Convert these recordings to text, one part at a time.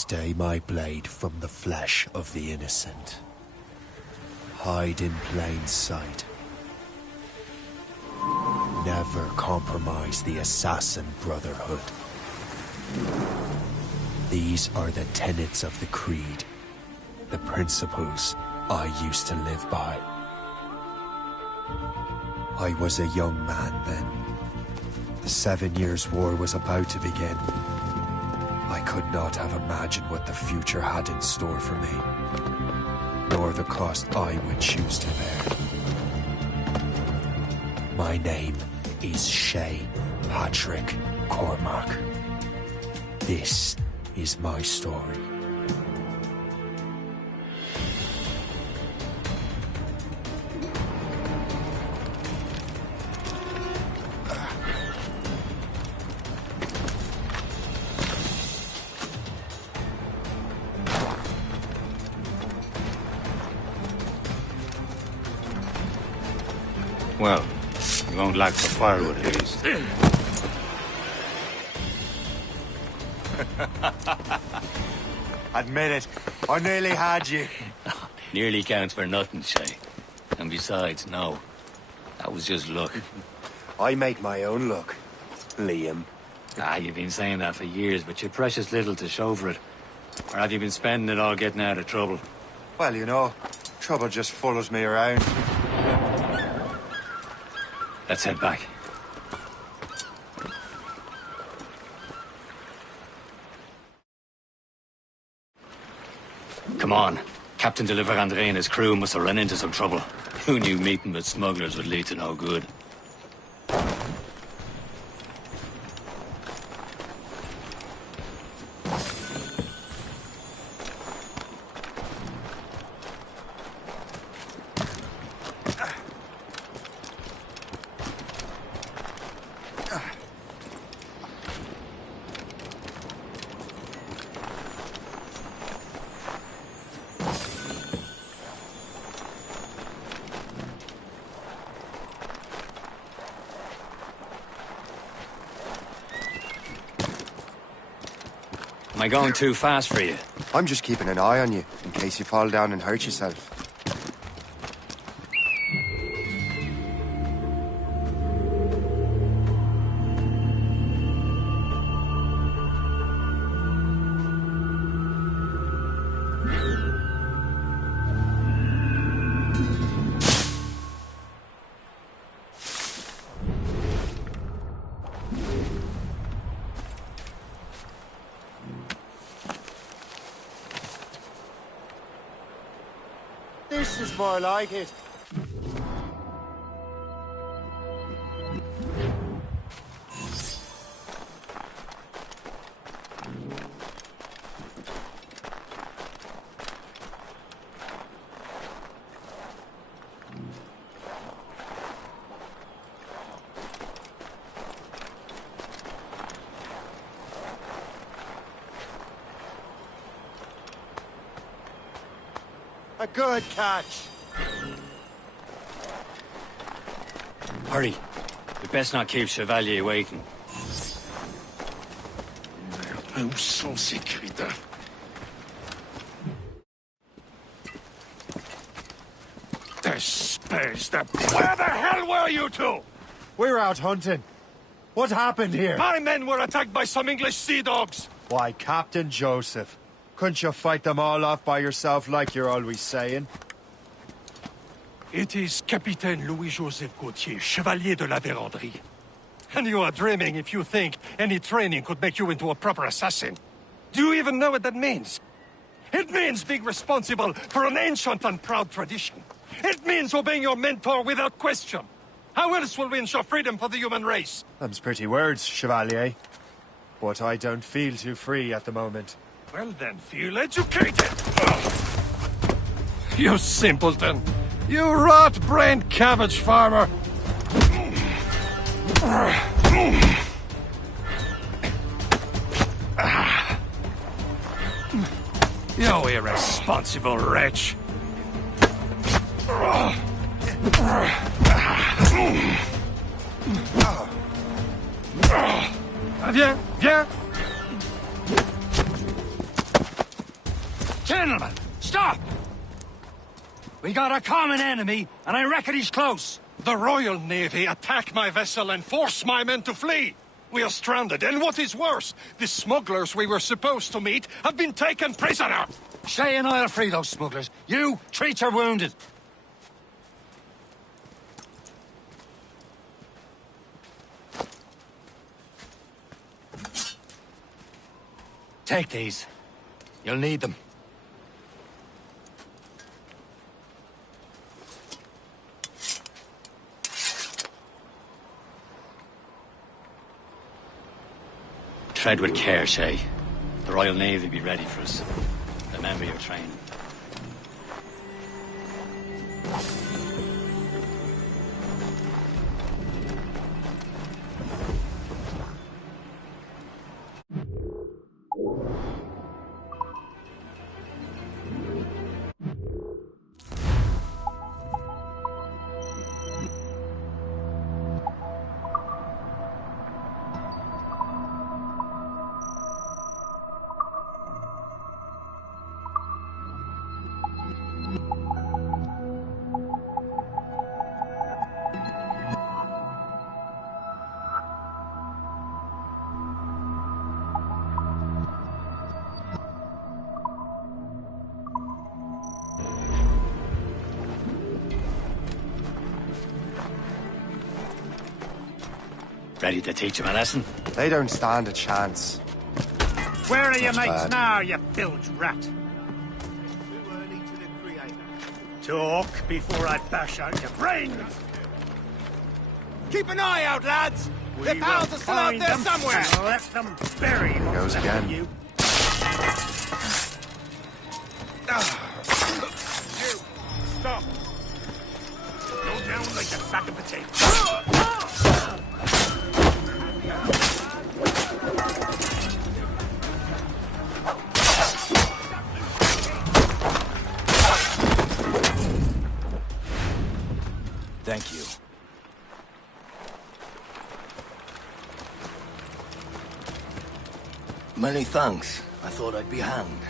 Stay my blade from the flesh of the innocent. Hide in plain sight. Never compromise the Assassin Brotherhood. These are the tenets of the Creed, the principles I used to live by. I was a young man then. The 7 Years' War was about to begin. I could not have imagined what the future had in store for me, nor the cost I would choose to bear. My name is Shay Patrick Cormac. This is my story. Well, you won't lack for firewood at least. Admit it, I nearly had you. Nearly counts for nothing, Shay. And besides, no. That was just luck. I make my own luck, Liam. You've been saying that for years, but you're precious little to show for it. Or have you been spending it all getting out of trouble? Well, you know, trouble just follows me around. Let's head back. Come on. Captain de Liverandre and his crew must have run into some trouble. Who knew meeting with smugglers would lead to no good? Am I going too fast for you? I'm just keeping an eye on you, in case you fall down and hurt yourself. This is more like it. A good catch. Hurry. We best not keep Chevalier waiting. Où sont ces crétins? Where the hell were you two? We're out hunting. What happened here? My men were attacked by some English sea dogs. Why, Captain Joseph. Couldn't you fight them all off by yourself like you're always saying? It is Capitaine Louis-Joseph Gauthier, Chevalier de la Vérendrye. And you are dreaming if you think any training could make you into a proper assassin. Do you even know what that means? It means being responsible for an ancient and proud tradition. It means obeying your mentor without question. How else will we ensure freedom for the human race? Them's pretty words, Chevalier. But I don't feel too free at the moment. Well then, feel educated! You simpleton! You rot-brained cabbage farmer! You irresponsible wretch! Viens, viens! Gentlemen, stop! We got a common enemy, and I reckon he's close. The Royal Navy attack my vessel and force my men to flee. We are stranded, and what is worse, the smugglers we were supposed to meet have been taken prisoner. Shay and I'll free those smugglers. You, treat your wounded. Take these. You'll need them. Tread with care, Shay. The Royal Navy be ready for us. Remember your training. Ready to teach him a lesson? They don't stand a chance. Where are your Not mates bad. now, you bilge rat? Talk before I bash out your brains! Keep an eye out, lads! Their We pals will are still out find there them somewhere! and let them bury you. Goes again. You. You, stop! Go down like a sack of potatoes. Thank you. Many thanks. I thought I'd be hanged.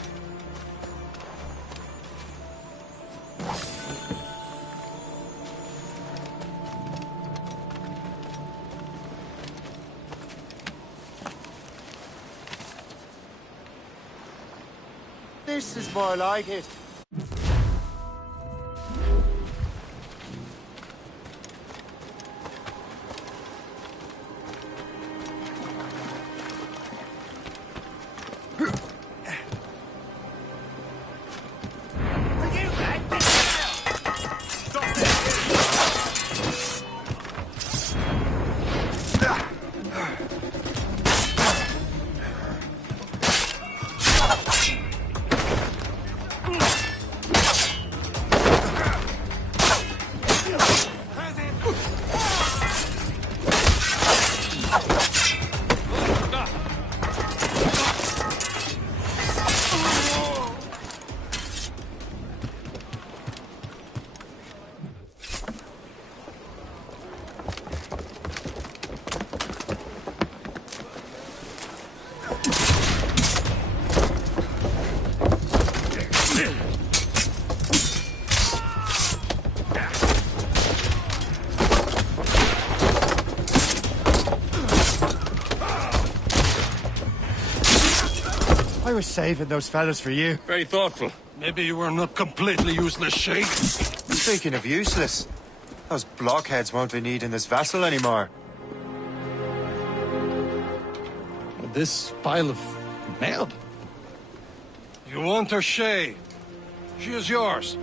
This is more like it. I was saving those fellas for you. Very thoughtful. Maybe you were not completely useless, Shay. Speaking of useless, those blockheads won't be needing this vessel anymore. This pile of mail? You want her, Shay? She is yours.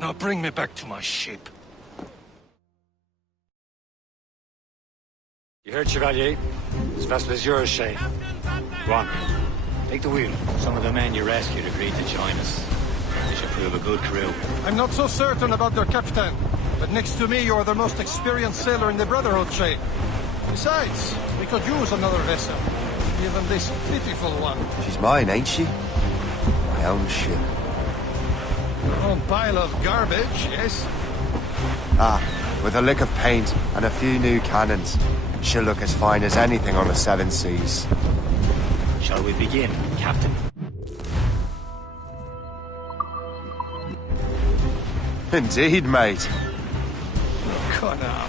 Now bring me back to my ship. You heard, Chevalier? This vessel is yours, Shay. Go on. Take the wheel. Some of the men you rescued agreed to join us. They should prove a good crew. I'm not so certain about their captain, but next to me you're the most experienced sailor in the Brotherhood, Shay. Besides, we could use another vessel. Even this pitiful one. She's mine, ain't she? My own ship. Your own pile of garbage, yes? Ah, with a lick of paint and a few new cannons, she'll look as fine as anything on the Seven Seas. Shall we begin, Captain? Indeed, mate. Come now.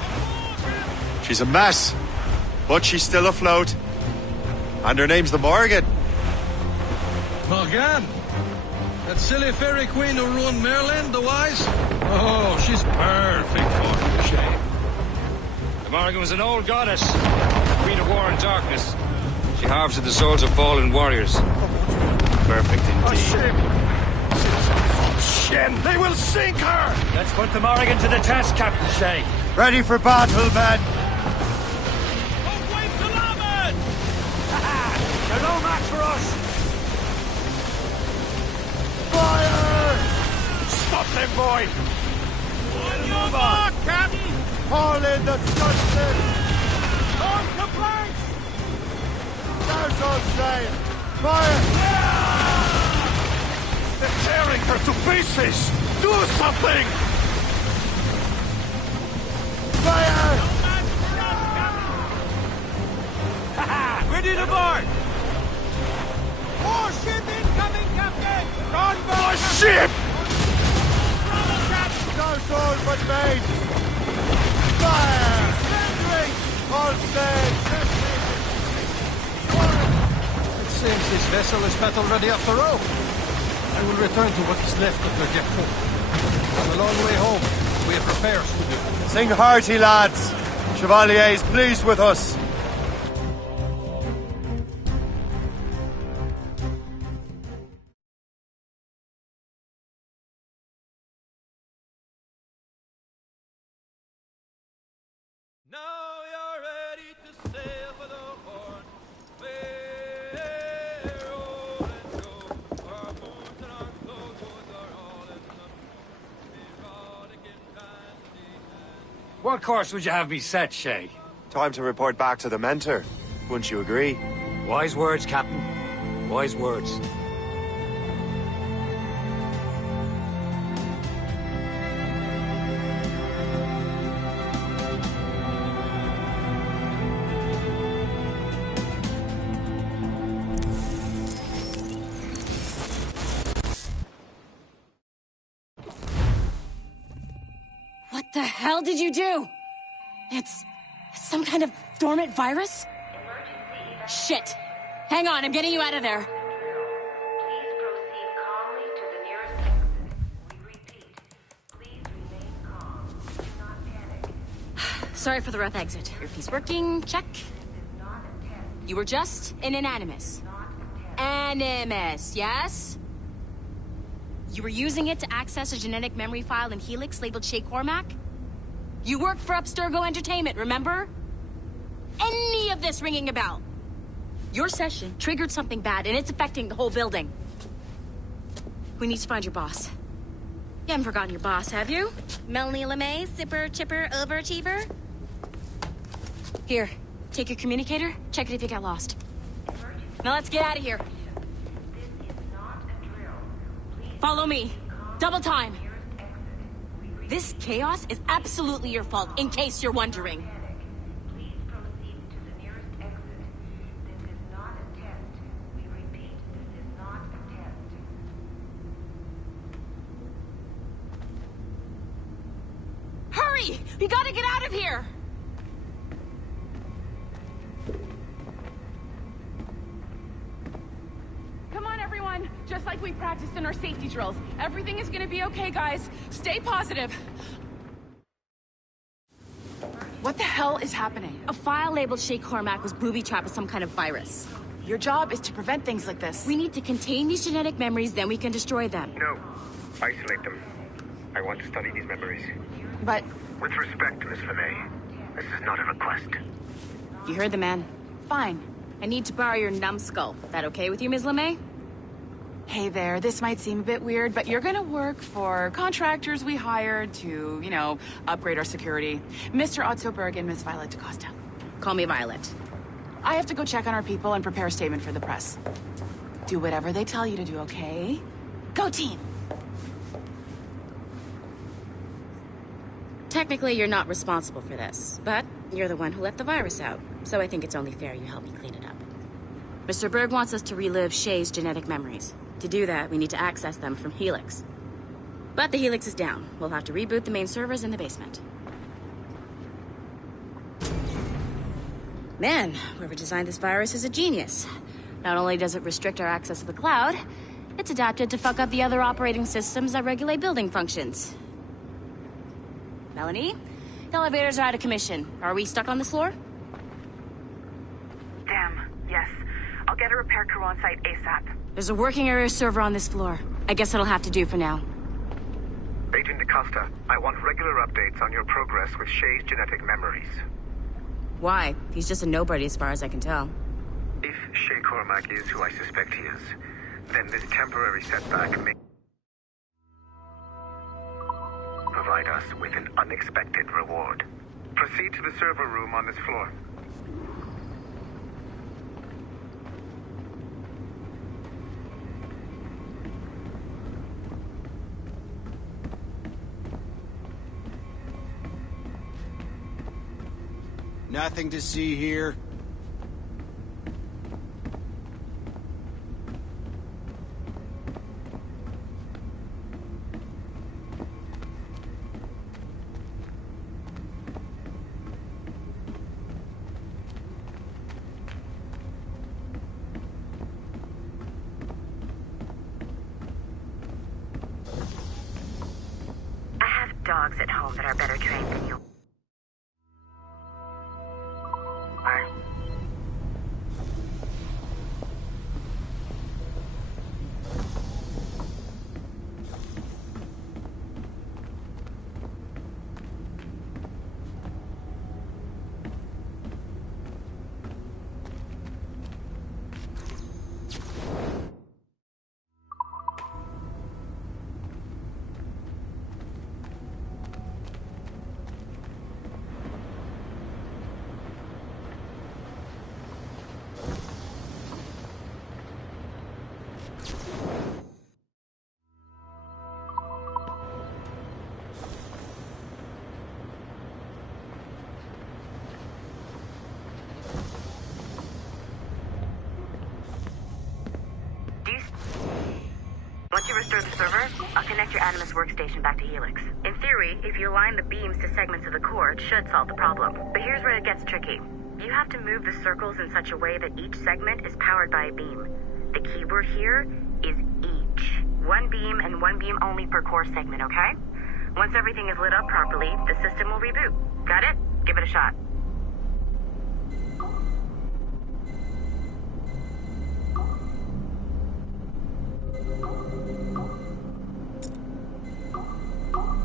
She's a mess, but she's still afloat. And her name's the Morgan. Morgan? That silly fairy queen who ruined Merlin, the wise? Oh, she's perfect for it, Shay. The Morgan was an old goddess, queen of war and darkness. She harvested the souls of fallen warriors. Perfect A indeed. ship! Shen, they will sink her! Let's put the Morrigan to the test, Captain Shay. Ready for battle, men! Don't wait till Ahmed! You're no match for us. Fire! Stop them, boy! On your mark, Captain! Haul in the stunted! On the planks! There's all sail! Fire! They're tearing her to pieces! Do something! Fire! Ready to board! More ship incoming, Captain! Gunboat! A ship! No sword but made! Fire! Surrendering! All sail! It seems this vessel is battle ready after all. I will return to what is left of the Gekko. On the long way home, we have repairs to do. Sing hearty, lads! Chevalier is pleased with us. Now you're ready to sail for the Horn. Our boats and our goods are all in the erotic and dandy. What course would you have me set, Shay? Time to report back to the mentor. Wouldn't you agree? Wise words, Captain. Wise words. What the hell did you do? It's some kind of dormant virus? Shit! Hang on, I'm getting you out of there. Please proceed calmly to the nearest exit. We repeat, please remain calm. Do not panic. Sorry for the rough exit. Earpiece working, check. This is not a test. You were just in an animus. Not a test. Animus, yes? You were using it to access a genetic memory file in Helix labeled Shay Cormac? You worked for Abstergo Entertainment, remember? Any of this ringing a bell? Your session triggered something bad, and it's affecting the whole building. We need to find your boss. You haven't forgotten your boss, have you? Melanie LeMay, zipper, chipper, overachiever? Here, take your communicator, check it if you get lost. Now let's get out of here. This is not a drill. Please Follow me. Double time. nearest exit. We repeat, This chaos is absolutely your fault, in case you're wondering. panic. Please proceed to the nearest exit. This is not a test. We repeat, this is not a test. Hurry! We gotta get out of here! Come on, everyone. Just like we practiced in our safety drills. Everything is gonna be okay, guys. Stay positive. What the hell is happening? A file labeled Shay Cormac was booby-trapped with some kind of virus. Your job is to prevent things like this. We need to contain these genetic memories, then we can destroy them. No. Isolate them. I want to study these memories. But With respect, Miss LeMay, this is not a request. You heard the man. fine. I need to borrow your numbskull. That okay with you, Ms. LeMay? Hey there, this might seem a bit weird, but you're gonna work for contractors we hired to, upgrade our security. Mr. Otto Berg and Miss Violet DaCosta. Call me Violet. I have to go check on our people and prepare a statement for the press. Do whatever they tell you to do, okay? Go team! Technically, you're not responsible for this, but you're the one who let the virus out, so I think it's only fair you help me clean it up. Mr. Berg wants us to relive Shay's genetic memories. To do that, we need to access them from Helix. But the Helix is down. We'll have to reboot the main servers in the basement. Man, whoever designed this virus is a genius. Not only does it restrict our access to the cloud, it's adapted to fuck up the other operating systems that regulate building functions. Melanie? The elevators are out of commission. Are we stuck on this floor? Damn, yes. I'll get a repair crew on site ASAP. There's a working area server on this floor. I guess that'll have to do for now. Agent DaCosta, I want regular updates on your progress with Shay's genetic memories. Why? He's just a nobody as far as I can tell. If Shay Cormac is who I suspect he is, then this temporary setback may provide us with an unexpected reward. Proceed to the server room on this floor. Nothing to see here. I have dogs at home that are better trained than you. Once you restore the server, I'll connect your Animus workstation back to Helix. In theory, if you align the beams to segments of the core, it should solve the problem. But here's where it gets tricky. You have to move the circles in such a way that each segment is powered by a beam. The keyword here is each. One beam and one beam only per core segment, okay? Once everything is lit up properly, the system will reboot. Got it? Give it a shot.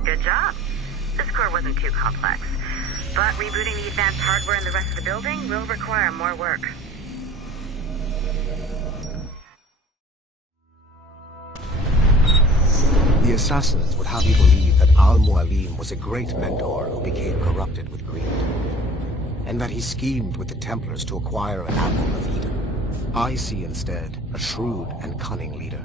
Good job. This core wasn't too complex, but rebooting the advanced hardware in the rest of the building will require more work. The assassins would have you believe that Al-Mualim was a great mentor who became corrupted with greed, and that he schemed with the Templars to acquire an apple of Eden. I see instead a shrewd and cunning leader,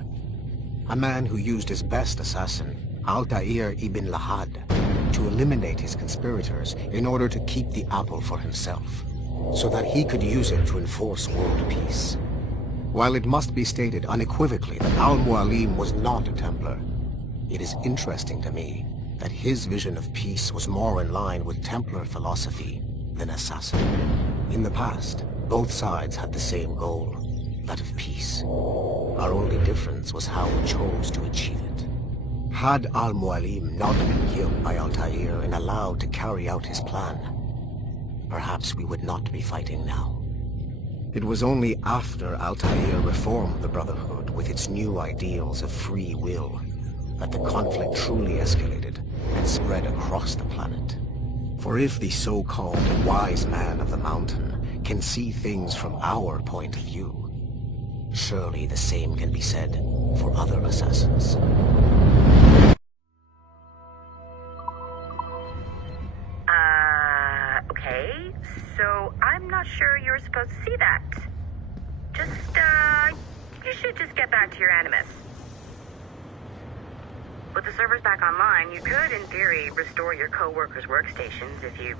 a man who used his best assassin, Altair ibn Lahad, to eliminate his conspirators in order to keep the apple for himself, so that he could use it to enforce world peace. While it must be stated unequivocally that Al-Mualim was not a Templar, it is interesting to me that his vision of peace was more in line with Templar philosophy than assassin. In the past, both sides had the same goal, that of peace. Our only difference was how we chose to achieve it. Had Al-Mualim not been killed by Altair and allowed to carry out his plan, perhaps we would not be fighting now. It was only after Altair reformed the Brotherhood with its new ideals of free will that the conflict truly escalated and spread across the planet. For if the so-called wise man of the mountain can see things from our point of view, surely the same can be said for other assassins. Okay, so I'm not sure you were supposed to see that. You should just get back to your Animus. With the servers back online, you could, in theory, restore your co-workers' workstations if you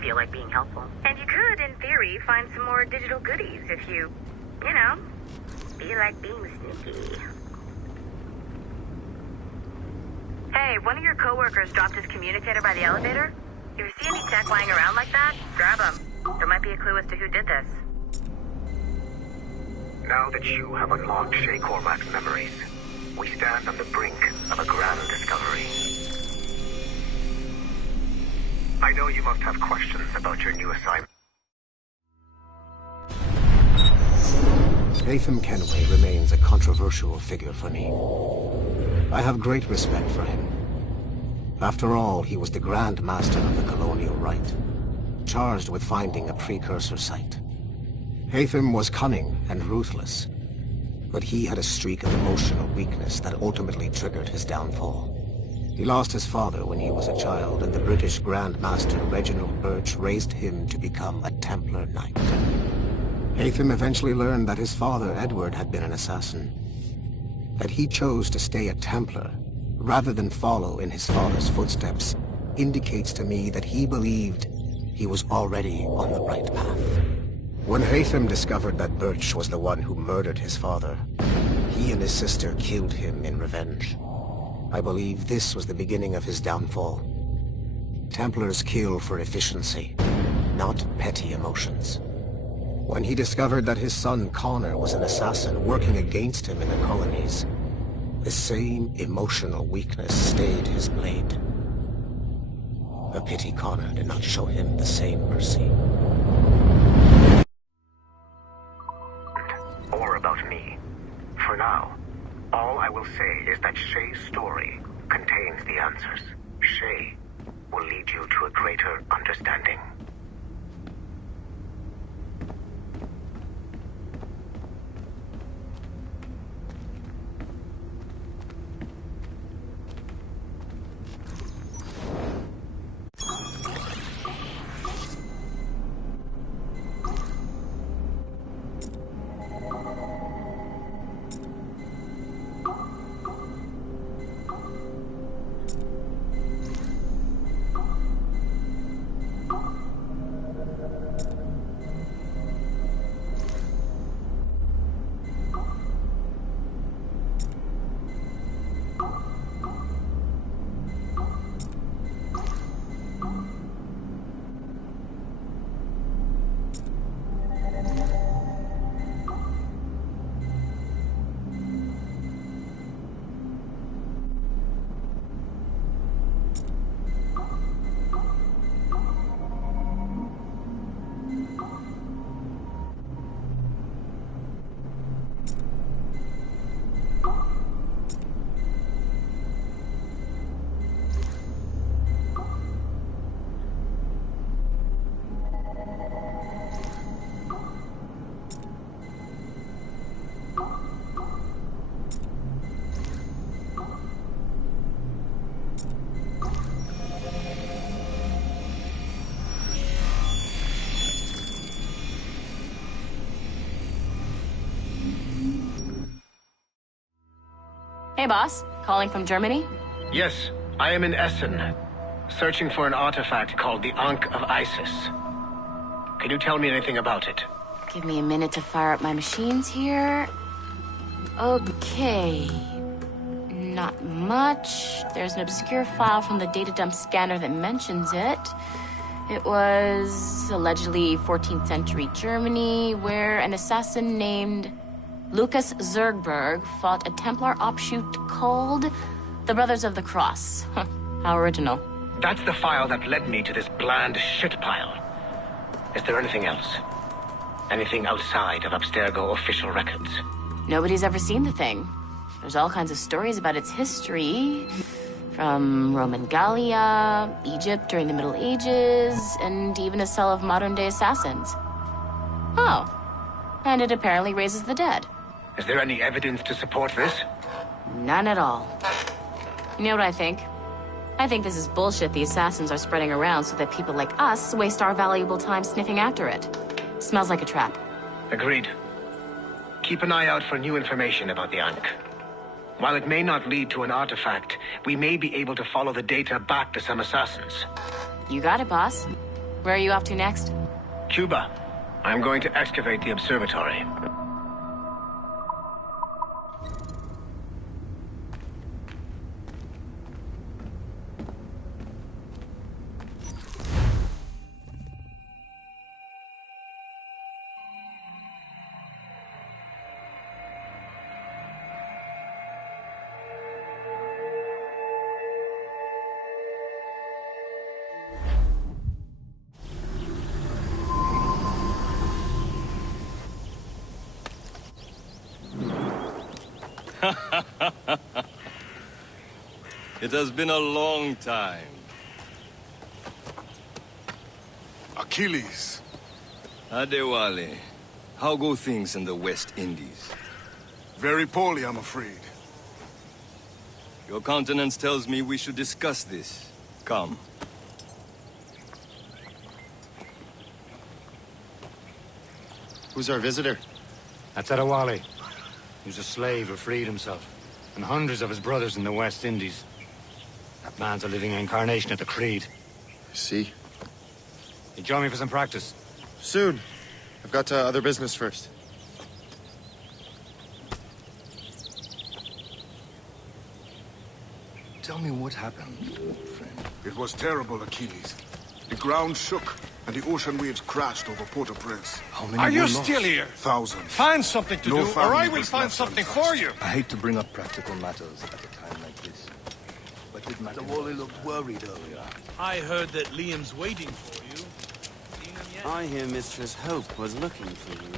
feel like being helpful. And you could, in theory, find some more digital goodies if you feel like being sneaky. Hey, one of your coworkers dropped his communicator by the elevator. If you see any tech lying around like that, grab him. There might be a clue as to who did this. Now that you have unlocked Shay Cormac's memories, we stand on the brink of a grand discovery. I know you must have questions about your new assignment. Haytham Kenway remains a controversial figure for me. I have great respect for him. After all, he was the Grand Master of the Colonial Rite, charged with finding a precursor site. Haytham was cunning and ruthless, but he had a streak of emotional weakness that ultimately triggered his downfall. He lost his father when he was a child, and the British Grand Master Reginald Birch raised him to become a Templar Knight. Haytham eventually learned that his father, Edward, had been an assassin. That he chose to stay a Templar, rather than follow in his father's footsteps, indicates to me that he believed he was already on the right path. When Haytham discovered that Birch was the one who murdered his father, he and his sister killed him in revenge. I believe this was the beginning of his downfall. Templars kill for efficiency, not petty emotions. When he discovered that his son Connor was an assassin working against him in the colonies, the same emotional weakness stayed his blade. A pity Connor did not show him the same mercy. Or about me. For now, all I will say is that Shay's story contains the answers. Shay will lead you to a greater understanding. Hey, boss. Calling from Germany? Yes, I am in Essen, searching for an artifact called the Ankh of Isis. Can you tell me anything about it? Give me a minute to fire up my machines here. Okay. Not much. There's an obscure file from the data dump scanner that mentions it. It was allegedly 14th century Germany, where an assassin named Lucas Zergberg fought a Templar offshoot called the Brothers of the Cross. How original. That's the file that led me to this bland shit pile. Is there anything else? Anything outside of Abstergo official records? Nobody's ever seen the thing. There's all kinds of stories about its history. From Roman Gallia, Egypt during the Middle Ages, and even a cell of modern-day assassins. Oh. And it apparently raises the dead. Is there any evidence to support this? None at all. You know what I think? I think this is bullshit the assassins are spreading around so that people like us waste our valuable time sniffing after it. Smells like a trap. Agreed. Keep an eye out for new information about the Ankh. While it may not lead to an artifact, we may be able to follow the data back to some assassins. You got it, boss. Where are you off to next? Cuba. I'm going to excavate the observatory. It has been a long time. Achilles. Adewale, how go things in the West Indies? Very poorly, I'm afraid. Your countenance tells me we should discuss this. Come. Who's our visitor? That's Adewale. He was a slave who freed himself, and hundreds of his brothers in the West Indies. That man's a living incarnation of the Creed. See? You join me for some practice? Soon. I've got other business first. Tell me what happened, friend. It was terrible, Achilles. The ground shook, and the ocean waves crashed over Port-au-Prince. How many Are you were lost? still here? Thousands. Find something to No do, or family I will was find left something untouched. for you. I hate to bring up practical matters at a time like this. But did Adewale look worried earlier? I heard that Liam's waiting for you. Seen him yet? I hear Mistress Hope was looking for you.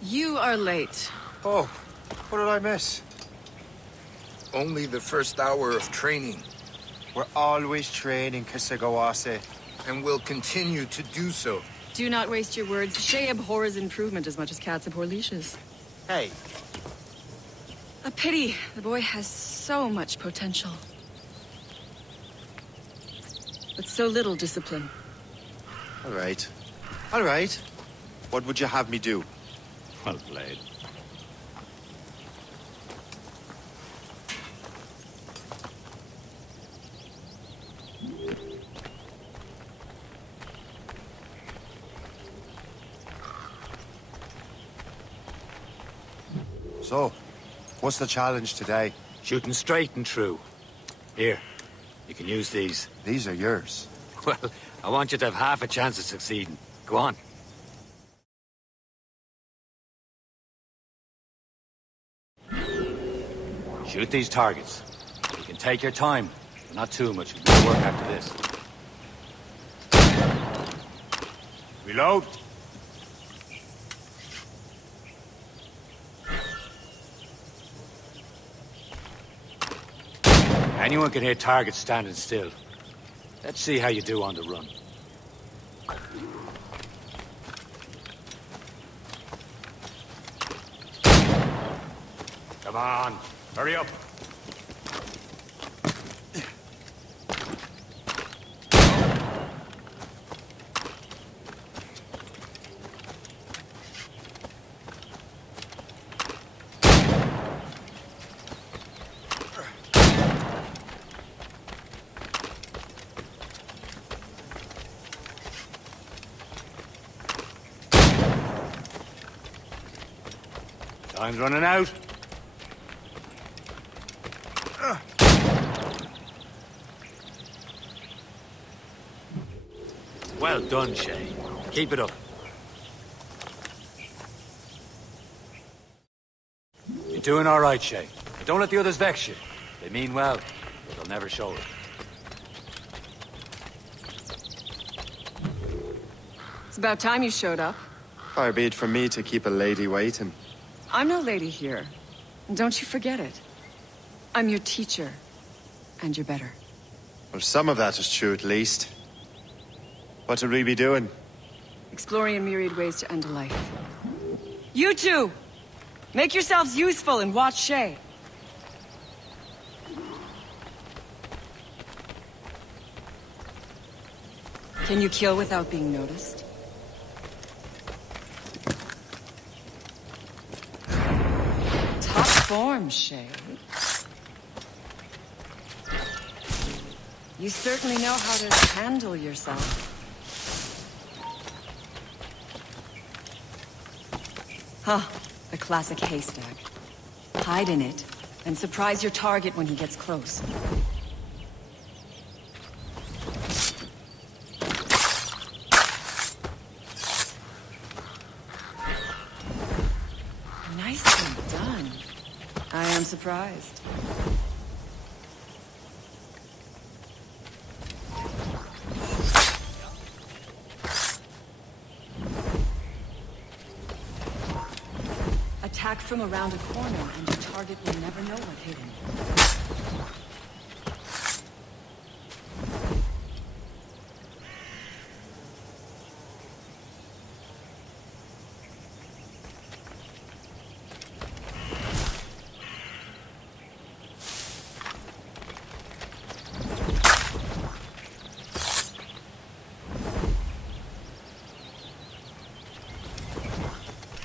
You are late. Oh, what did I miss? Only the first hour of training. We're always training, Kisagawase. And will continue to do so. Do not waste your words. Shay abhors improvement as much as cats abhor leashes. Hey. A pity. The boy has so much potential. But so little discipline. All right. All right. What would you have me do? Well played. So, what's the challenge today? Shooting straight and true. Here, you can use these. These are yours. Well, I want you to have half a chance of succeeding. Go on. Shoot these targets. You can take your time, but not too much. We've got to work after this. Reload. Anyone can hit targets standing still. Let's see how you do on the run. Come on, hurry up. Time's running out. Well done, Shay. Keep it up. You're doing all right, Shay. But don't let the others vex you. They mean well, but they'll never show it. It's about time you showed up. Far be it from me to keep a lady waiting. I'm no lady here. And don't you forget it. I'm your teacher. And you're better. Well, some of that is true, at least. What would we be doing? Exploring a myriad ways to end a life. You two! Make yourselves useful and watch Shay. Can you kill without being noticed? Top form, Shay. You certainly know how to handle yourself. Huh, the classic haystack. Hide in it, and surprise your target when he gets close. Nicely done. I am surprised. Attack from around a corner, and your target will never know what hit him.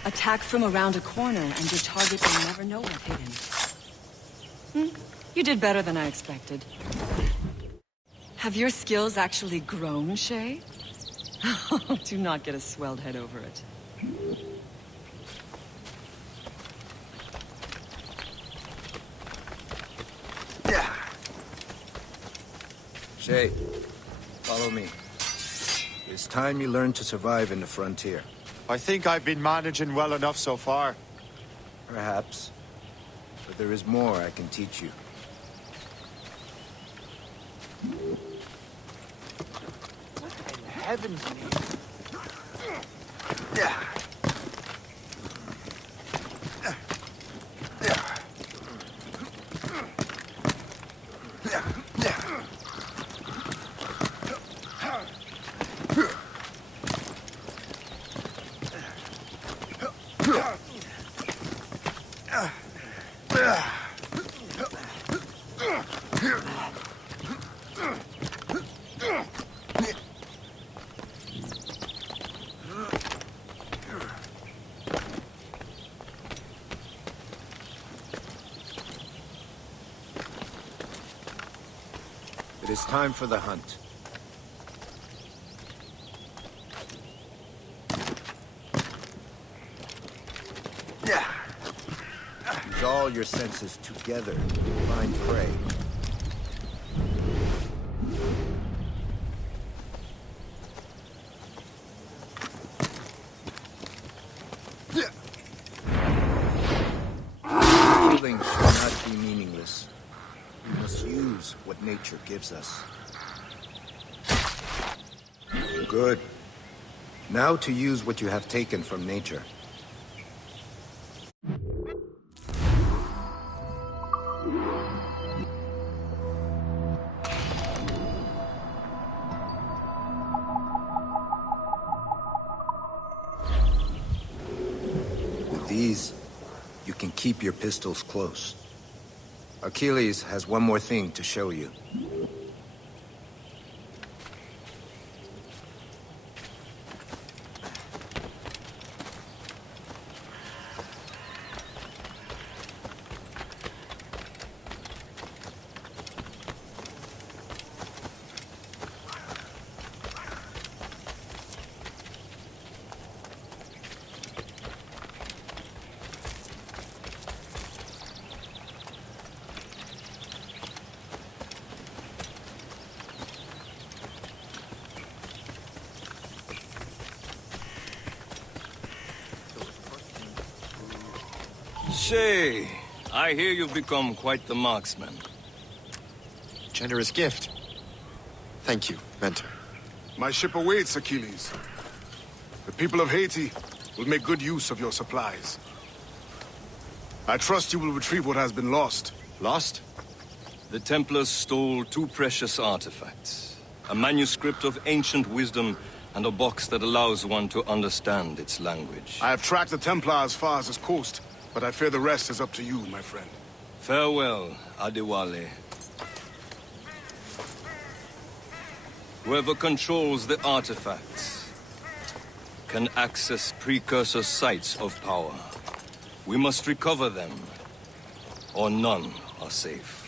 Attack from around a corner, and your target will never know what hit him. You did better than I expected. Have your skills actually grown, Shay? Do not get a swelled head over it. Shay, follow me. It's time you learn to survive in the frontier. I think I've been managing well enough so far. Perhaps. But there is more I can teach you. What in heaven's name? It is time for the hunt. Use all your senses together to find prey. Killing should not be meaningless. We must use what nature gives us. Good. Now to use what you have taken from nature. With these, you can keep your pistols close. Achilles has one more thing to show you. Shay, I hear you've become quite the marksman. Generous gift. Thank you, Mentor. My ship awaits, Achilles. The people of Haiti will make good use of your supplies. I trust you will retrieve what has been lost. Lost? The Templars stole 2 precious artifacts. A manuscript of ancient wisdom and a box that allows one to understand its language. I have tracked the Templar as far as this coast, but I fear the rest is up to you, my friend. Farewell, Adewale. Whoever controls the artifacts can access precursor sites of power. We must recover them, or none are safe.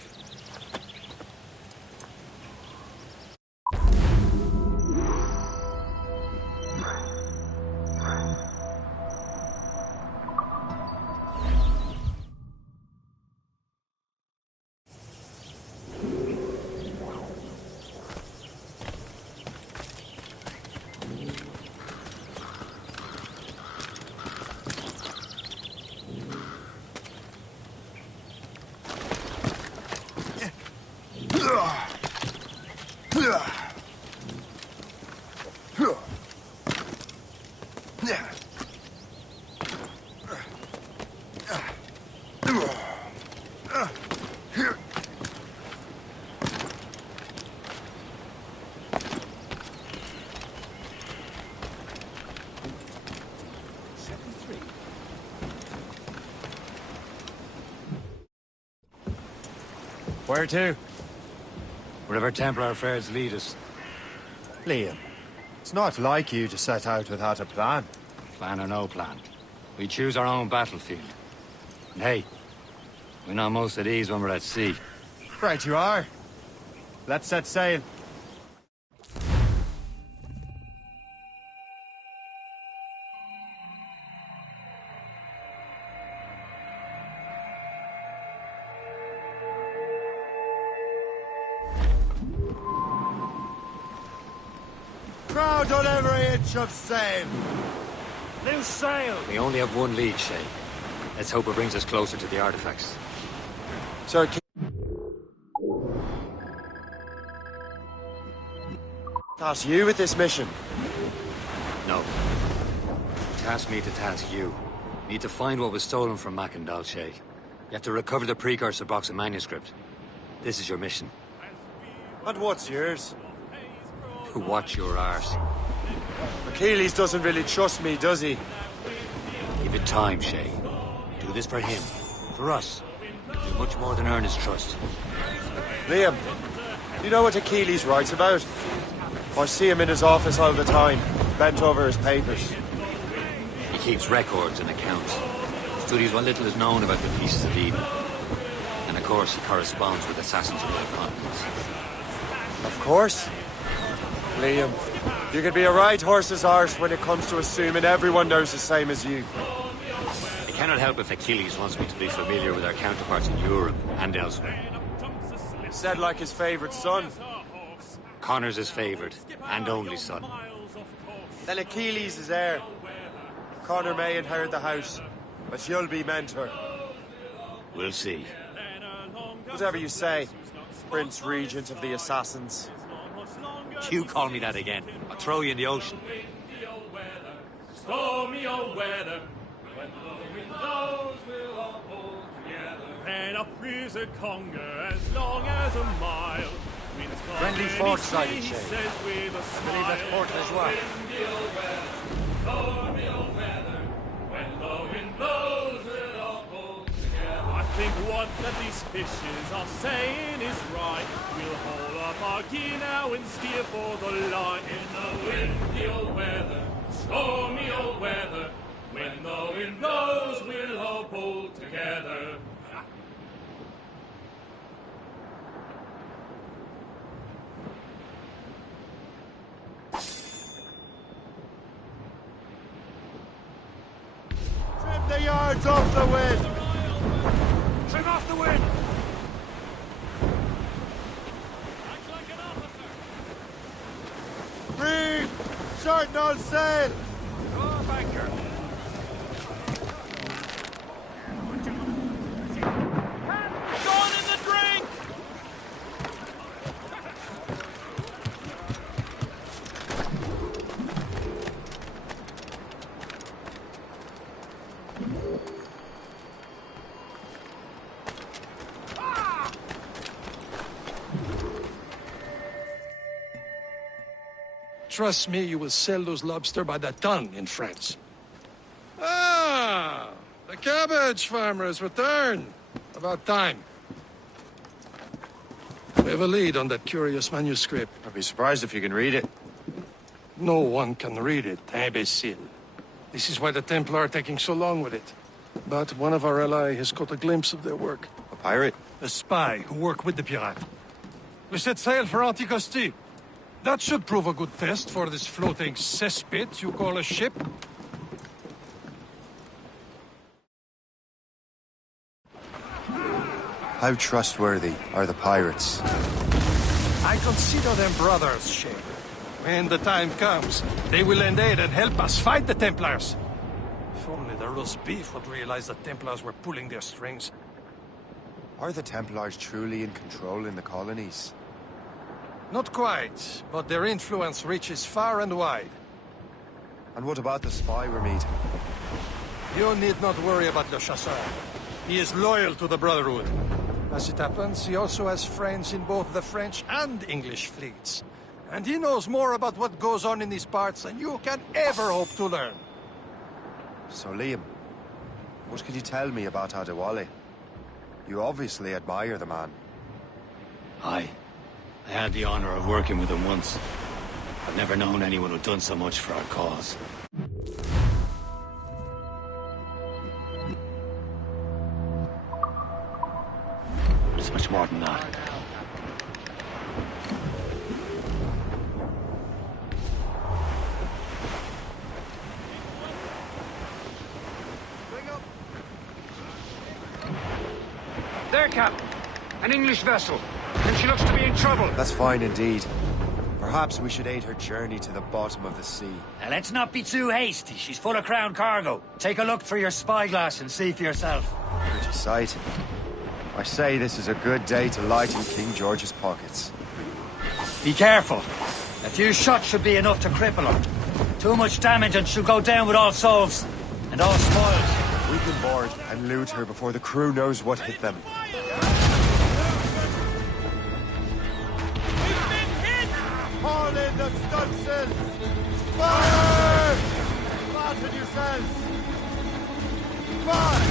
Where to? Wherever Templar affairs lead us. Liam, it's not like you to set out without a plan. Plan or no plan. We choose our own battlefield. And hey, we know most at ease when we're at sea. Right you are. Let's set sail. Crowd on every inch of sail. Loose sail! We only have one lead, Shay. Let's hope it brings us closer to the artifacts. Sir, task you with this mission? No. Task me to task you. Need to find what was stolen from Mackandal, Shay. You have to recover the precursor box of manuscript. This is your mission. And what's yours? Watch your arse. Achilles doesn't really trust me, does he? Give it time, Shay. Do this for him. For us. Do much more than earn his trust. Liam, you know what Achilles writes about? I see him in his office all the time, bent over his papers. He keeps records and accounts. Studies what little is known about the pieces of Eden. And of course, he corresponds with assassins of other continents. Of course. Liam, you can be a right horse's arse when it comes to assuming everyone knows the same as you. I cannot help if Achilles wants me to be familiar with our counterparts in Europe and elsewhere. Said like his favorite son. Connor's his favorite, and only son. Then Achilles is heir. Connor may inherit the house, but you'll be mentor. We'll see. Whatever you say, Prince Regent of the Assassins. You call me that again, I'll throw you in the ocean. Stormy old weather, when the wind blows, we'll all pull together. And up is a conger as long as a mile. Friendly fort sighted, Shay. Believe that's port as well. Stormy old weather, when the wind blows, we'll all pull together. I think what that these fishes are saying is right. We'll hold up our gear now and steer for the line. In the windy old weather, stormy old weather, when the wind blows, we'll all pull together. Trim the yards off the wind! Trim off the wind! Reef! Shorten all sail! Draw banker! Gone in the drink! Trust me, you will sell those lobster by the ton in France. Ah! The cabbage farmer has returned. About time. We have a lead on that curious manuscript. I'd be surprised if you can read it. No one can read it, imbecile. This is why the Templar are taking so long with it. But one of our allies has caught a glimpse of their work. A pirate? A spy who worked with the pirate. We set sail for Anticosti. That should prove a good test for this floating cesspit you call a ship. How trustworthy are the pirates? I consider them brothers, Shay. When the time comes, they will lend aid and help us fight the Templars. If only the roast beef would realize the Templars were pulling their strings. Are the Templars truly in control in the colonies? Not quite, but their influence reaches far and wide. And what about the spy we're meeting? You need not worry about Le Chasseur. He is loyal to the Brotherhood. As it happens, he also has friends in both the French and English fleets. And he knows more about what goes on in these parts than you can ever hope to learn. So, Liam, what can you tell me about Adewale? You obviously admire the man. Aye. I had the honor of working with him once. I've never known anyone who'd done so much for our cause. It's much more than that. There, Captain. An English vessel. And she looks to be in trouble. That's fine indeed. Perhaps we should aid her journey to the bottom of the sea. Now, let's not be too hasty. She's full of Crown cargo. Take a look through your spyglass and see for yourself. Pretty sight. I say this is a good day to lighten King George's pockets. Be careful. A few shots should be enough to cripple her. Too much damage and she'll go down with all souls. And all spoils. We can board and loot her before the crew knows what hit them. Haul in the stunsail! Fire! Fasten yourselves! Fire!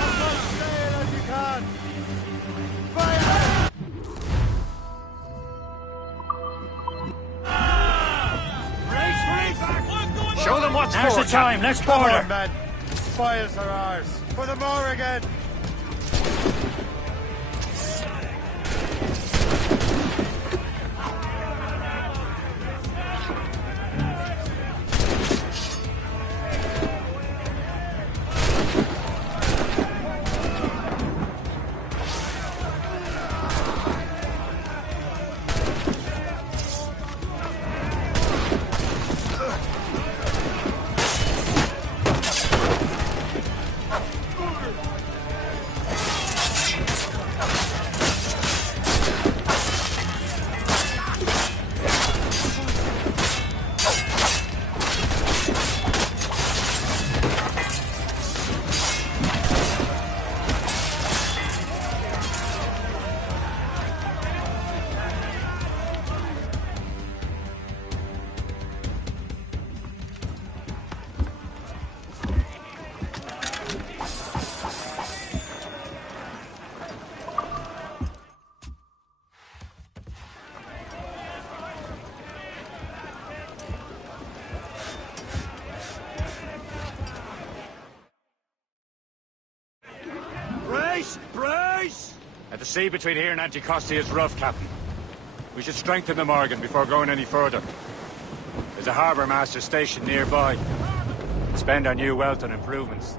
As much sail as you can! Fire! Show them what's Now's the time. Let's board her. Come on, men. The spoils are ours. For the Morrigan! The sea between here and Anticosti is rough, Captain. We should strengthen the Morgan before going any further. There's a harbour master stationed nearby. Spend our new wealth on improvements.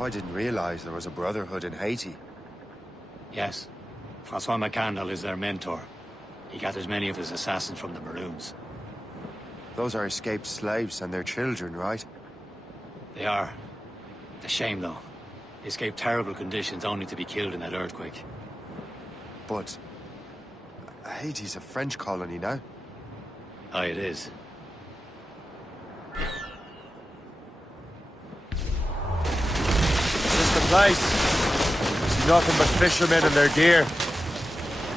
I didn't realize there was a brotherhood in Haiti. Yes. Francois McCandle is their mentor. He gathers many of his assassins from the Maroons. Those are escaped slaves and their children, right? They are. It's a shame, though. They escaped terrible conditions only to be killed in that earthquake. But Haiti's a French colony now. Aye, it is. This is the place. See nothing but fishermen and their gear.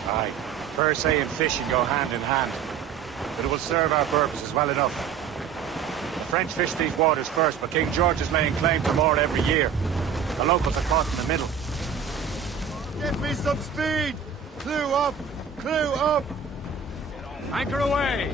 Aye. Per se and fishing go hand in hand. But it will serve our purposes well enough. The French fish these waters first, but King George is laying claim to more every year. The locals are caught in the middle. Give me some speed! Clue up! Clue up! Anchor away!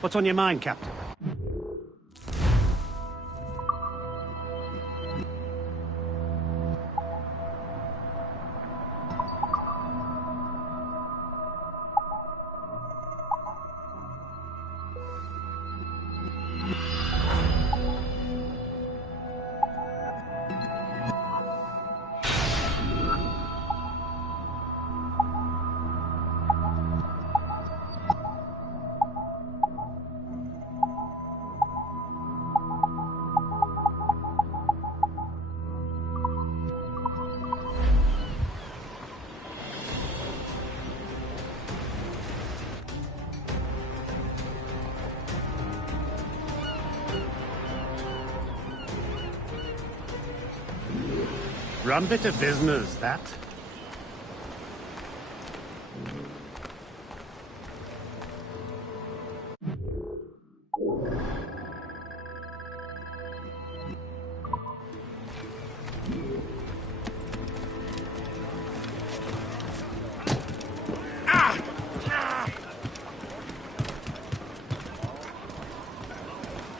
What's on your mind, Captain? Rum bit of business, that.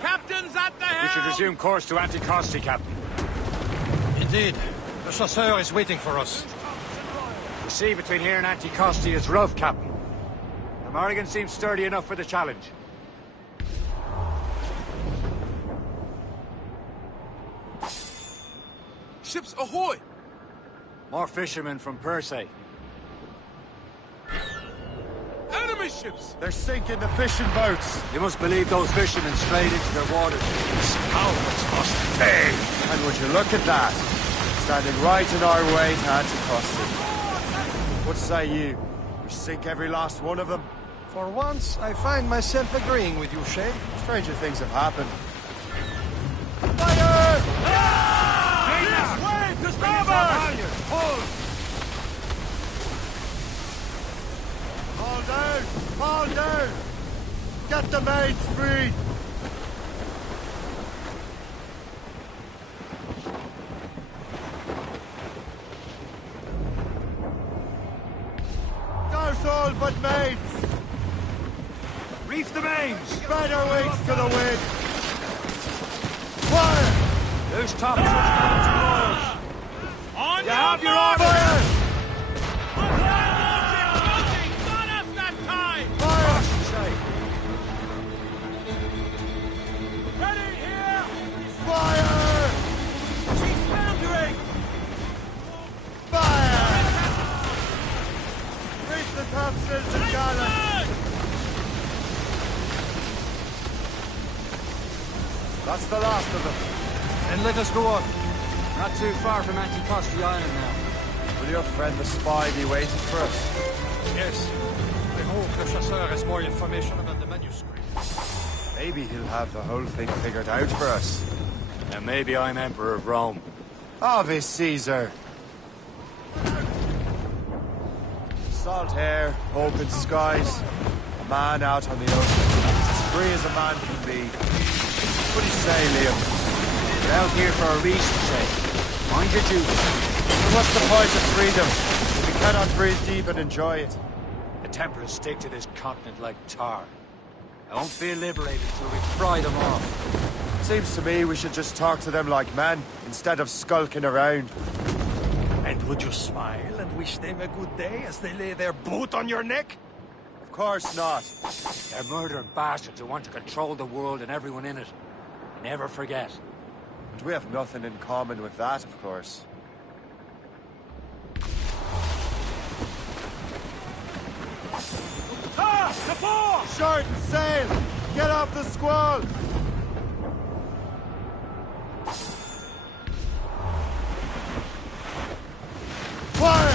Captain's at the helm! We should resume course to Anticosti, Captain. Indeed. The chasseur is waiting for us. The sea between here and Anticosti is rough, Captain. The Morrigan seems sturdy enough for the challenge. Ships ahoy! More fishermen from Persay. Enemy ships! They're sinking the fishing boats. You must believe those fishermen strayed into their waters. Cowards must pay! And would you look at that? Standing right in our way to Anticosti. What say you? We sink every last one of them? For once, I find myself agreeing with you, Shay. Stranger things have happened. Fire! Wave to starboard! Haul down! Haul down! Get the mates free! Douse all but mates! Reef the mains! Spread our wings to the wind! Fire! Loose topsails! On You have your Fire! orders! Not us that time! Fire! Ready here! Fire! She's foundering! Fire! Reach the topsails and gallants! That's the last of them. Then let us go on. Not too far from Anticosti Island now. Will your friend the spy be waiting for us? Yes. I hope the chasseur has more information about the manuscript. Maybe he'll have the whole thing figured out for us. And maybe I'm Emperor of Rome. Ave Caesar! Salt air, open skies, a man out on the ocean, as free as a man can be. What do you say, Liam? We're out here for a reason, Shay. Mind your duty. So what's the point of freedom if we cannot breathe deep and enjoy it? The Templars stick to this continent like tar. I won't feel liberated till we fry them off. Seems to me we should just talk to them like men, instead of skulking around. And would you smile and wish them a good day as they lay their boot on your neck? Of course not. They're murdering bastards who want to control the world and everyone in it. Never forget. And we have nothing in common with that, of course. Ah! The fore! Shorten sail! Get off the squall! Fire!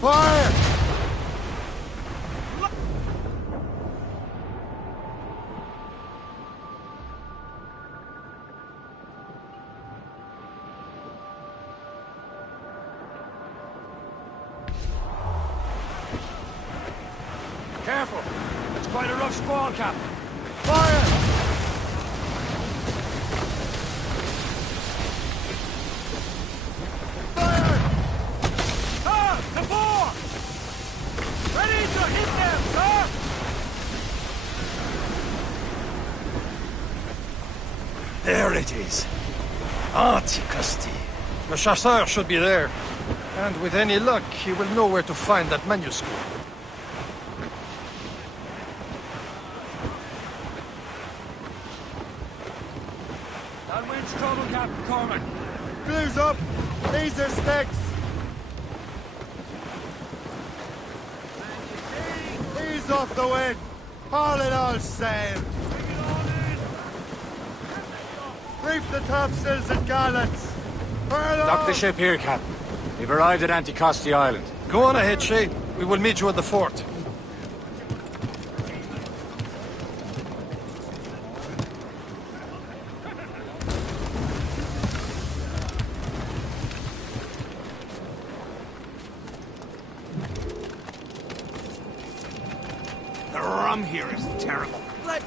Fire! Careful! It's quite a rough squall, Captain. Fire! Fire! Ah! The fore! Ready to hit them, sir! There it is. Anticosti. The chasseur should be there. And with any luck, he will know where to find that manuscript. That wind's trouble, Captain Cormac. Blues up! These are sticks! Ease off the wind! Haul it all sail! Reef the topsails and gallants! Furl Dock the off! ship here, Captain. We've arrived at Anticosti Island. Go on ahead, Shay. We will meet you at the fort.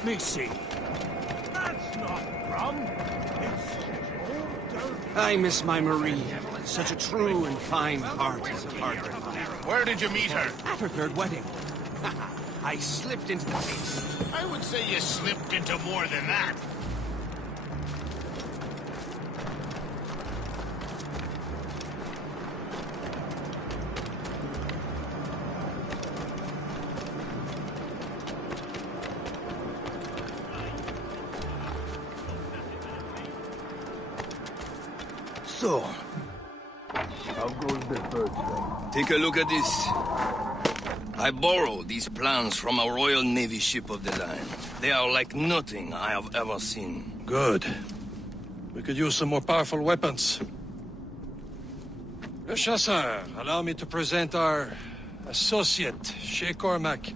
Let me see. That's not rum. It's old I miss my Marie. Such a true and fine heart is hard to find. Where did you meet her? At her third wedding. I slipped into the case. I would say you slipped into more than that. So, how goes the first one? Take a look at this. I borrowed these plans from a Royal Navy ship of the line. They are like nothing I have ever seen. Good. We could use some more powerful weapons. Le Chasseur, allow me to present our associate, Shay Cormac.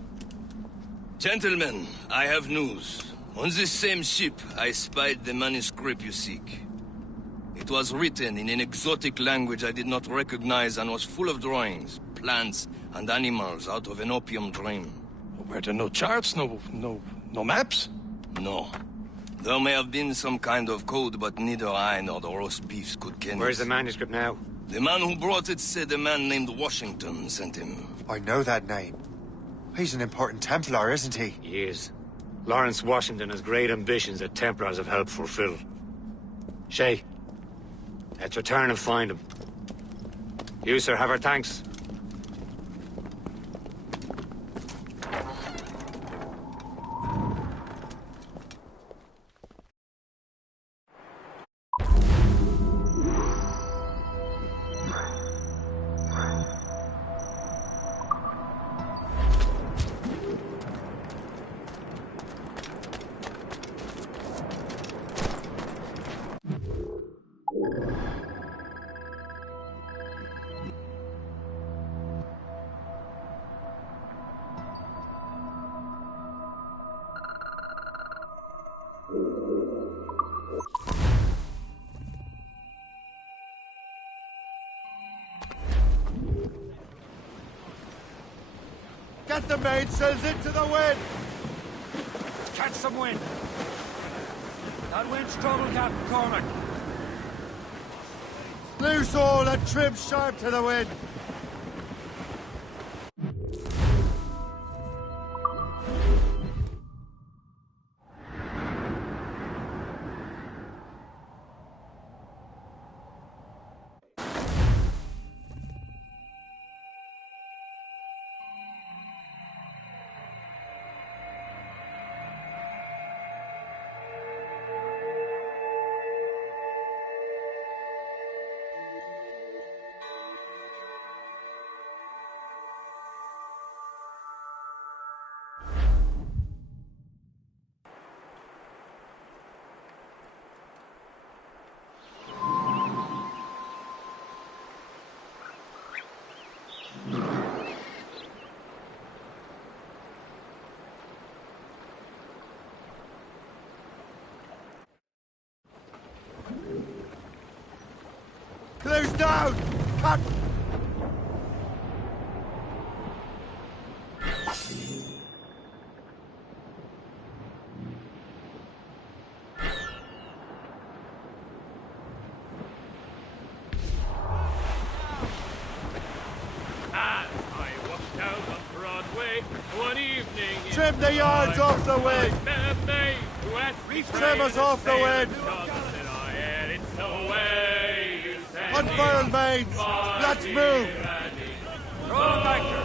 Gentlemen, I have news. On this same ship, I spied the manuscript you seek. It was written in an exotic language I did not recognize and was full of drawings, plants, and animals out of an opium dream. Were there no charts, no maps? No. There may have been some kind of code, but neither I nor the roast beefs could ken it. Where's the manuscript now? The man who brought it said a man named Washington sent him. I know that name. He's an important Templar, isn't he? He is. Lawrence Washington has great ambitions that Templars have helped fulfill. Shay, let's return and find him. You, sir, have our thanks. Get the mainsails into the wind! Catch some wind. That wind's trouble, Captain Cormac. Loose all and trim sharp to the wind! Close down! Cut! Trim the yards off the wind! Trim us off the wind! Unfurl mains! Let's move! Roll anchor!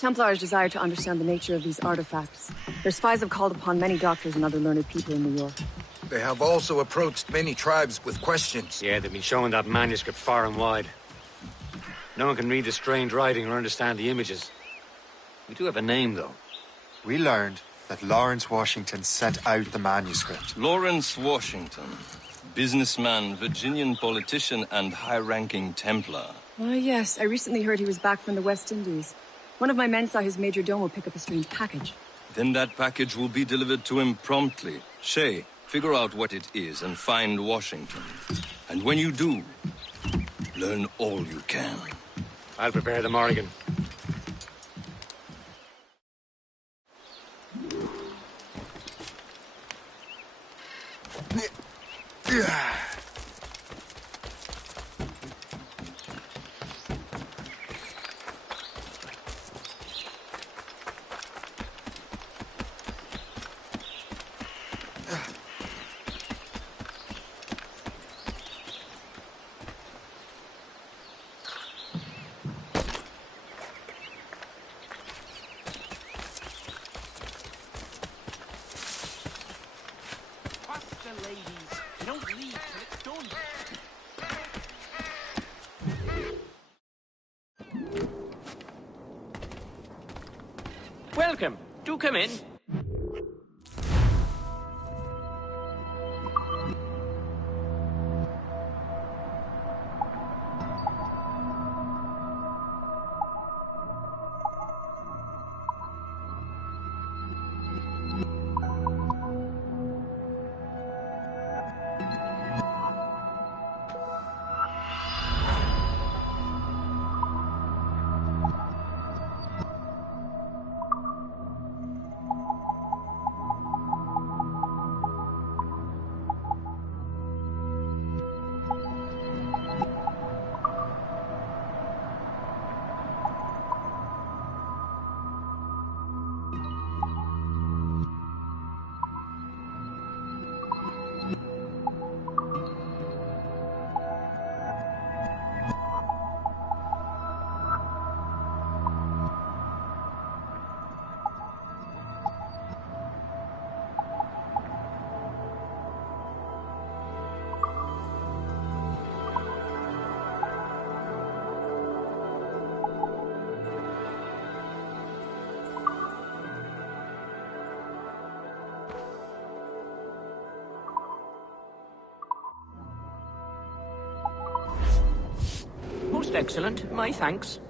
Templars desire to understand the nature of these artifacts. Their spies have called upon many doctors and other learned people in New York. They have also approached many tribes with questions. Yeah, they've been showing that manuscript far and wide. No one can read the strange writing or understand the images. We do have a name, though. We learned that Lawrence Washington sent out the manuscript. Lawrence Washington. Businessman, Virginian politician, and high-ranking Templar. Oh, yes. I recently heard he was back from the West Indies. One of my men saw his major domo pick up a strange package. Then that package will be delivered to him promptly. Shay, figure out what it is and find Washington. And when you do, learn all you can. I'll prepare the Morrigan. Welcome. Do come in. Most excellent. My thanks.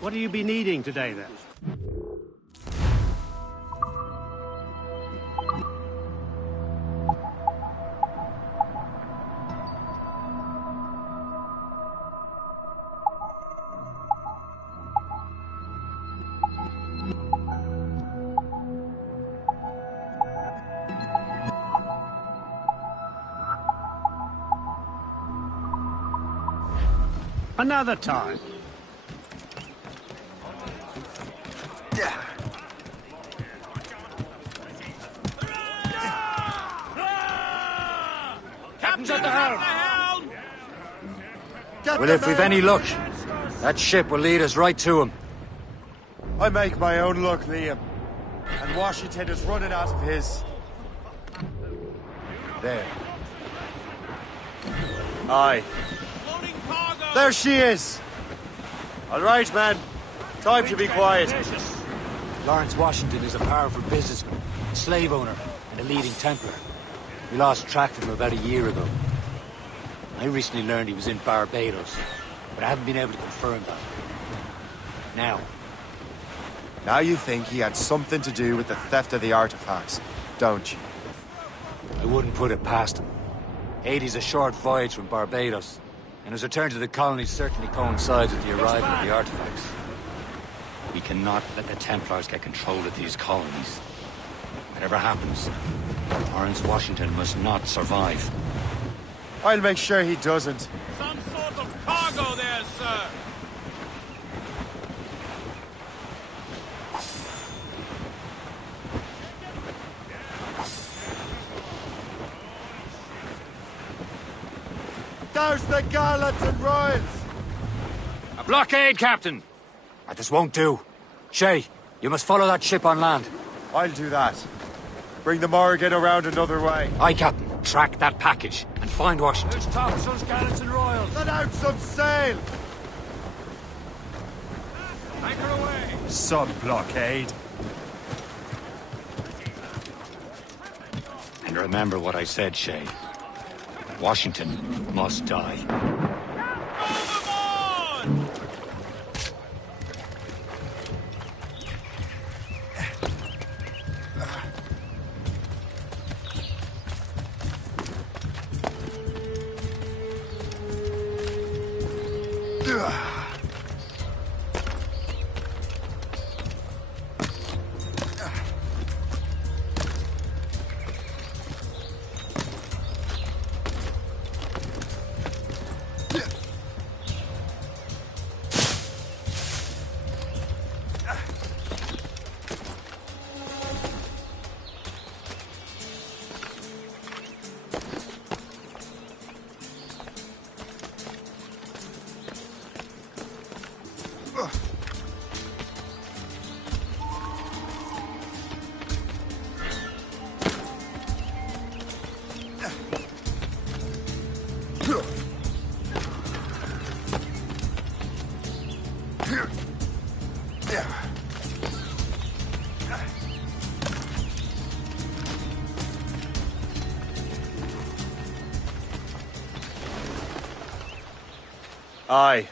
What do you be needing today, then? Another time. Captain's at the helm! Well, if we've any luck, that ship will lead us right to him. I make my own luck, Liam. And Washington is running out of his. There. Aye. There she is! All right, man. Time to be quiet. Lawrence Washington is a powerful businessman, slave owner, and a leading Templar. We lost track of him about a year ago. I recently learned he was in Barbados, but I haven't been able to confirm that. Now you think he had something to do with the theft of the artifacts, don't you? I wouldn't put it past him. Haiti's a short voyage from Barbados, and his return to the colony certainly coincides with the arrival of the artifacts. We cannot let the Templars get control of these colonies. Whatever happens, Lawrence Washington must not survive. I'll make sure he doesn't. Some sort of cargo there, sir. Douse the gallants and royals! A blockade, Captain! This won't do. Shay, you must follow that ship on land. I'll do that. Bring the Morrigan around another way. Aye, Captain. Track that package and find Washington. There's topsails, gallants and royals. Let out some sail! Anchor away! Some blockade. And remember what I said, Shay. Washington must die. Aye.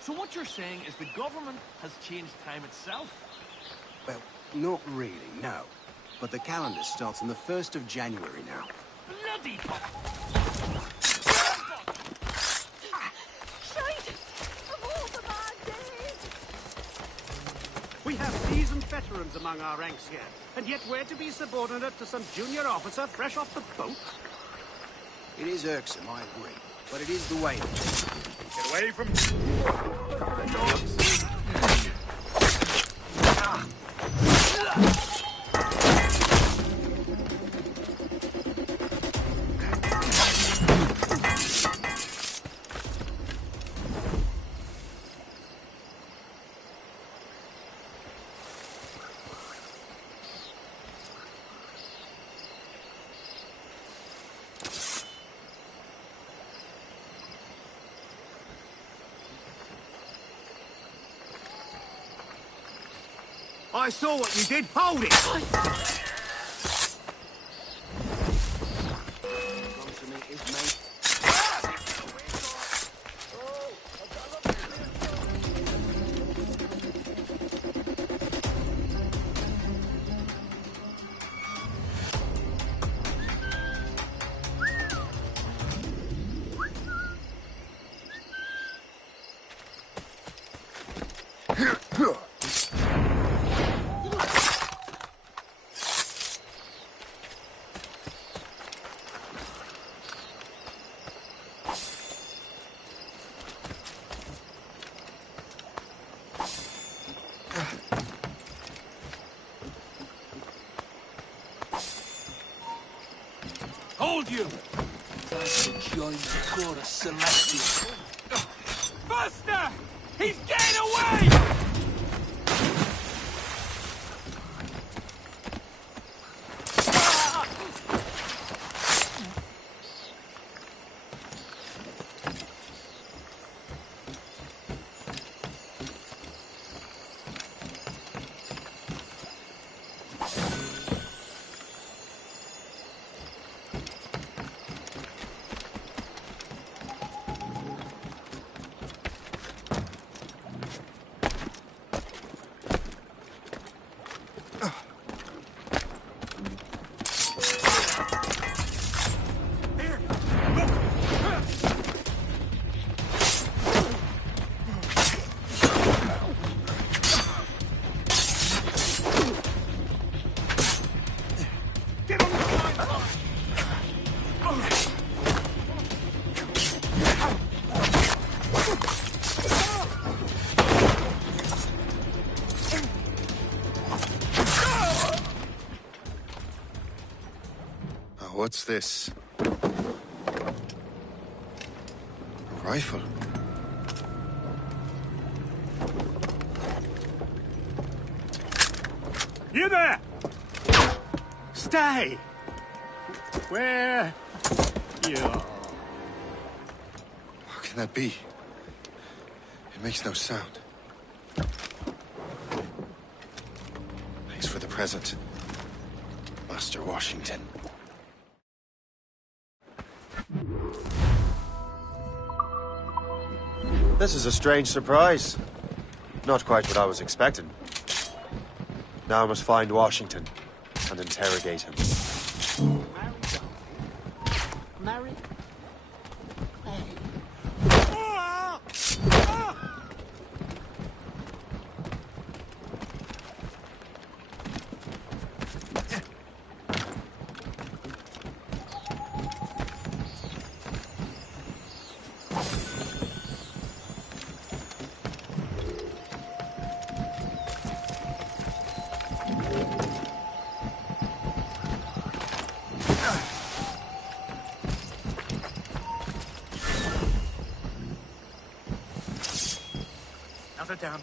So what you're saying is the government has changed time itself? Well, not really, no. But the calendar starts on the 1st of January now. Bloody We have seasoned veterans among our ranks here, and yet we're to be subordinate to some junior officer fresh off the boat? It is irksome, I agree. But it is the way. Get away from... I saw what you did. Hold it! Hold you! Join the chorus celestial. Buster! He's getting away! What's this? A rifle. You there! Stay! Where? You are. How can that be? It makes no sound. Thanks for the present, Master Washington. This is a strange surprise. Not quite what I was expecting. Now I must find Washington and interrogate him. Married? Down.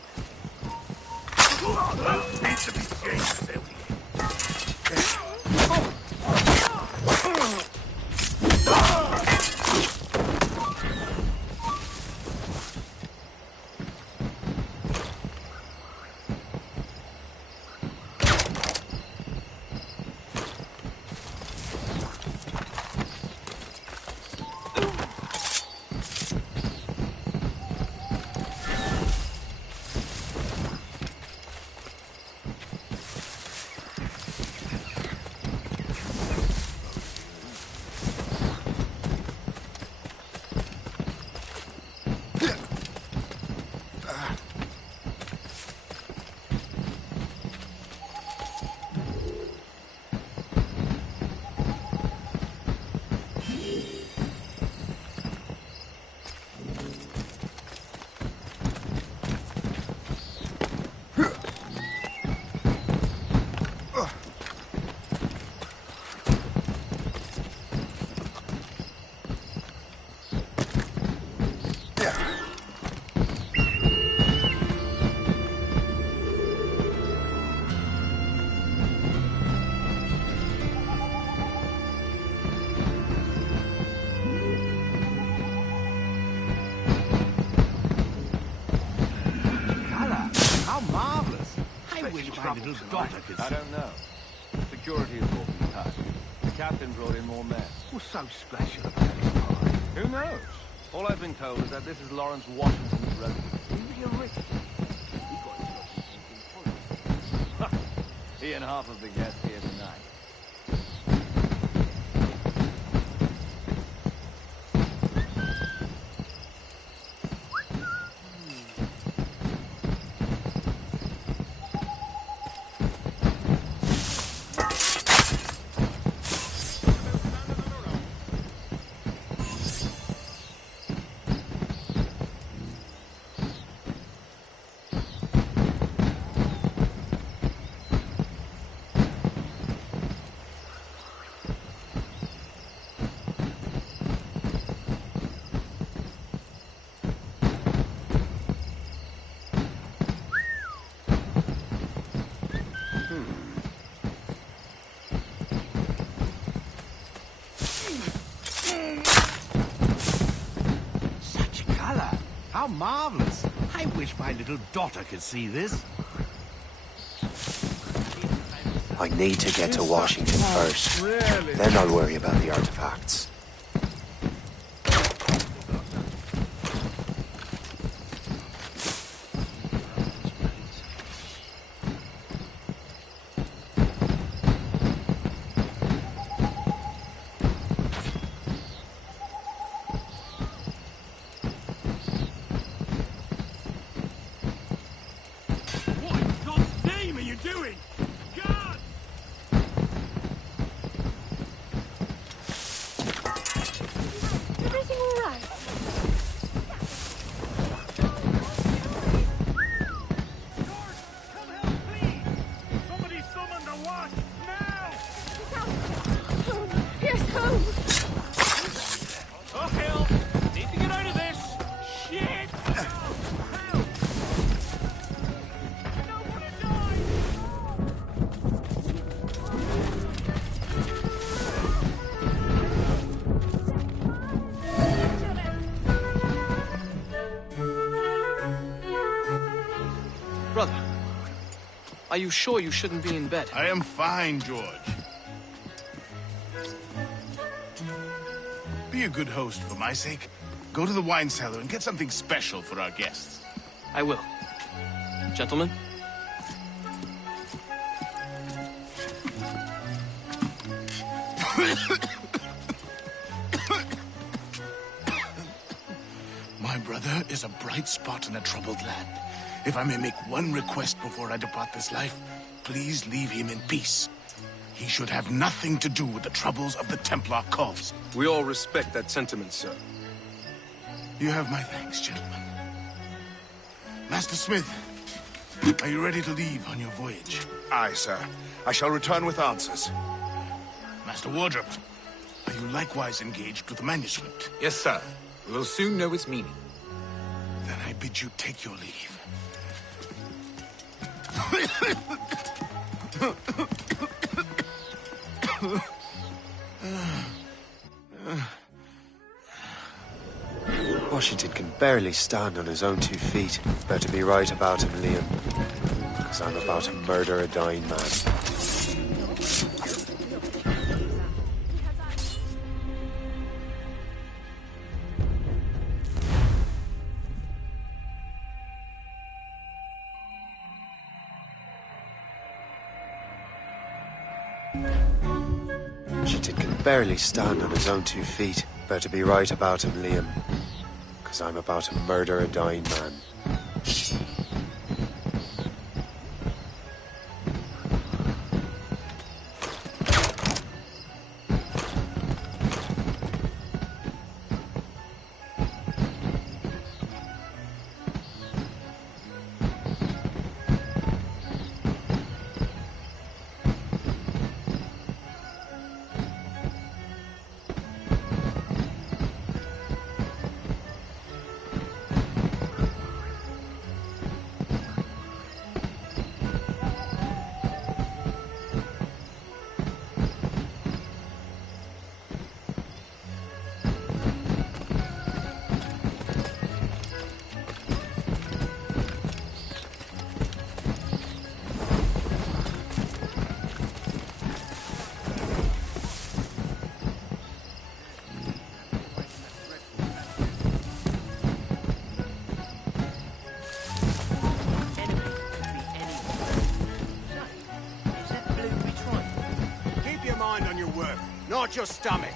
I don't know. Security is awfully tight. The captain brought in more men. What's so special about this party? Who knows? All I've been told is that this is Lawrence Washington's residence. You're rich. He and half of the guests here tonight. How marvelous! I wish my little daughter could see this. I need to get to Washington first. Then I'll worry about the artifacts. Are you sure you shouldn't be in bed? I am fine, George. Be a good host for my sake. Go to the wine cellar and get something special for our guests. I will. Gentlemen? My brother is a bright spot in a troubled land. If I may make one request before I depart this life, please leave him in peace. He should have nothing to do with the troubles of the Templar cause. We all respect that sentiment, sir. You have my thanks, gentlemen. Master Smith, are you ready to leave on your voyage? Aye, sir. I shall return with answers. Master Wardrop, are you likewise engaged with the manuscript? Yes, sir. We will soon know its meaning. Then I bid you take your leave. Washington can barely stand on his own 2 feet. Better be right about him, Liam. Because I'm about to murder a dying man. Washington can barely stand on his own 2 feet. Better be right about him, Liam. Because I'm about to murder a dying man. Not your stomach.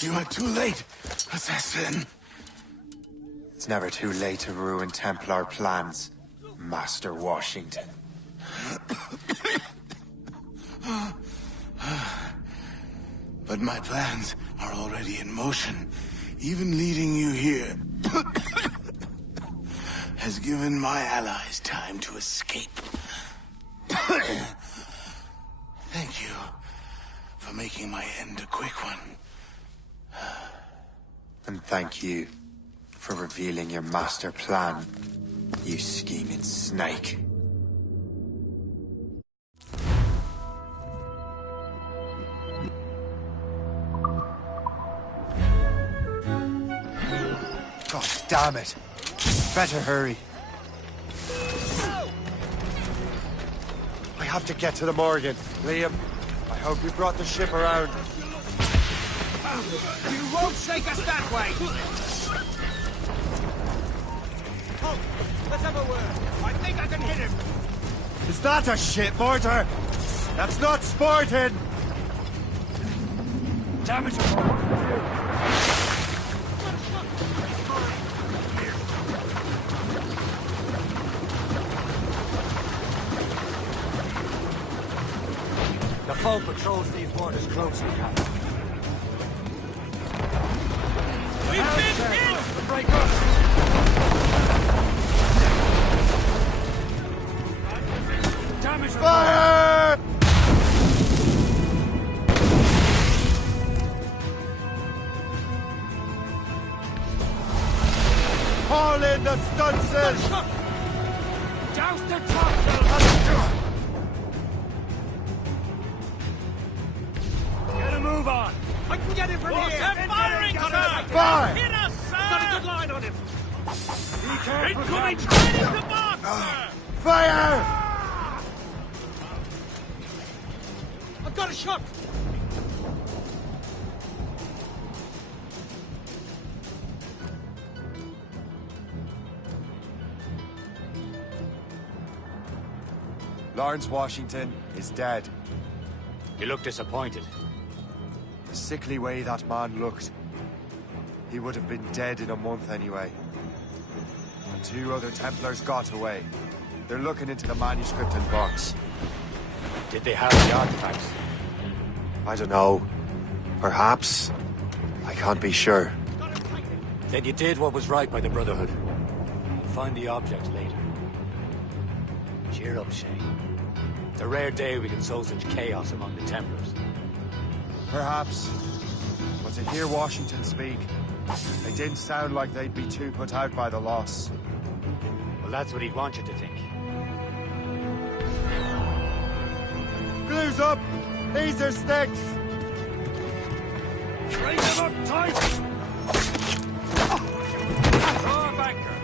You are too late, assassin. It's never too late to ruin Templar plans, Master Washington. But my plans are already in motion. Even leading you here has given my allies time to escape. Thank you for making my end a quick one. And thank you for revealing your master plan, you scheming snake. Damn it. Better hurry. I have to get to the Morgan. Liam, I hope you brought the ship around. You won't shake us that way! Oh, let's have a word. I think I can hit him. Is that a ship mortar? That's not sporting! Damn it! The foe patrols these waters closely, Captain. We've been hit! Break up! Damage! Fire! Haul in the stunsail! Douse the topsail! Get a move on! I can get him from here! They're firing, sir! Fire! Hit us, sir! Got a good line on him! Be careful! Incoming! Ready to box, sir! Fire! I've got a shot! Lawrence Washington is dead. You look disappointed. The sickly way that man looked. He would have been dead in a month anyway. And 2 other Templars got away. They're looking into the manuscript and box. Did they have the artifacts? I don't know. Perhaps. I can't be sure. Then you did what was right by the Brotherhood. We'll find the object later. Cheer up, Shay. It's a rare day we can sow such chaos among the Templars. Perhaps. But to hear Washington speak, it didn't sound like they'd be too put out by the loss. Well, that's what he'd want you to think. Glue's up! These are sticks! Bring them up tight! Draw a banker!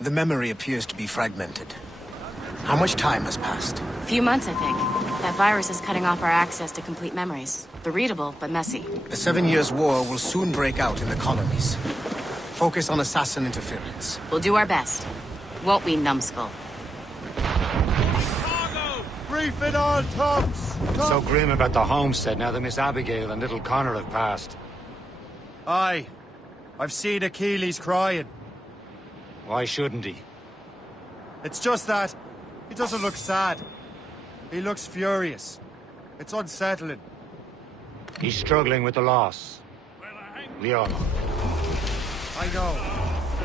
The memory appears to be fragmented. How much time has passed? A few months, I think. That virus is cutting off our access to complete memories. They're readable, but messy. The 7 Years' War will soon break out in the colonies. Focus on assassin interference. We'll do our best. Won't we, numbskull? Brief it all, tops! So grim about the homestead now that Miss Abigail and little Connor have passed. Aye. I've seen Achilles crying. Why shouldn't he? It's just that he doesn't look sad. He looks furious. It's unsettling. He's struggling with the loss. We all are. I know,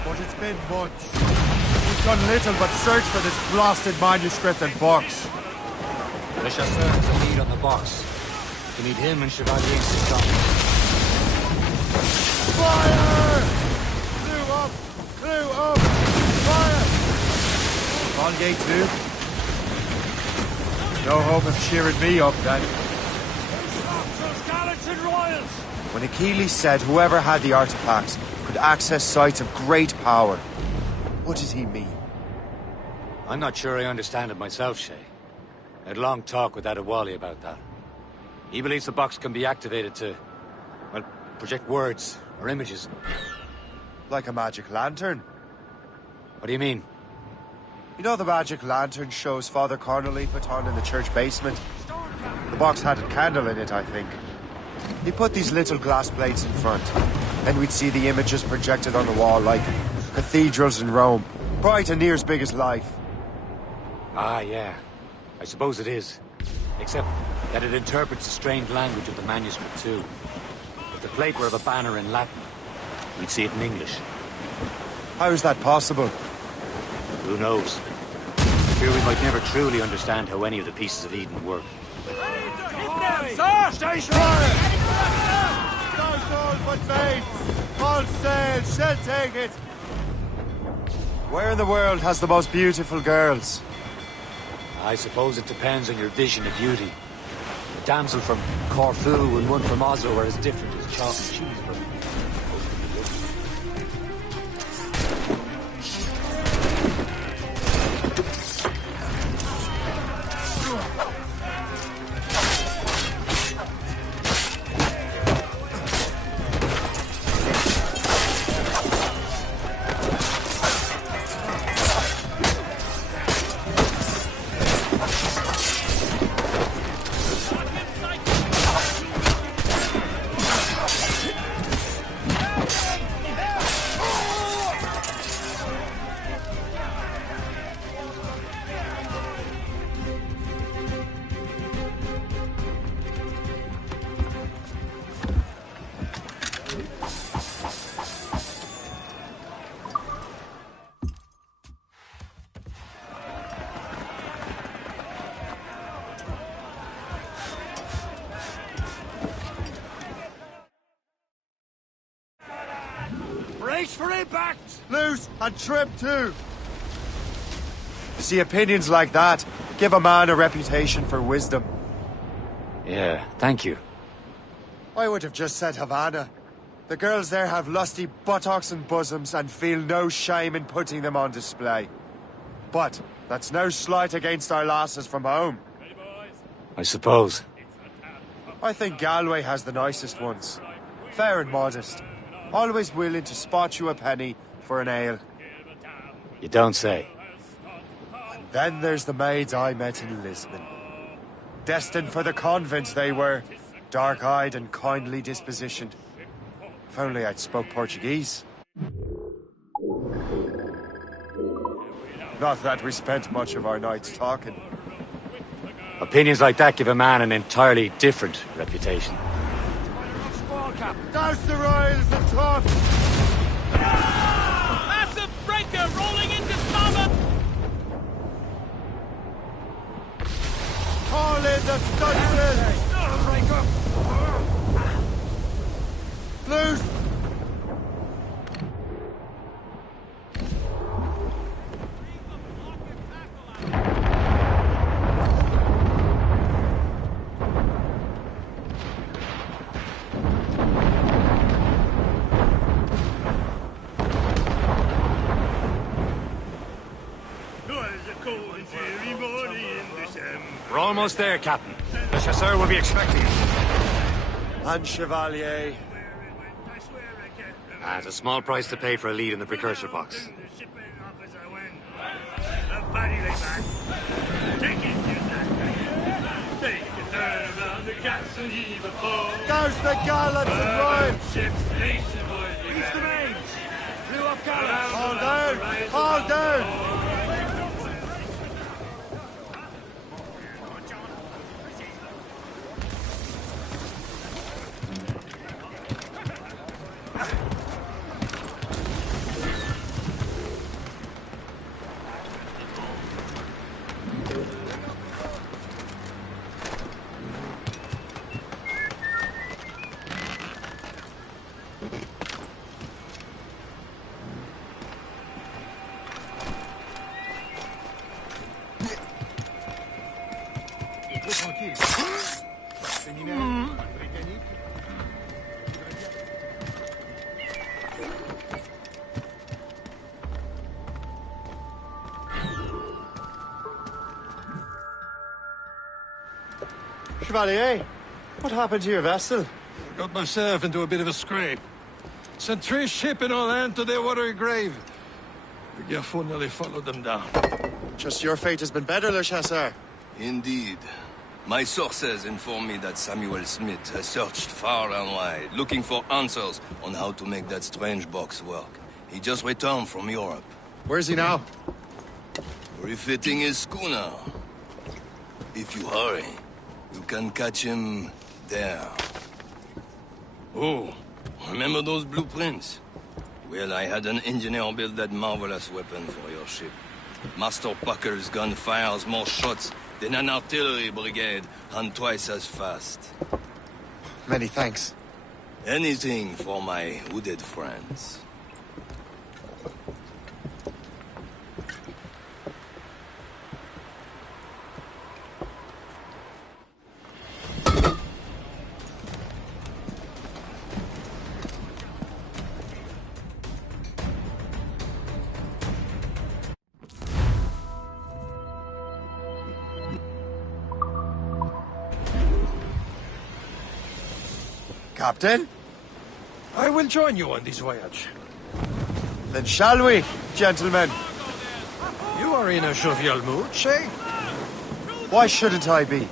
but it's been months. We've done little but search for this blasted manuscript and box. The chasseur has a lead on the box. We need him and Chevalier to stop. Fire! Clue up! Clue up! Fire! On gate 2. No hope of cheering me up then. When Achilles said whoever had the artifacts could access sites of great power, what did he mean? I'm not sure I understand it myself, Shay. I had a long talk with Adewale about that. He believes the box can be activated to, well, project words or images. Like a magic lantern? What do you mean? You know the magic lantern shows Father Connolly put on in the church basement? The box had a candle in it, I think. He put these little glass plates in front. Then we'd see the images projected on the wall like cathedrals in Rome. Bright and near as big as life. Ah, yeah. I suppose it is. Except that it interprets the strange language of the manuscript, too. If the plate were of a banner in Latin, we'd see it in English. How is that possible? Who knows? I fear we might never truly understand how any of the pieces of Eden work. Hit them, sir! Stay Fire! No souls but vain! All sail, shall take it! Where in the world has the most beautiful girls? I suppose it depends on your vision of beauty. A damsel from Corfu and one from Oslo are as different as chalk and cheese, but... Brace for impact! Loose and trim too! See, opinions like that give a man a reputation for wisdom. Yeah, thank you. I would have just said Havana. The girls there have lusty buttocks and bosoms and feel no shame in putting them on display. But that's no slight against our lasses from home. I suppose. I think Galway has the nicest ones. Fair and modest. Always willing to spot you a penny for an ale. You don't say. And then there's the maids I met in Lisbon. Destined for the convent they were. Dark-eyed and kindly dispositioned. If only I'd spoke Portuguese. Not that we spent much of our nights talking. Opinions like that give a man an entirely different reputation. Douse the royals and top! Massive breaker rolling into starboard! Call in the stunsail! Loose! We're almost there, Captain. The chasseur will be expecting us. And Chevalier. It's a small price to pay for a lead in the precursor box. Douse the gallants and rhyme! Reach the main! Blew up gallants! All down! All down! Chevalier, what happened to your vessel? I got myself into a bit of a scrape. Sent 3 ships in our land to their watery grave. The Gerfaut nearly followed them down. Just your fate has been better, Le Chasseur. Indeed. My sources inform me that Samuel Smith has searched far and wide, looking for answers on how to make that strange box work. He just returned from Europe. Where's he now? Refitting his schooner. If you hurry, you can catch him there. Oh, remember those blueprints? Well, I had an engineer build that marvelous weapon for your ship. Master Puckle's gun fires more shots than an artillery brigade, and twice as fast. Many thanks. Anything for my wounded friends. Captain? I will join you on this voyage. Then shall we, gentlemen? You are in a jovial mood, Shay? Why shouldn't I be?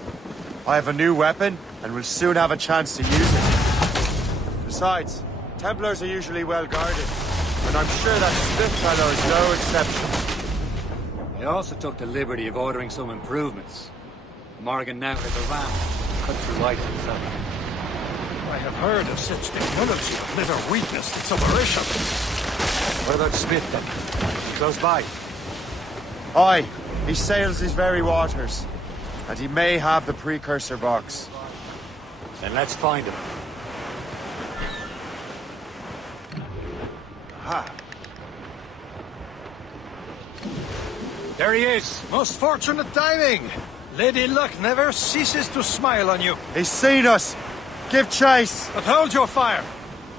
I have a new weapon, and will soon have a chance to use it. Besides, Templars are usually well guarded, and I'm sure that Smith fellow is no exception. I also took the liberty of ordering some improvements. Morgan now has a ram to cut through ice himself. I have heard of such technology. I've never witnessed its operation. What about Smith, then? Close by? Aye, he sails these very waters, and he may have the precursor box. Then let's find him. Aha. There he is! Most fortunate timing! Lady Luck never ceases to smile on you. He's seen us! Give chase! But hold your fire!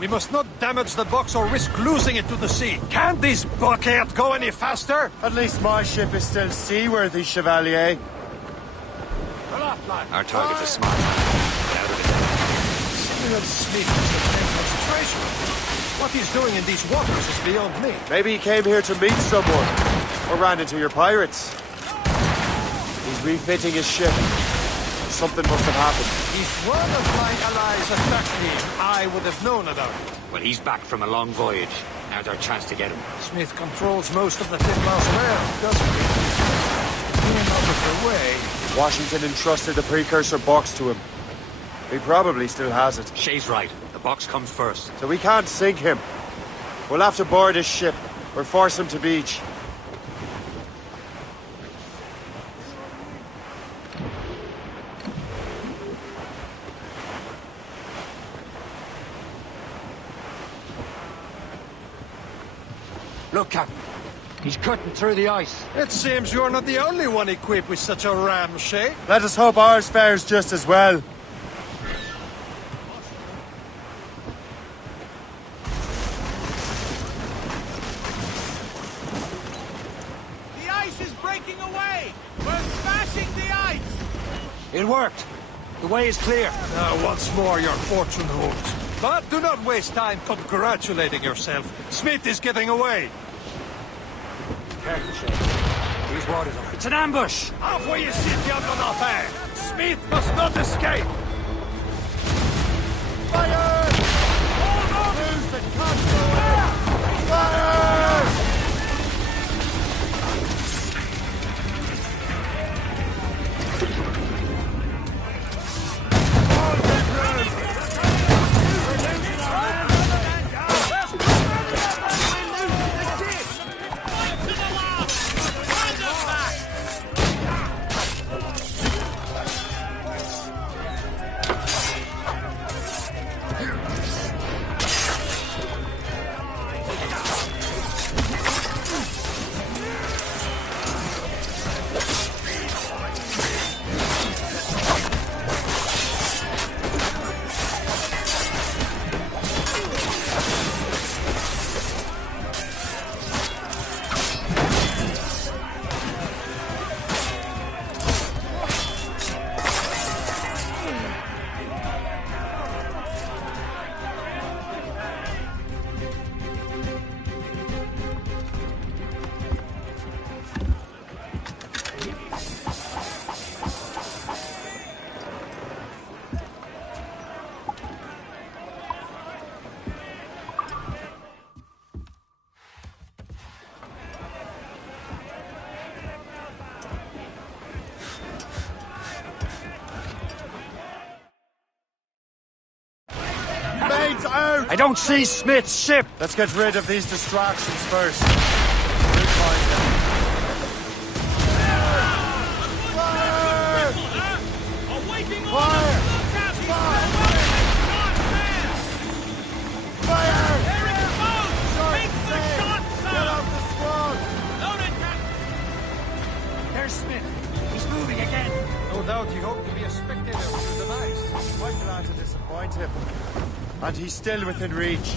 We must not damage the box or risk losing it to the sea. Can't this blockade go any faster? At least my ship is still seaworthy, Chevalier. Our target is smart. Get out of it. Simeon Smith is the Templar's treasure. What he's doing in these waters is beyond me. Maybe he came here to meet someone, or ran into your pirates. He's refitting his ship. Something must have happened. If one of my allies attacked me, I would have known about it. Well, he's back from a long voyage. Now's our chance to get him. Smith controls most of the Templars' realm, doesn't he? Being out of the way. Washington entrusted the precursor box to him. He probably still has it. Shay's right. The box comes first. So we can't sink him. We'll have to board his ship, or force him to beach. Look, Captain. He's cutting through the ice. It seems you're not the only one equipped with such a ram, Shay. Let us hope ours fares just as well. The ice is breaking away! We're smashing the ice! It worked. The way is clear. Now, once more, your fortune holds. But do not waste time congratulating yourself. Smith is getting away. Careful, Shay. These waters are... It's an ambush! Off where you sit, young Donathan! Smith must not escape! Fire! Hold on! Lose the convoy! Fire! out! I don't see Smith's ship! Let's get rid of these distractions first. We'll find them. Fire! Fire! There it goes! Take the shot, sir! Get off the squad! Loaded, Captain! There's Smith. He's moving again. No doubt he hoped to be a spectator through the night. Quite glad to disappoint him. And he's still within reach.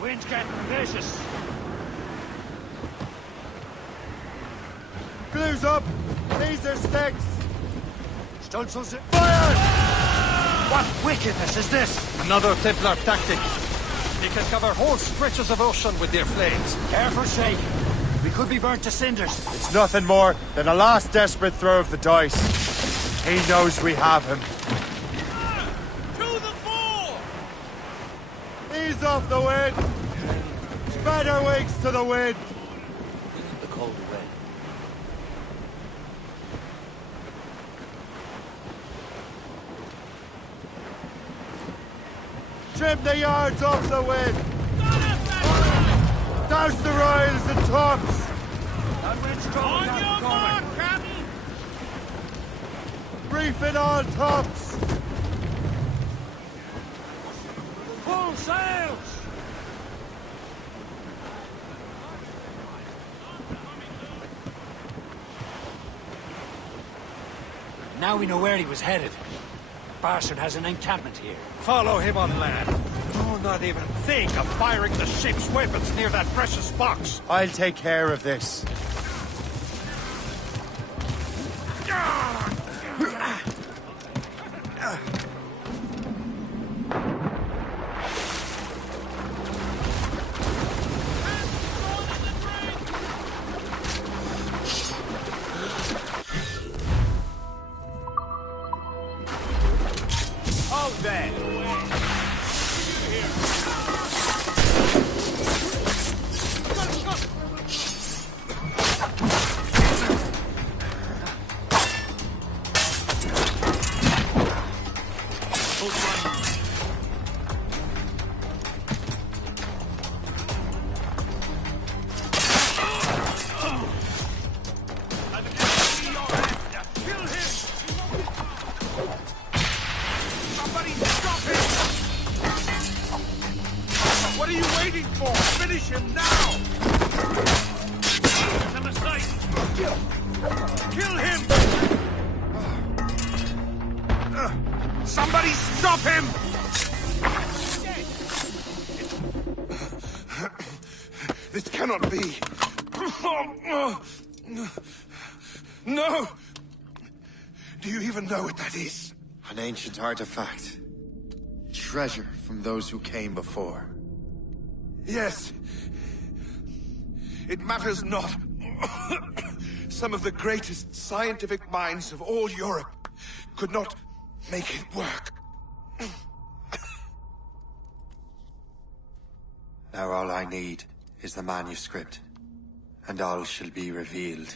Wind's getting vicious. Glue's up! These are sticks! Stutzel's it. Fire! What wickedness is this? Another Templar tactic. They can cover whole stretches of ocean with their flames. Careful, Shay. We could be burnt to cinders. It's nothing more than a last desperate throw of the dice. He knows we have him. To the fore! Ease off the wind! Spread our wings to the wind! The cold away. Trim the yards off the wind! Douse the royals and tops! That wind's strong. On your mark, Captain! Brief it all tops! Full sails! Now we know where he was headed. Bastard has an encampment here. Follow him on land. Do not even think of firing the ship's weapons near that precious box. I'll take care of this. Hold there! What are you waiting for? Finish him now! To the side! Kill him! Somebody stop him! This cannot be. No! Do you even know what that is? An ancient artifact. Treasure from those who came before. Yes. It matters not. Some of the greatest scientific minds of all Europe could not make it work. Now all I need is the manuscript, and all shall be revealed.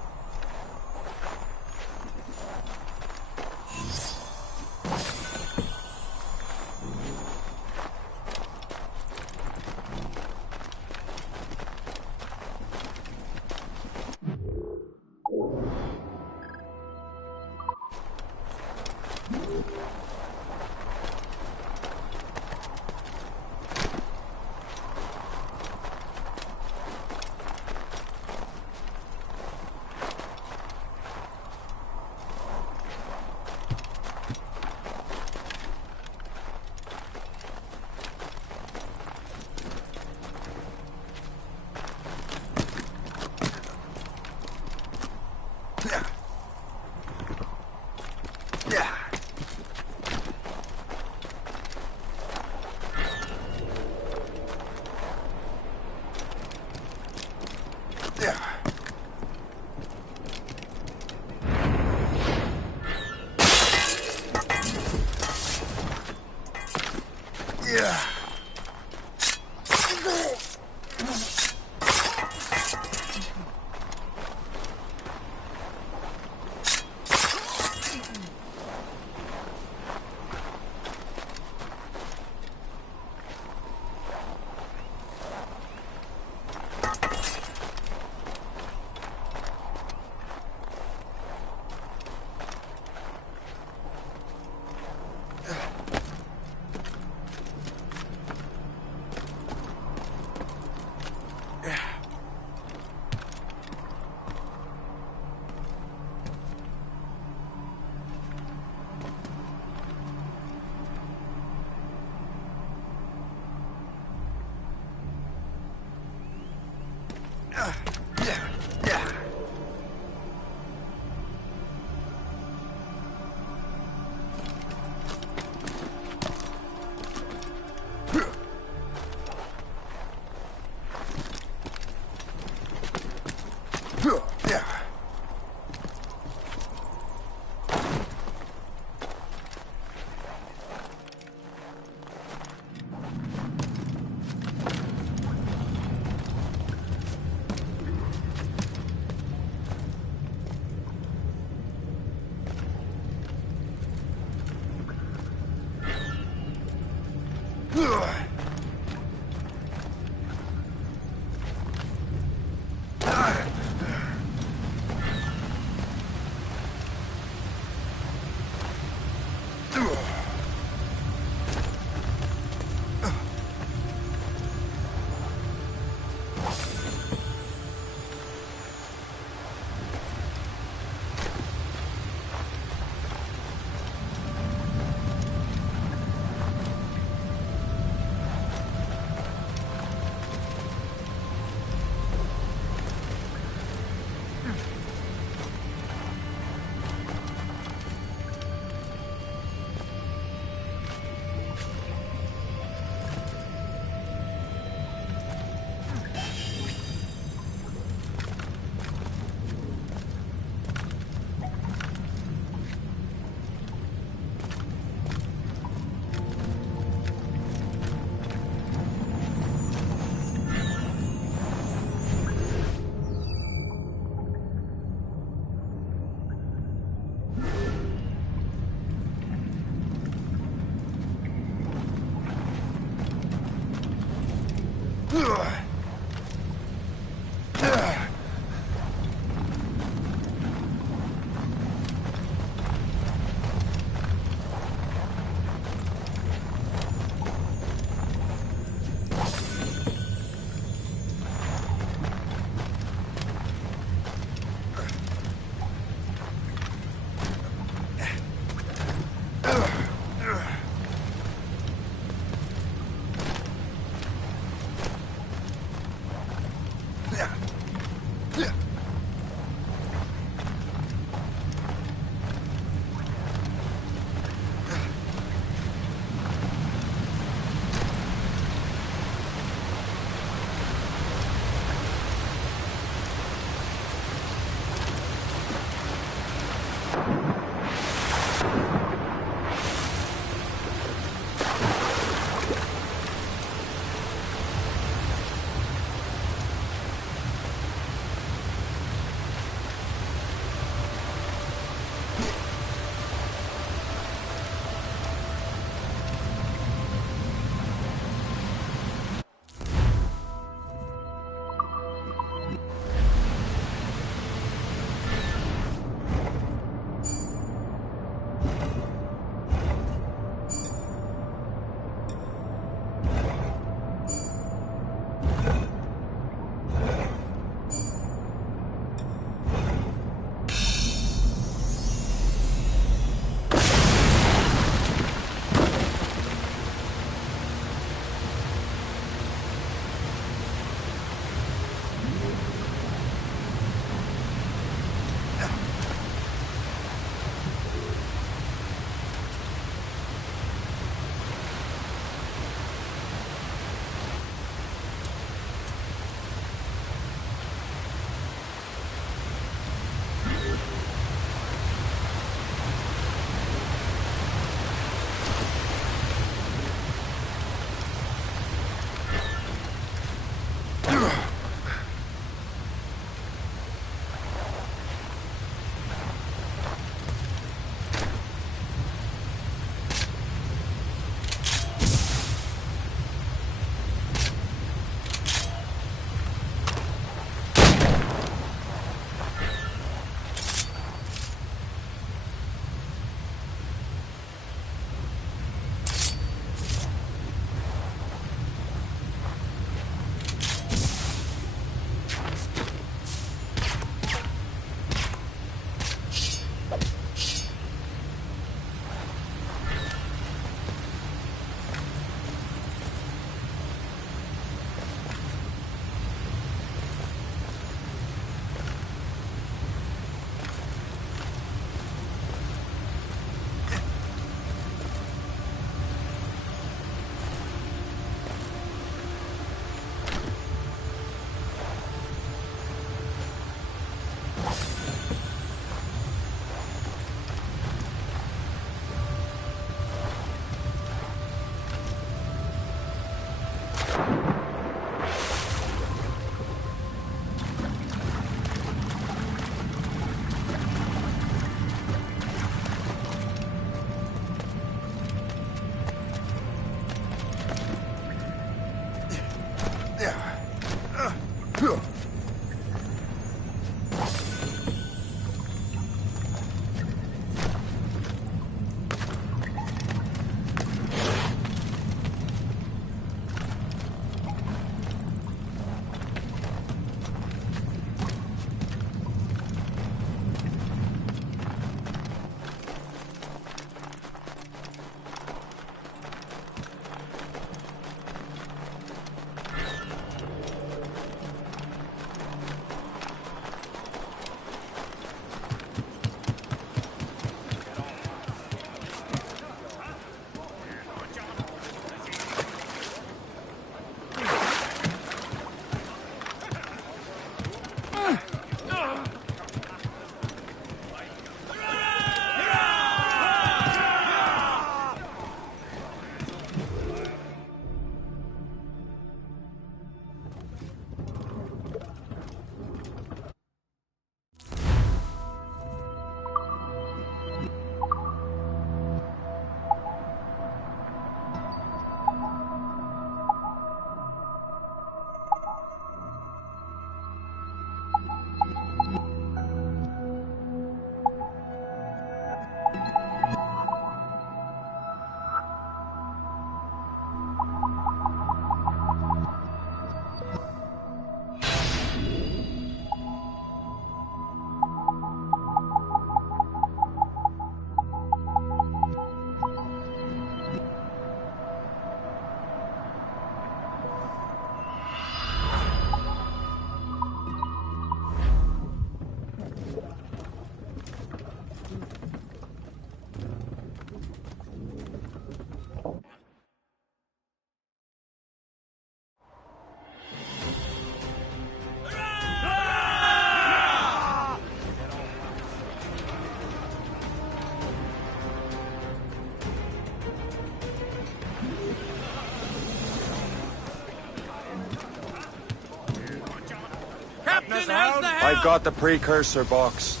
I've got the precursor box.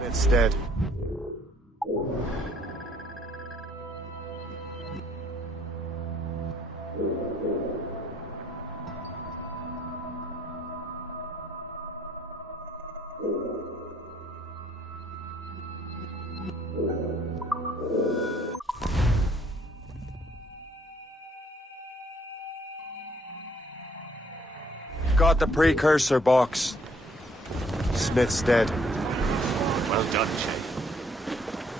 It's dead. Got the precursor box. Smith's dead. Well done, Shay.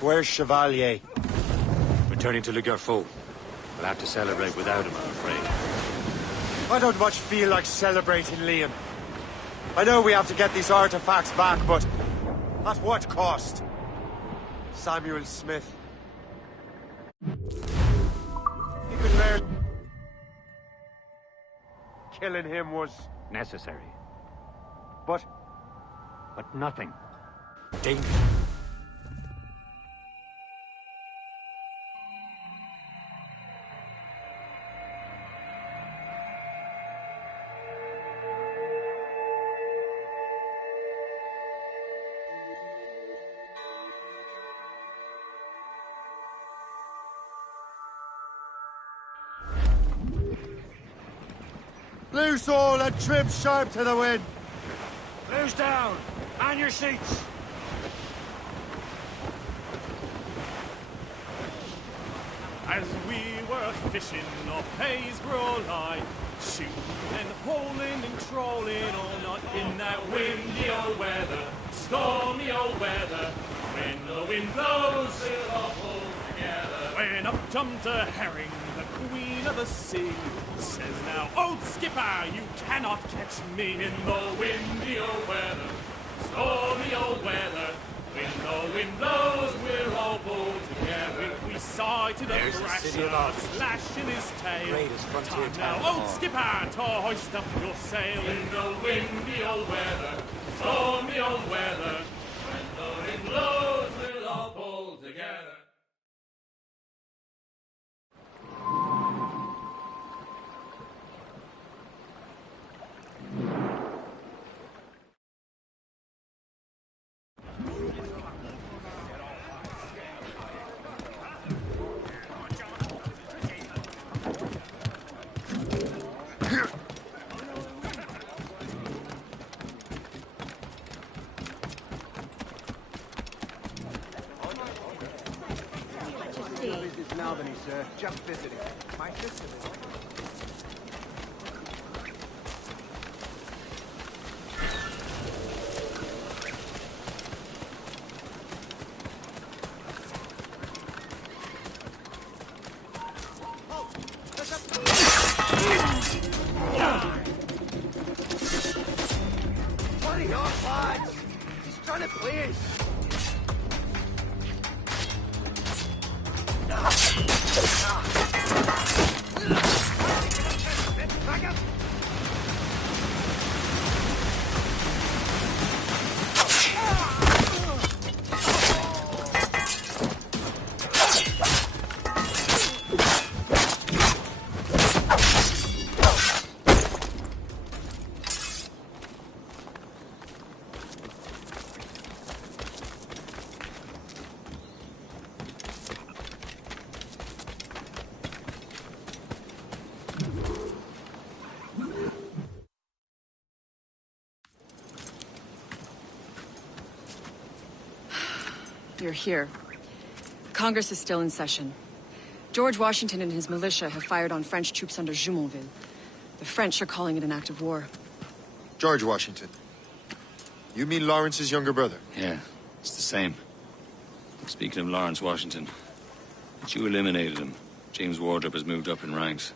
Where's Chevalier? Returning to Le Gerfaut. We'll have to celebrate without him, I'm afraid. I don't much feel like celebrating, Liam. I know we have to get these artifacts back, but at what cost? Samuel Smith. He could barely... Killing him was... necessary. But nothing. Dangerous. Loose all and trim sharp to the wind. Loose down! On your seats! As we were fishing off Haysborough line, shooting and holing and trolling all night in that windy old weather, stormy old weather. When the wind blows, we'll all pull together. When up jumped a herring, the queen of the sea, says now, old skipper, you cannot catch me in the windy old weather, stormy old weather. When the wind blows, we'll all pull together. We sighted a thrasher, slashing his tail. Time now, old skipper, to hoist up your sail. In the windy old weather, stormy old weather. When the wind blows, we'll all pull together. Mrs. Malveny, sir. Just visiting. My sister is... You're here. Congress is still in session. George Washington and his militia have fired on French troops under Jumonville. The French are calling it an act of war. George Washington. You mean Lawrence's younger brother? Yeah, it's the same. Speaking of Lawrence Washington, but you eliminated him. James Wardrop has moved up in ranks.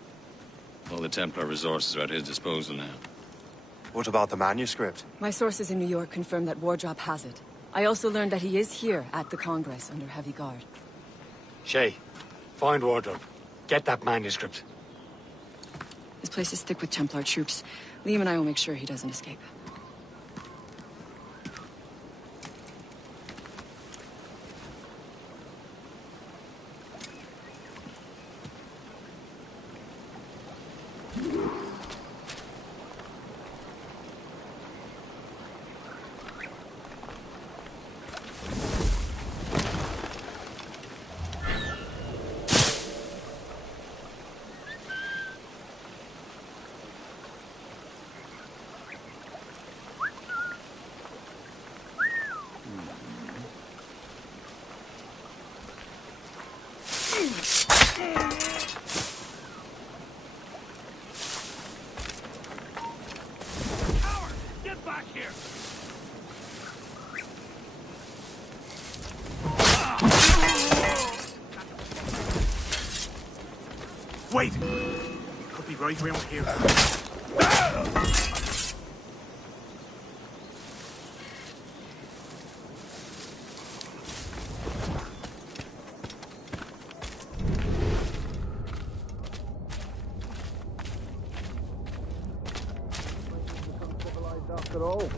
All the Templar resources are at his disposal now. What about the manuscript? My sources in New York confirm that Wardrop has it. I also learned that he is here at the Congress under heavy guard. Shay, find Wardrop. Get that manuscript. This place is thick with Templar troops. Liam and I will make sure he doesn't escape. Get back here! Wait! Could be right around here. After all.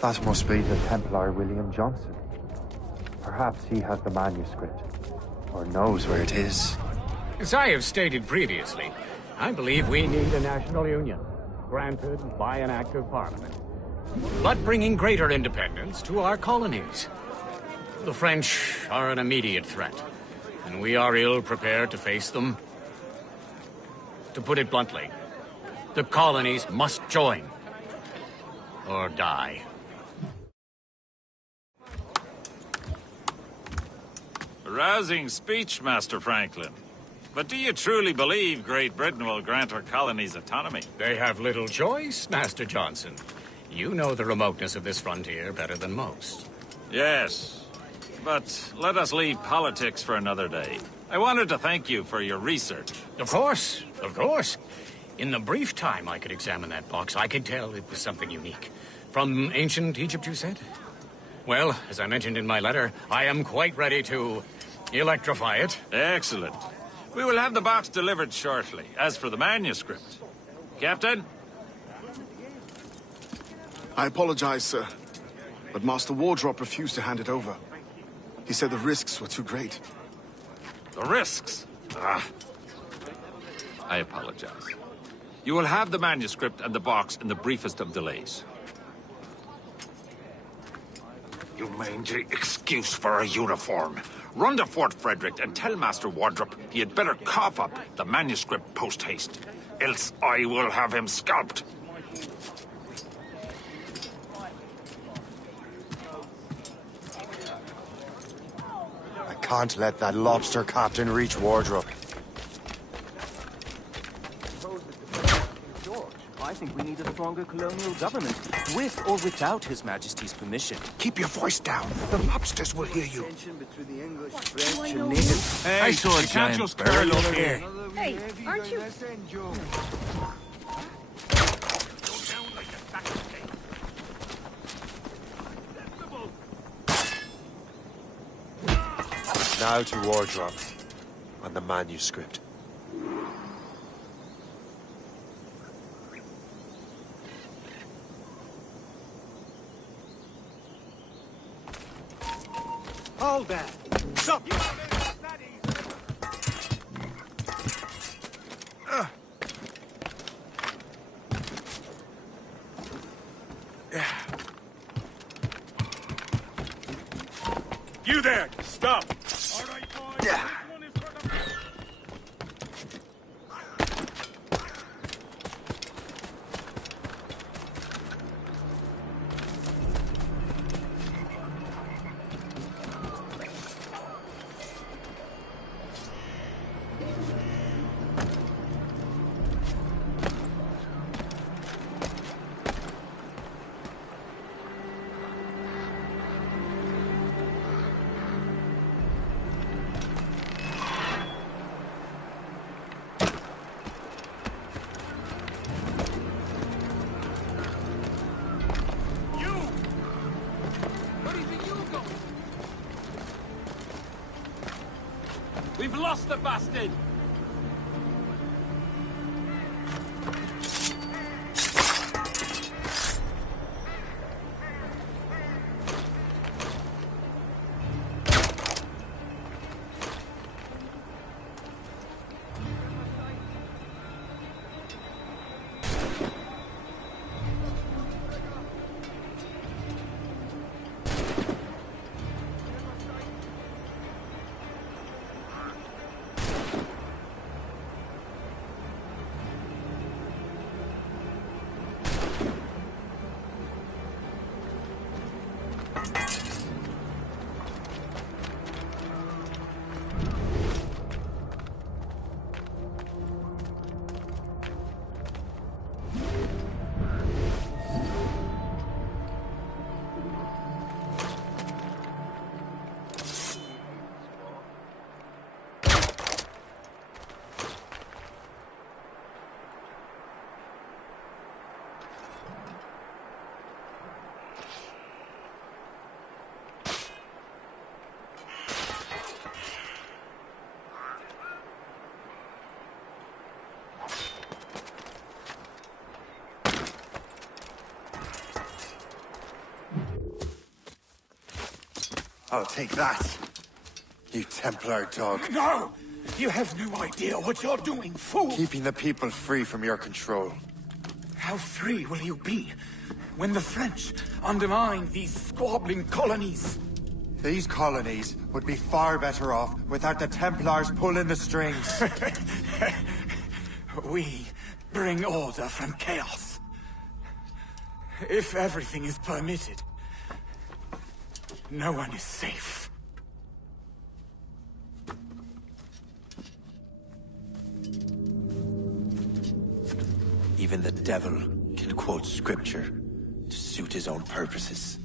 That must be the Templar William Johnson. Perhaps he has the manuscript, or knows where it is. As I have stated previously, I believe we need a national union, granted by an act of parliament, but bringing greater independence to our colonies. The French are an immediate threat, and we are ill prepared to face them. To put it bluntly, the colonies must join, or die. Rousing speech, Master Franklin. But do you truly believe Great Britain will grant her colonies autonomy? They have little choice, Master Johnson. You know the remoteness of this frontier better than most. Yes, but let us leave politics for another day. I wanted to thank you for your research. Of course, of course. In the brief time I could examine that box, I could tell it was something unique. From ancient Egypt, you said? Well, as I mentioned in my letter, I am quite ready to electrify it. Excellent. We will have the box delivered shortly. As for the manuscript... Captain? I apologize, sir, but Master Wardrop refused to hand it over. He said the risks were too great. The risks? Ah. I apologize. You will have the manuscript and the box in the briefest of delays. You mangy excuse for a uniform. Run to Fort Frederick and tell Master Wardrop he had better cough up the manuscript post-haste. Else I will have him scalped. I can't let that lobster captain reach Wardrop. I think we need a stronger colonial government, with or without His Majesty's permission. Keep your voice down. The lobsters will hear you. Hey, I saw a you can't giant just bird curl over up there. here. Hey, aren't you... Now to Wardrop on the manuscript. Hold there. Stop. You there! Stop! We've lost the bastard! I'll take that, you Templar dog. No! You have no idea what you're doing, fool! Keeping the people free from your control. How free will you be when the French undermine these squabbling colonies? These colonies would be far better off without the Templars pulling the strings. We bring order from chaos. If everything is permitted, no one is safe. Even the devil can quote scripture to suit his own purposes.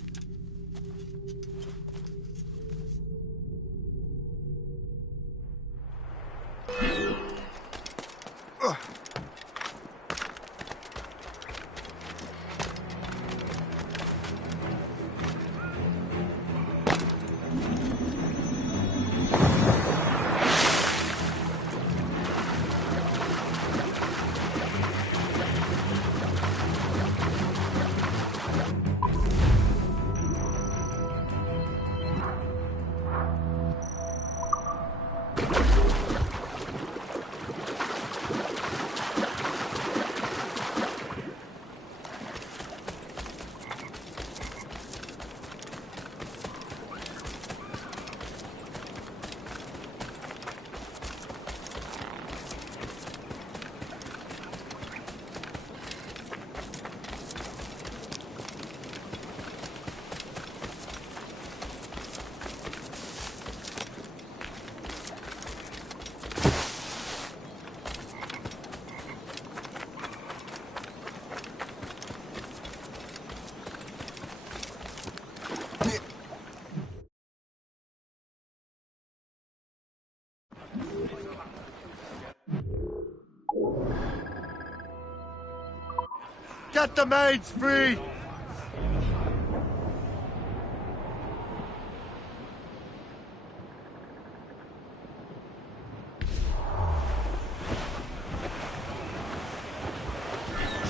Get the maids free!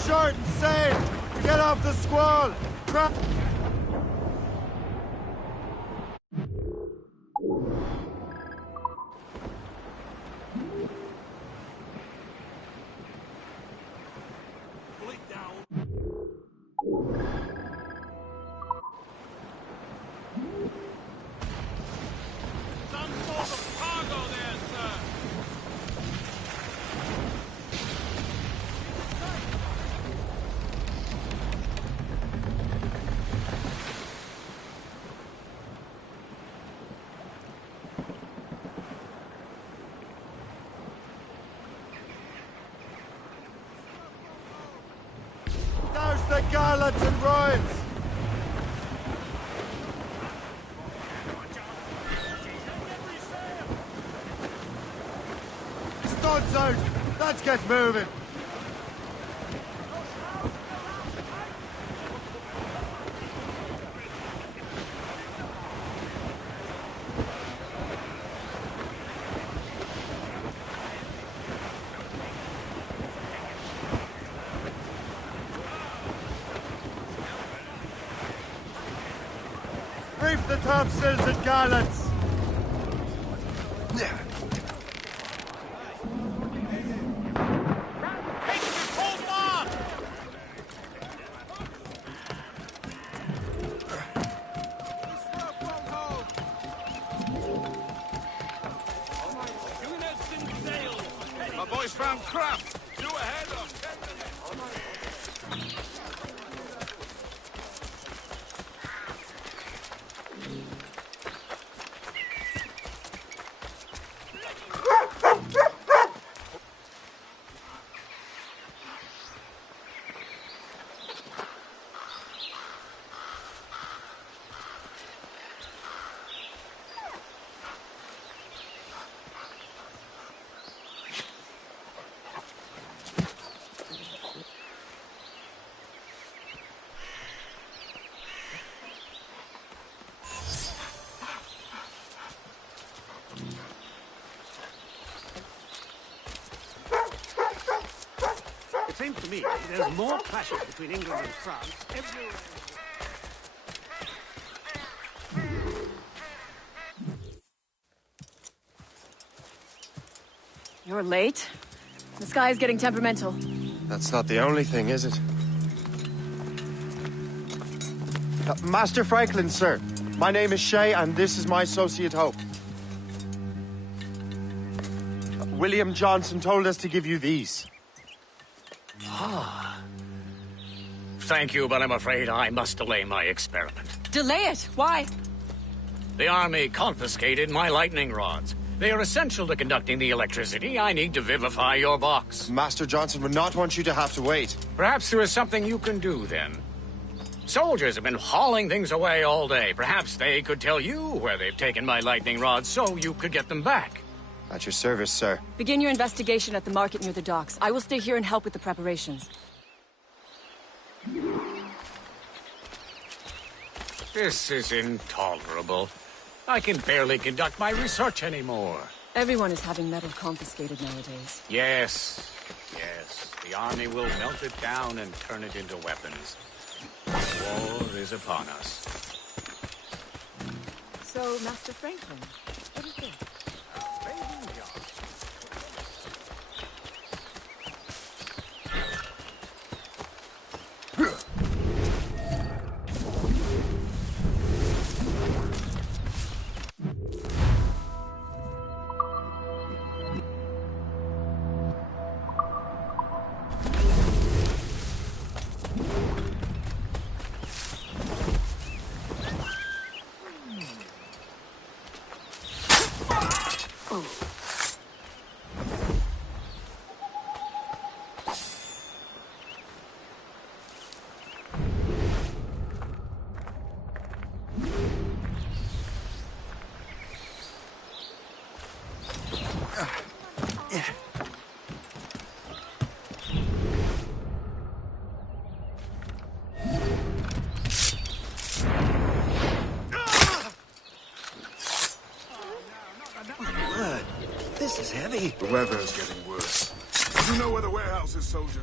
Short and safe! Get off the squall! Crap! Douse the gallants and royals! Studs out! Let's get moving! Reef the topsails and gallants! My boys found craft. Due ahead of 10 minutes. It seems to me there's more clashes between England and France everywhere. You're late. The sky is getting temperamental. That's not the only thing, is it? Master Franklin, sir. My name is Shay, and this is my associate Hope. William Johnson told us to give you these. Ah. Thank you, but I'm afraid I must delay my experiment. Delay it? Why? The army confiscated my lightning rods. They are essential to conducting the electricity I need to vivify your box. Master Johnson would not want you to have to wait. Perhaps there is something you can do, then. Soldiers have been hauling things away all day. Perhaps they could tell you where they've taken my lightning rods so you could get them back. At your service, sir. Begin your investigation at the market near the docks. I will stay here and help with the preparations. This is intolerable. I can barely conduct my research anymore. Everyone is having metal confiscated nowadays. Yes, yes. The army will melt it down and turn it into weapons. War is upon us. So, Master Franklin, what is this? This is heavy. The weather's getting worse. You know where the warehouse is, soldier?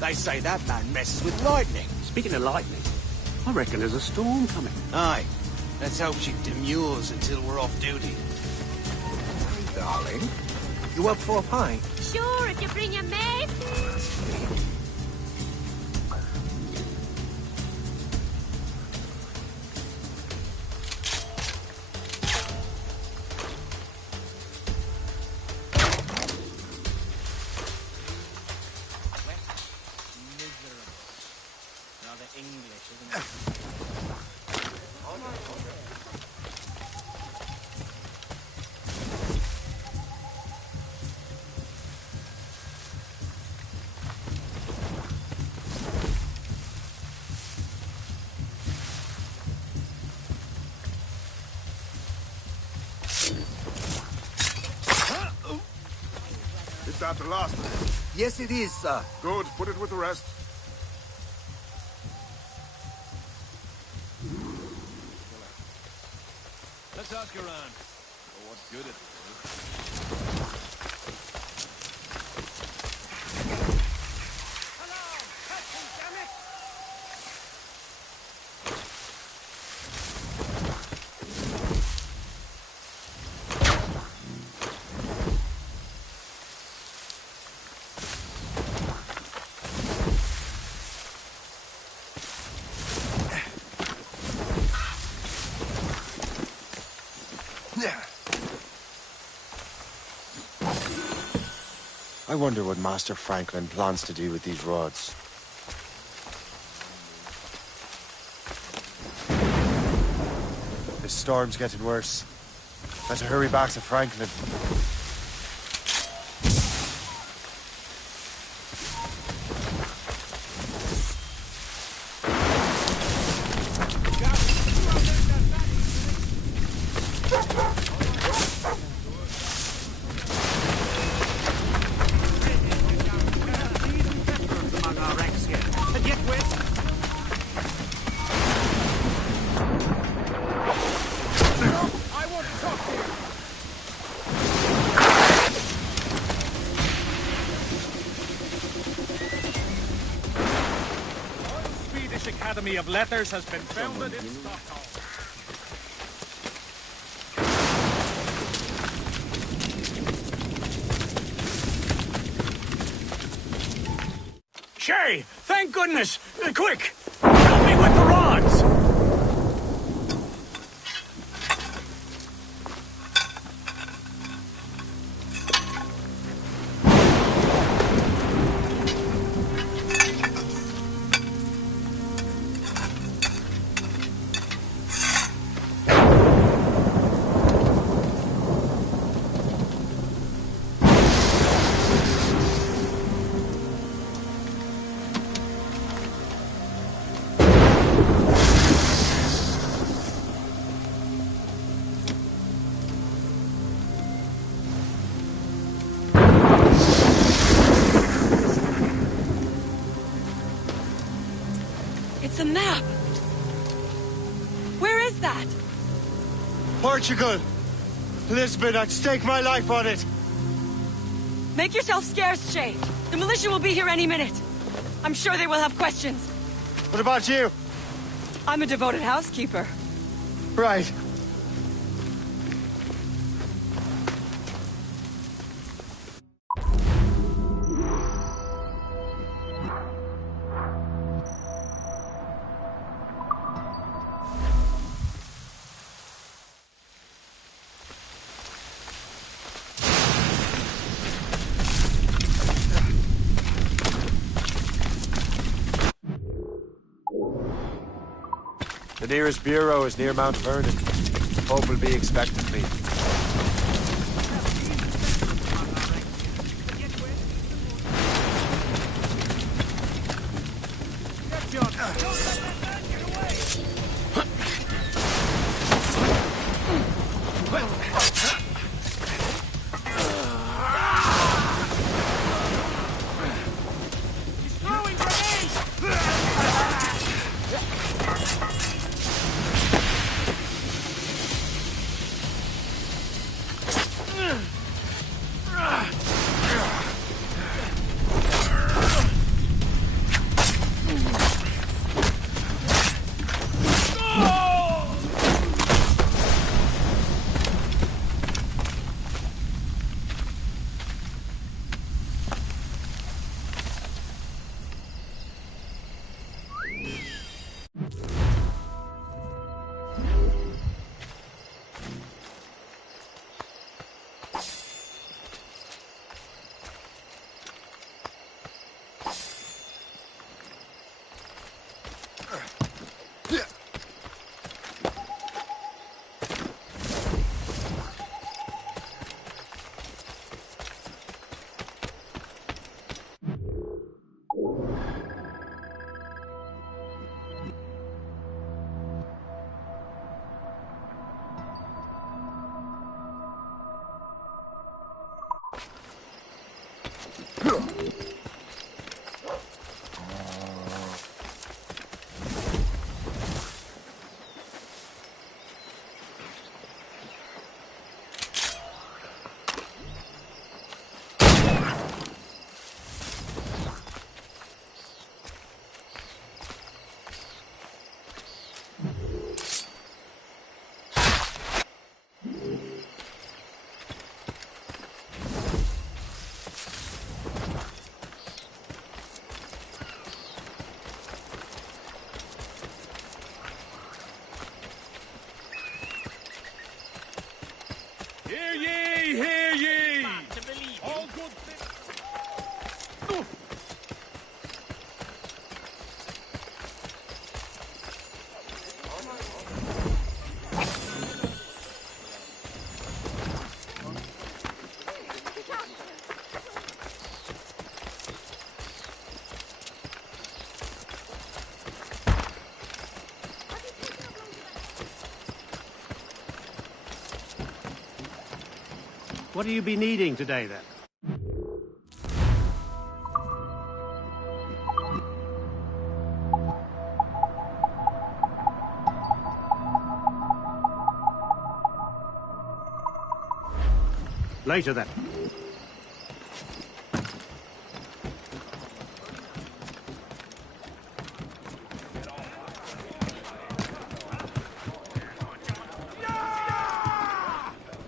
They say that man messes with lightning. Speaking of lightning, I reckon there's a storm coming. Aye. Let's hope she demurs until we're off duty. Hey, darling. You up for a pint? Sure, if you bring your mate. Is that the last of it? Yes, it is, sir. Good. Put it with the rest. Let's ask around. For what good it I wonder what Master Franklin plans to do with these rods. This storm's getting worse. Better hurry back to Franklin. Academy of Letters has been founded in Stockholm. Shay, thank goodness! Quick! Help me with the rods! It's a map! Where is that? Portugal! Lisbon, I'd stake my life on it! Make yourself scarce, Shay. The militia will be here any minute. I'm sure they will have questions. What about you? I'm a devoted housekeeper. Right. The nearest bureau is near Mount Vernon. Pope will be expecting me. What will you be needing today, then? Later, then.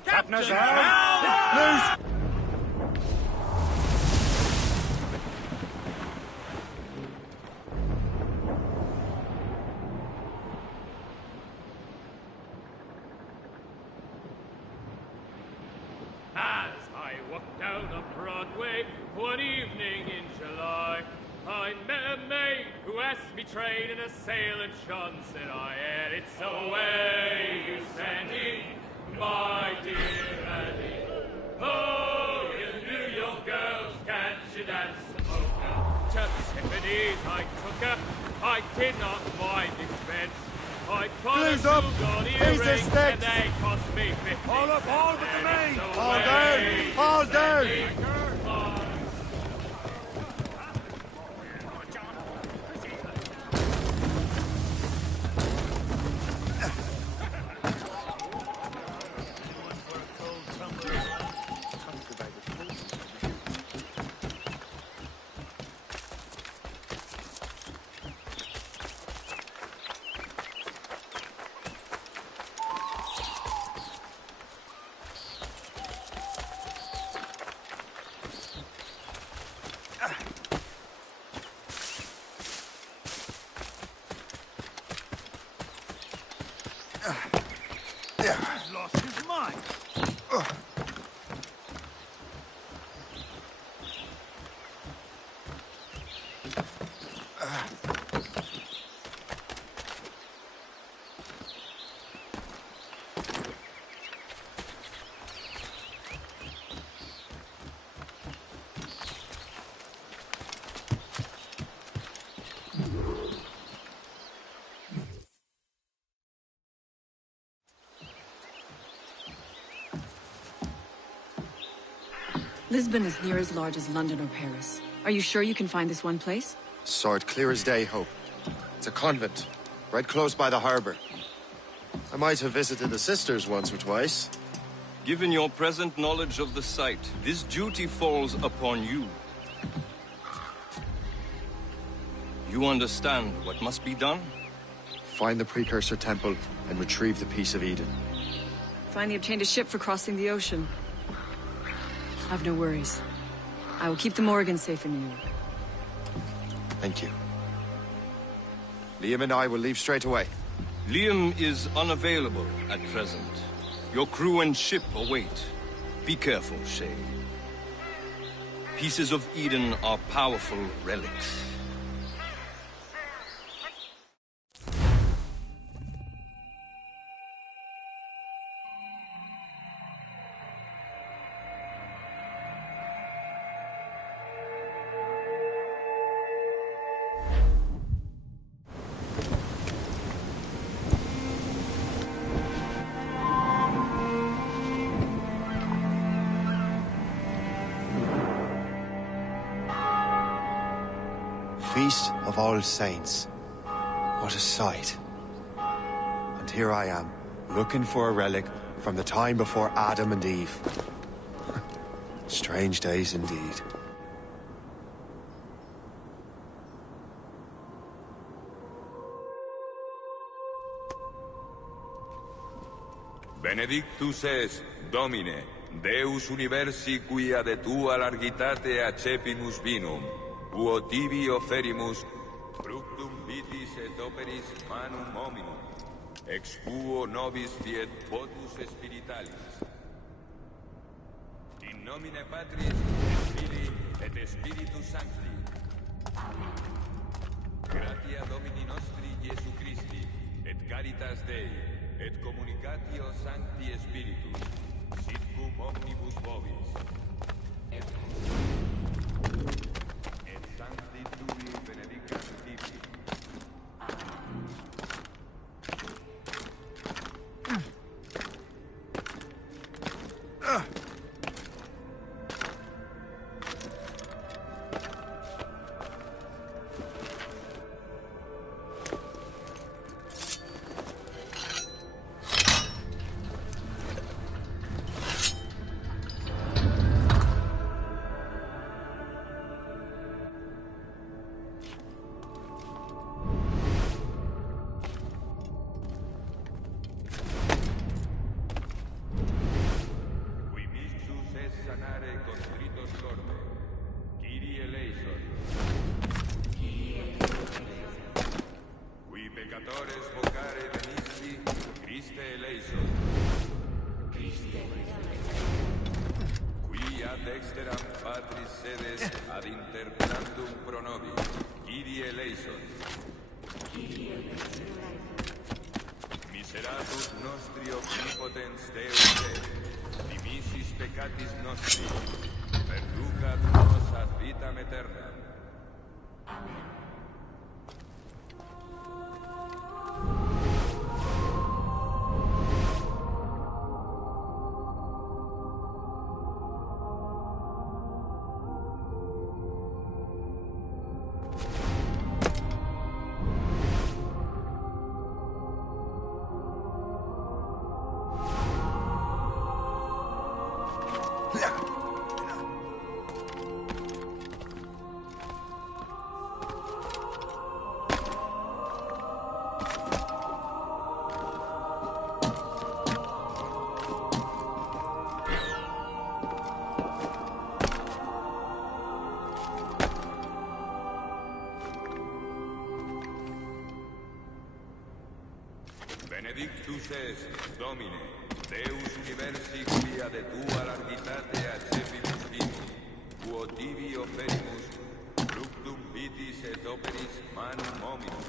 Captain's out! Loose! As I walked down on Broadway one evening in July, I met a maid who asked me trade in a sail and shone. Said I, and it's away you standing, my dear Annie. Oh, you New York girls, can't you dance the polka? To Tiffany's I took her, I did not mind expense. I bought her two gold earrings and they cost me 50 Hold up, hold with the main! So Hold down! Hold down! Lisbon is near as large as London or Paris. Are you sure you can find this one place? Saw it clear as day, Hope. It's a convent, right close by the harbor. I might have visited the sisters once or twice. Given your present knowledge of the site, this duty falls upon you. You understand what must be done? Find the Precursor Temple and retrieve the Piece of Eden. Finally obtained a ship for crossing the ocean. I've no worries. I will keep the Morgans safe in New York. Thank you. Liam and I will leave straight away. Liam is unavailable at present. Your crew and ship await. Be careful, Shay. Pieces of Eden are powerful relics. Feast of All Saints. What a sight. And here I am, looking for a relic from the time before Adam and Eve. Strange days indeed. Benedictus es, Domine, Deus universi quia de tua largitate accepimus vinum, quo tibi oferimus, fructum vitis et operis manum hominum, ex quo nobis fiet votus spiritualis. In nomine Patris, et Filii, et Spiritus Sancti. Gratia Domini nostri Iesu Christi, et caritas Dei, et communicatio Sancti Spiritus, sit cum omnibus vobis. Et Sancti Tui benedicat tibi. Miseratus nostri omnipotens Deus et, dimissis peccatis nostri, perducat nos ad vitam aeternam. Amen. Benedictus est, Domine, Deus universi quia de tua largitate accepimus vinum, quo tibi oferimus, fructum vitis et operis manum hominum,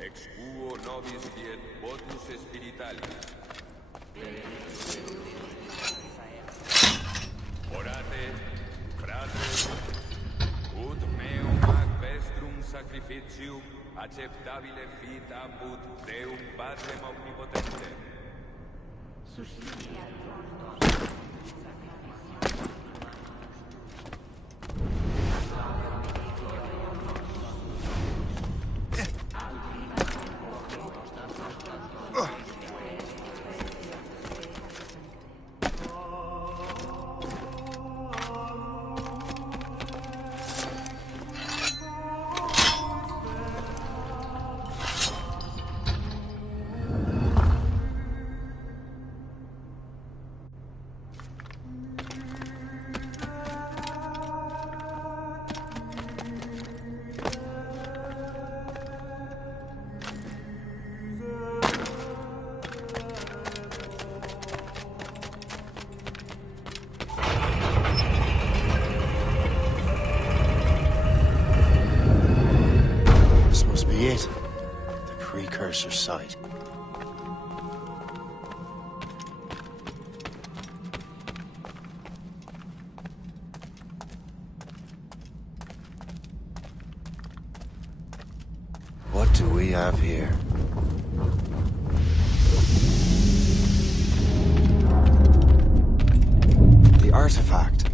ex quo nobis fiet votus spiritualis. Orate, fratres, ut meum ac vestrum sacrificium acceptabile fit ambut Deum Patrem Omnipotentem. we have here? The artifact.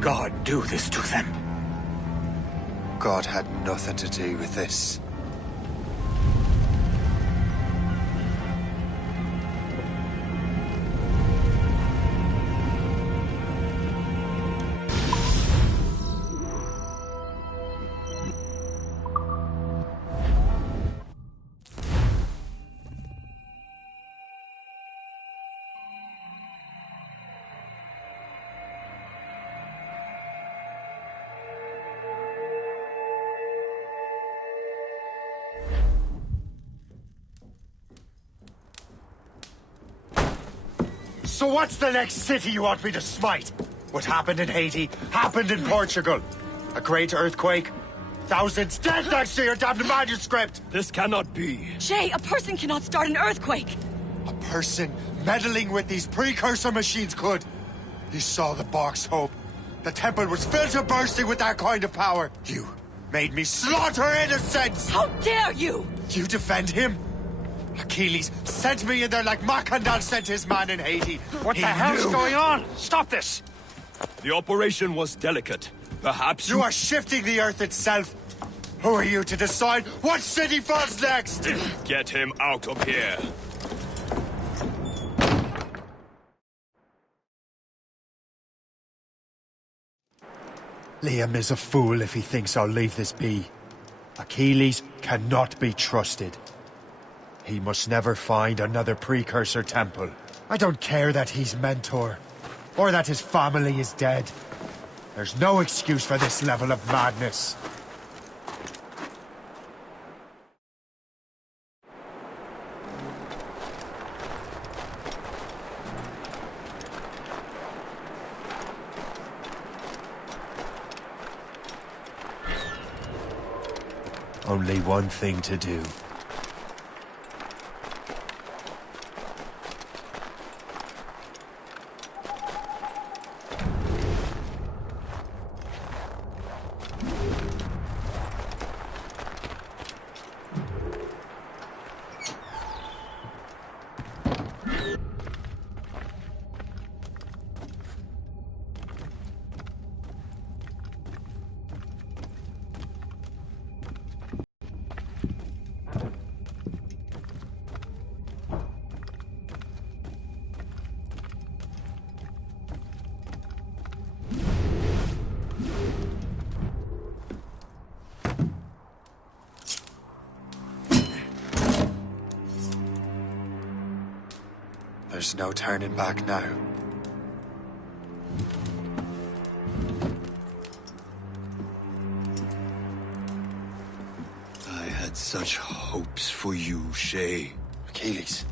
God do this to them? God had nothing to do with this. So what's the next city you want me to smite? What happened in Haiti happened in Portugal. A great earthquake. Thousands dead thanks to your damned manuscript! This cannot be. Shay, a person cannot start an earthquake! A person meddling with these precursor machines could. You saw the box, Hope. The temple was filled to bursting with that kind of power. You made me slaughter innocents! How dare you! You defend him? Achilles sent me in there like Macandal sent his man in Haiti. What the hell's going on? Stop this! The operation was delicate. Perhaps you are shifting the earth itself. Who are you to decide what city falls next? Get him out of here. Liam is a fool if he thinks I'll leave this be. Achilles cannot be trusted. He must never find another precursor temple. I don't care that he's mentor, or that his family is dead. There's no excuse for this level of madness. Only one thing to do. There's no turning back now. I had such hopes for you, Shay. Achilles,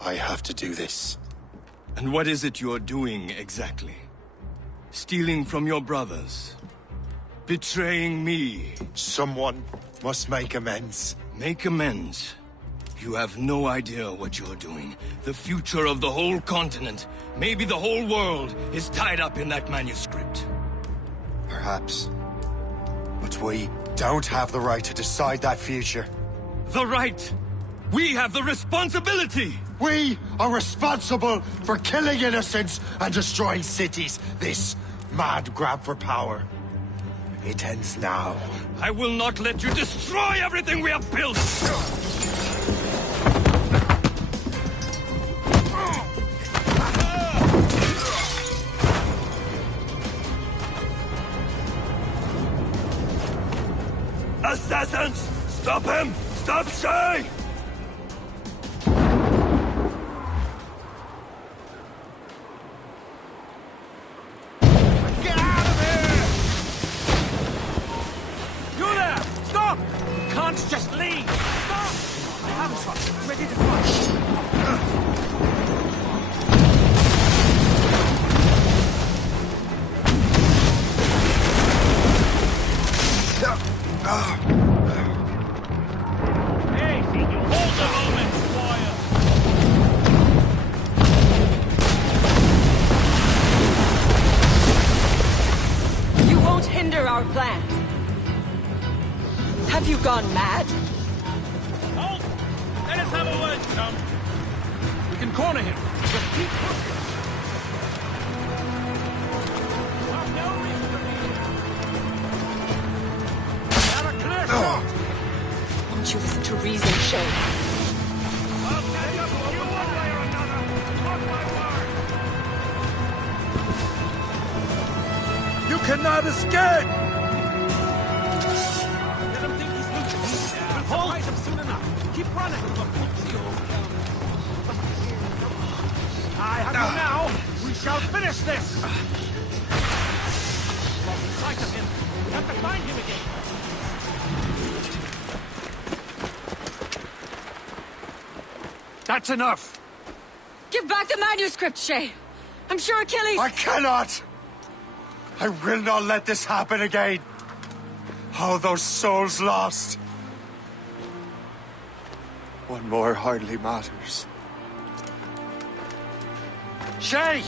I have to do this. And what is it you're doing, exactly? Stealing from your brothers? Betraying me? Someone must make amends. Make amends? You have no idea what you're doing. The future of the whole continent, maybe the whole world, is tied up in that manuscript. Perhaps. But we don't have the right to decide that future. The right! We have the responsibility! We are responsible for killing innocents and destroying cities. This mad grab for power. It ends now. I will not let you destroy everything we have built! Assassins! Stop him! Stop Shay! Get out of here! You there! Stop! You can't just leave! Stop! I have a shot. Ready to fight. Hey, hold the moment, Squire! You won't hinder our plans. Have you gone mad? Halt! Let us have a word, chum. We can corner him. Just keep pushing. Have no reason to leave. Have a clear shot. Won't you listen to reason, Shay? I'll catch up with you one way or another. Mark my word. You cannot escape! Let him think he's loose. We'll surprise him soon enough. Keep running. I have you now. We shall finish this. Lost sight of him. We have to find him again. That's enough! Give Give back the manuscript, Shay. I'm sure Achilles... I cannot! I will not let this happen again. All those souls lost. One more hardly matters. Shay!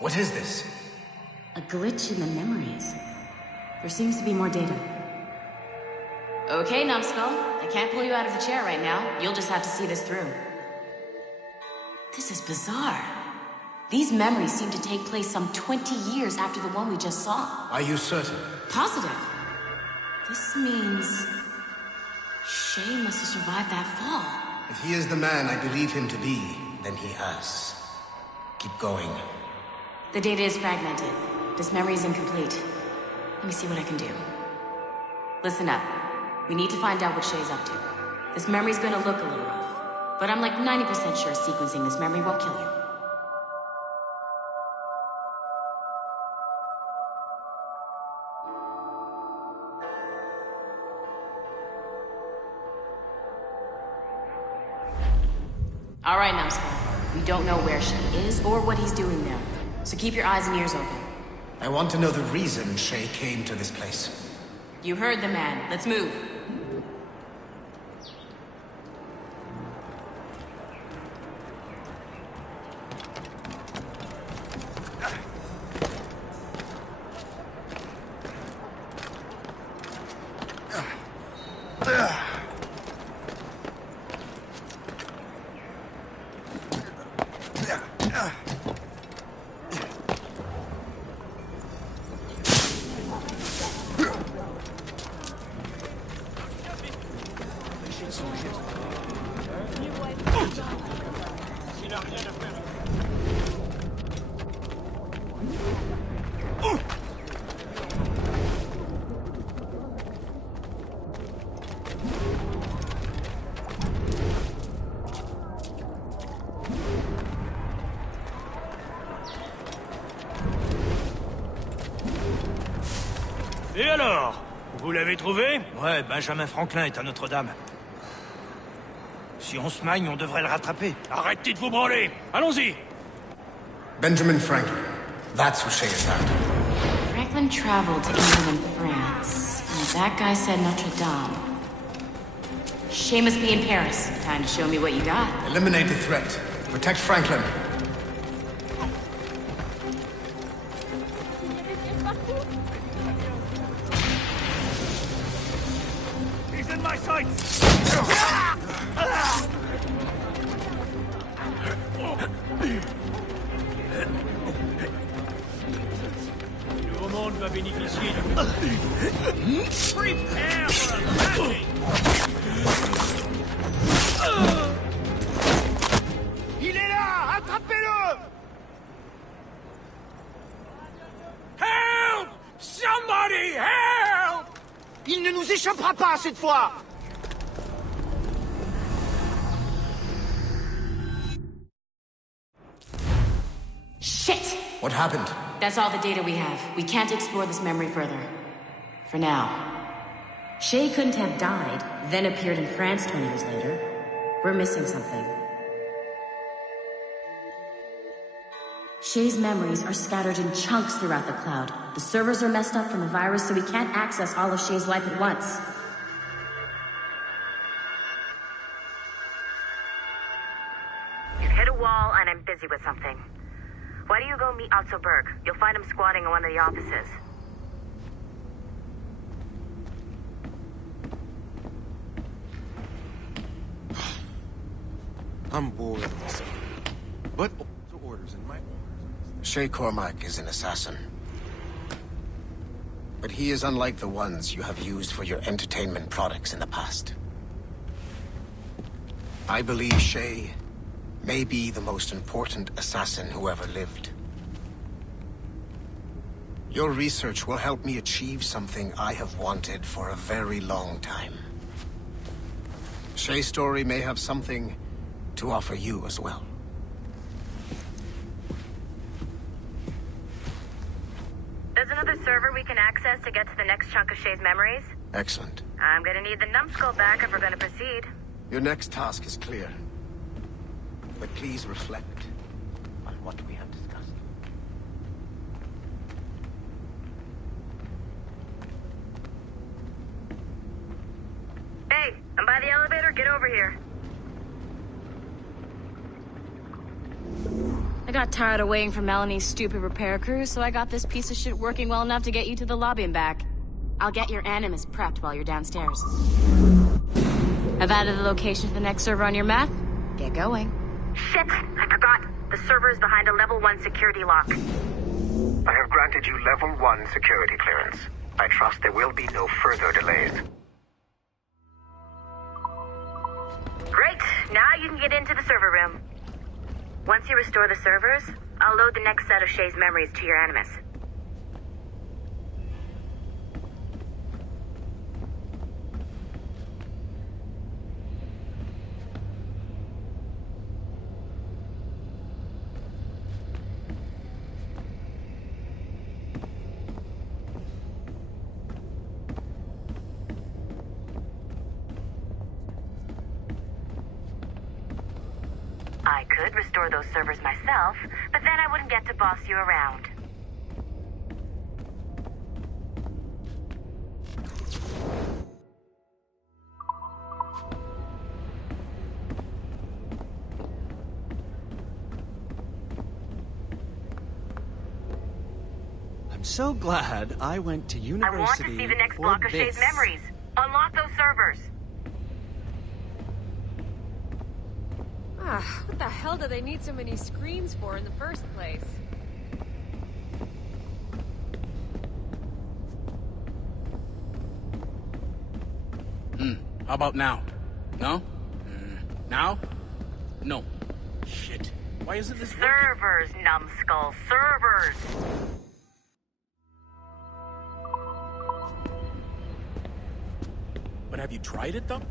What is this? A glitch in the memories. There seems to be more data. Okay, Numbskull. I can't pull you out of the chair right now. You'll just have to see this through. This is bizarre. These memories seem to take place some 20 years after the one we just saw. Are you certain? Positive. This means... Shay must have survived that fall. If he is the man I believe him to be, then he has. Keep going. The data is fragmented. This memory is incomplete. Let me see what I can do. Listen up. We need to find out what Shay's up to. This memory's gonna look a little rough, but I'm like 90% sure sequencing this memory won't kill you. All right, Numbskull. We don't know where Shay is or what he's doing there, so keep your eyes and ears open. I want to know the reason Shay came to this place. You heard the man. Let's move. Et alors? Vous l'avez trouvé? Ouais, Benjamin Franklin est à Notre-Dame. Si on se magne, on devrait le rattraper. Arrêtez de vous branler! Allons-y! Benjamin Franklin. That's who Shay is after. Franklin traveled to England and France. And that guy said Notre-Dame. Shay must be in Paris. Time to show me what you got. Eliminate the threat. Protect Franklin. He's in my sights! Le nouveau monde va bénéficier du... Prepare for a landing! Il est là! Attrapez-le! Help! Somebody help! Il ne nous échappera pas cette fois! Shit! What happened? That's all the data we have. We can't explore this memory further. For now. Shay couldn't have died, then appeared in France 20 years later. We're missing something. Shay's memories are scattered in chunks throughout the cloud. The servers are messed up from the virus, so we can't access all of Shay's life at once. You've hit a wall, and I'm busy with something. Why don't you go meet Otto Berg? You'll find him squatting in one of the offices. I'm bored of this. But orders in my... Shay Cormac is an assassin. But he is unlike the ones you have used for your entertainment products in the past. I believe Shay may be the most important assassin who ever lived. Your research will help me achieve something I have wanted for a very long time. Shay's story may have something to offer you as well. There's another server we can access to get to the next chunk of Shay's memories. Excellent. I'm gonna need the numbskull back if we're gonna proceed. Your next task is clear. But please reflect on what we have discussed. Hey, I'm by the elevator. Get over here. I got tired of waiting for Melanie's stupid repair crew, so I got this piece of shit working well enough to get you to the lobby and back. I'll get your Animus prepped while you're downstairs. I've added the location to the next server on your map. Get going. Shit! I forgot. The server is behind a level 1 security lock. I have granted you level 1 security clearance. I trust there will be no further delays. Great! Now you can get into the server room. Once you restore the servers, I'll load the next set of Shay's memories to your Animus. I could restore those servers myself, but then I wouldn't get to boss you around. I'm so glad I went to university. I want to see the next block of Shay's memories. Unlock those servers. What the hell do they need so many screens for in the first place? How about now? No? Now? No. Shit. Why isn't this working? Servers, numbskull, servers! But have you tried it, though?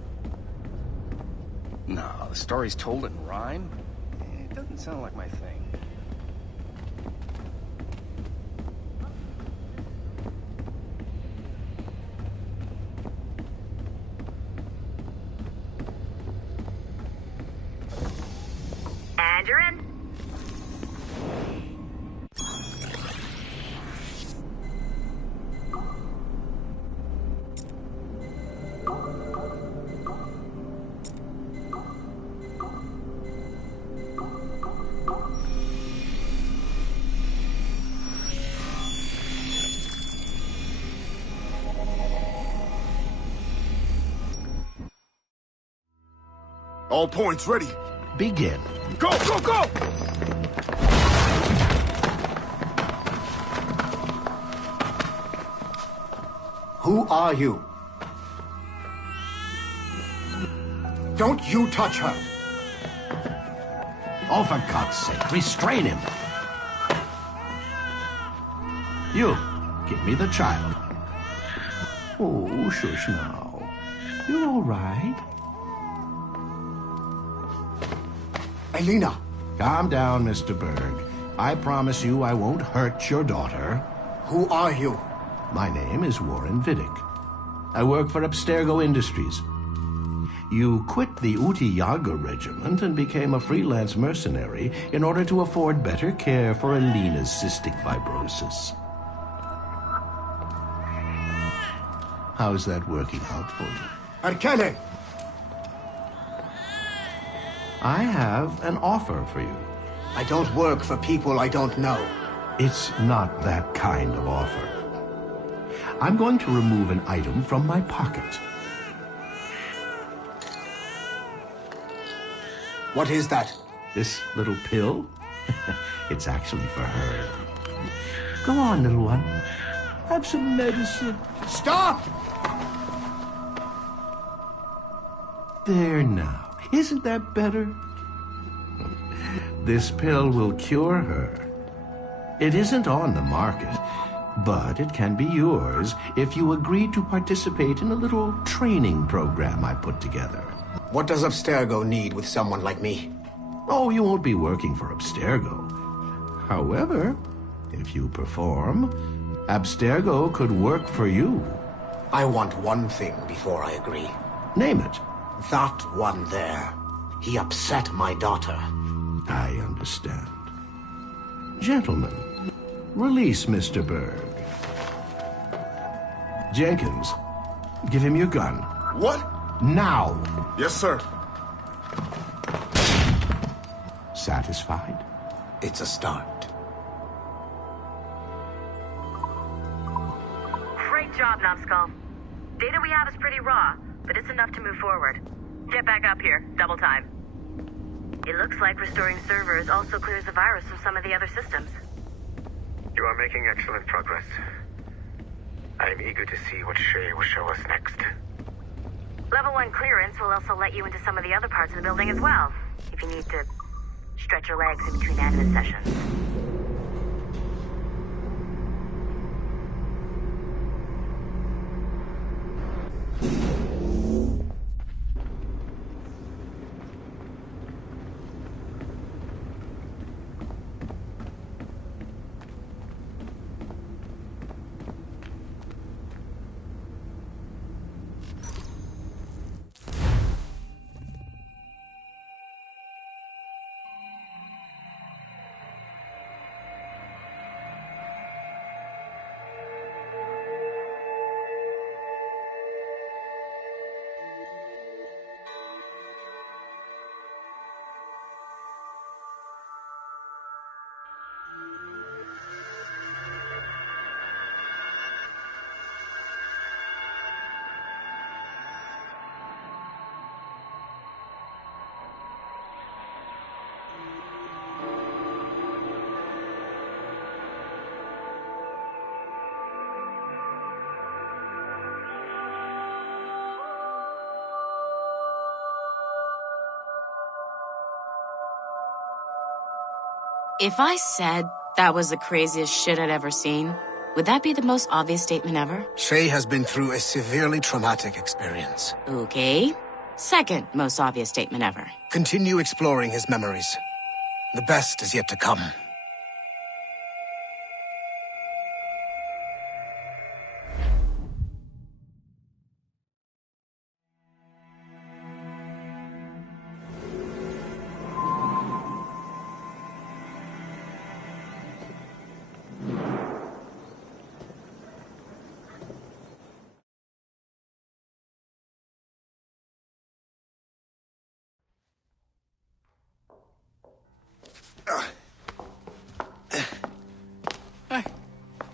No, the story's told in rhyme. It doesn't sound like my thing. And you're in. All points ready. Begin. Go, go, go! Who are you? Don't you touch her! Oh, for God's sake, restrain him. You, give me the child. Oh, shush now. You're all right. Elena! Calm down, Mr. Berg. I promise you I won't hurt your daughter. Who are you? My name is Warren Vidic. I work for Abstergo Industries. You quit the Uti Yaga regiment and became a freelance mercenary in order to afford better care for Alina's cystic fibrosis. How's that working out for you? Arkele! I have an offer for you. I don't work for people I don't know. It's not that kind of offer. I'm going to remove an item from my pocket. What is that? This little pill? It's actually for her. Go on, little one. Have some medicine. Stop! There now. Isn't that better? This pill will cure her. It isn't on the market, but it can be yours if you agree to participate in a little training program I put together. What does Abstergo need with someone like me? Oh, you won't be working for Abstergo. However, if you perform, Abstergo could work for you. I want one thing before I agree. Name it. That one there. He upset my daughter. I understand. Gentlemen, release Mr. Berg. Jenkins, give him your gun. What? Now! Yes, sir. Satisfied? It's a start. Great job, Numbskull. Data we have is pretty raw, but it's enough to move forward. Get back up here. Double time. It looks like restoring servers also clears the virus from some of the other systems. You are making excellent progress. I am eager to see what Shay will show us next. Level 1 clearance will also let you into some of the other parts of the building as well, if you need to stretch your legs in between admin sessions. If I said that was the craziest shit I'd ever seen, would that be the most obvious statement ever? Shay has been through a severely traumatic experience. Okay. Second most obvious statement ever. Continue exploring his memories. The best is yet to come.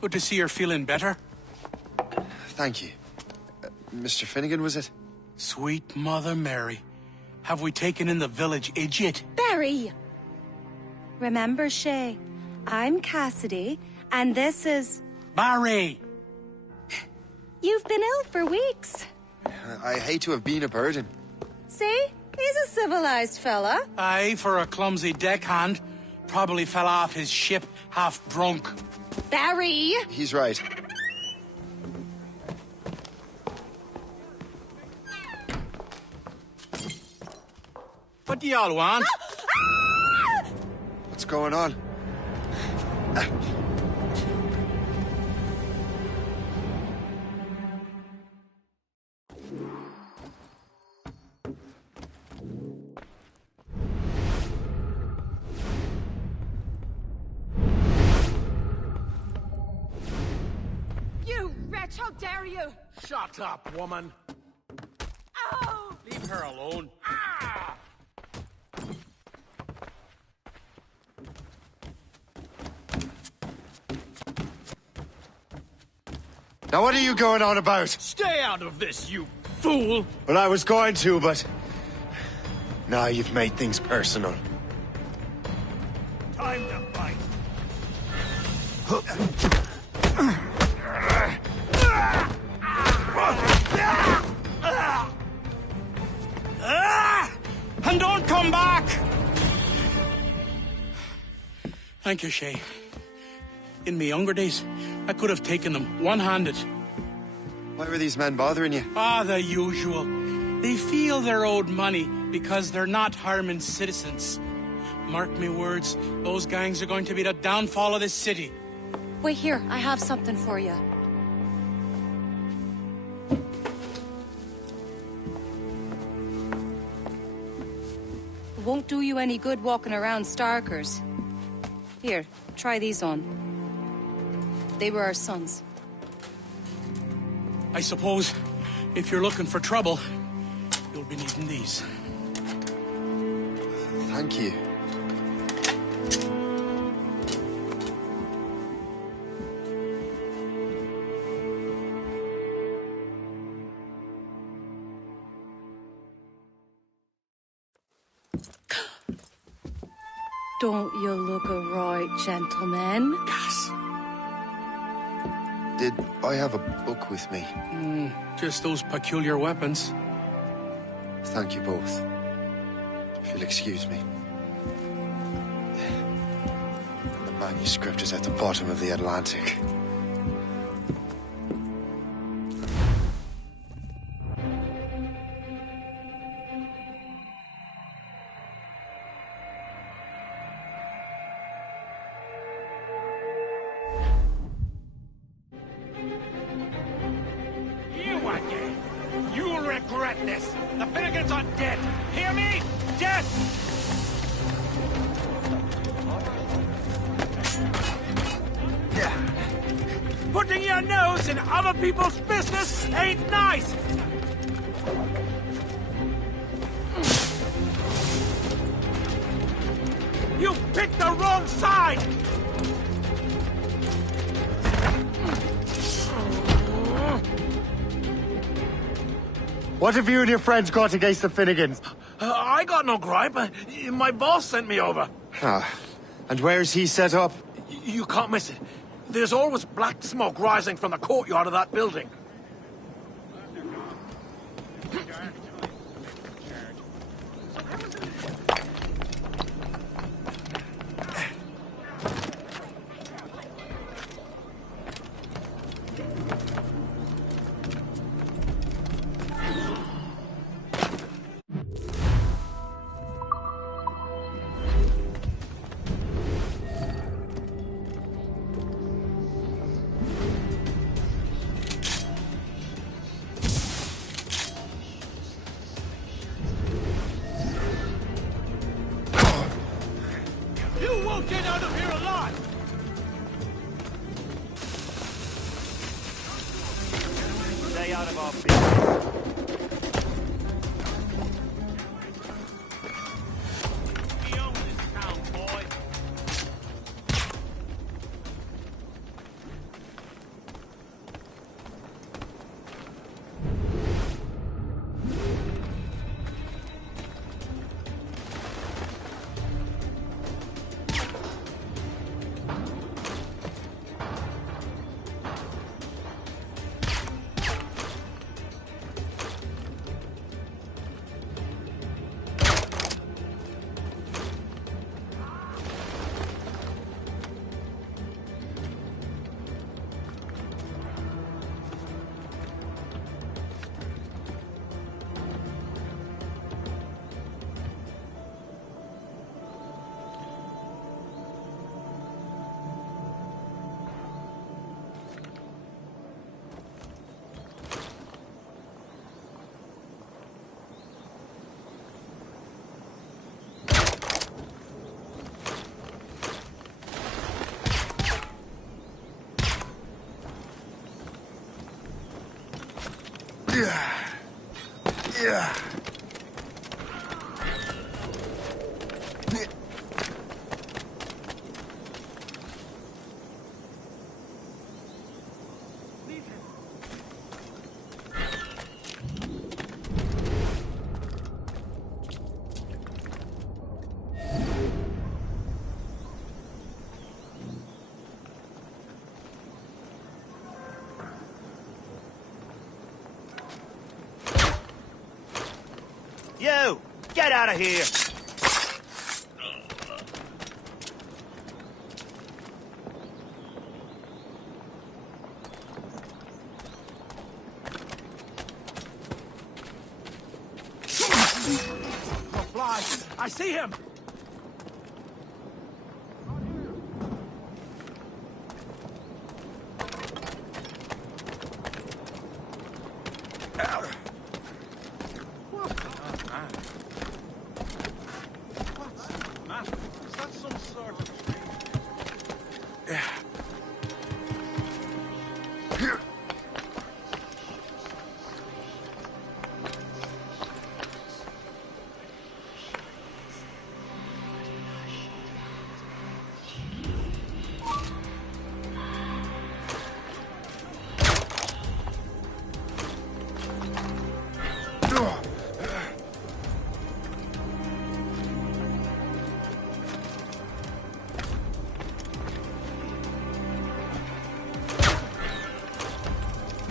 Good to see you're feeling better. Thank you. Mr. Finnegan, was it? Sweet Mother Mary. Have we taken in the village idiot? Barry! Remember, Shay, I'm Cassidy, and this is... Barry! You've been ill for weeks. I hate to have been a burden. See? He's a civilized fella. Aye, for a clumsy deckhand. Probably fell off his ship half drunk. Barry! He's right. What do y'all want? What's going on? You wretch, how dare you! Shut up, woman. Ow! Leave her alone. Ah! Now what are you going on about? Stay out of this, you fool! Well, I was going to, but... Now you've made things personal. Time to fight. And don't come back! Thank you, Shay. In my younger days, I could have taken them one-handed. Why were these men bothering you? Ah, the usual. They feel they're owed money because they're not harming citizens. Mark me words, those gangs are going to be the downfall of this city. Wait here, I have something for you. It won't do you any good walking around Starkers. Here, try these on. They were our sons. I suppose, if you're looking for trouble, you'll be needing these. Thank you. Don't you look a right gentleman? Gas. Did I have a book with me? Just those peculiar weapons. Thank you both. If you'll excuse me. The manuscript is at the bottom of the Atlantic. You'll regret this! The Finnegans are dead! Hear me? Dead! Putting your nose in other people's business ain't nice! You picked the wrong side! What have you and your friends got against the Finnegans? I got no gripe. My boss sent me over. Ah, and where's he set up? You can't miss it. There's always black smoke rising from the courtyard of that building. Get out of here alive! Stay out of our business. We own this town, boy. Yeah. You! Get out of here! Oh, fly! I see him!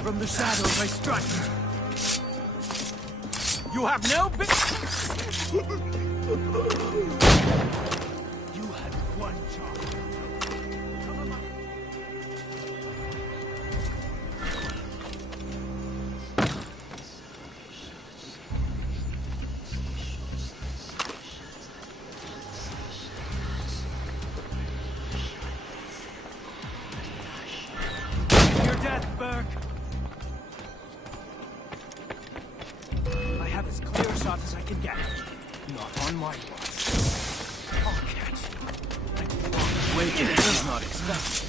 From the shadows I strike. You have no You had one job. Your death, Burke. I have as clear a shot as I can get. Not on my watch. I'll catch you. Wait, it is not expected.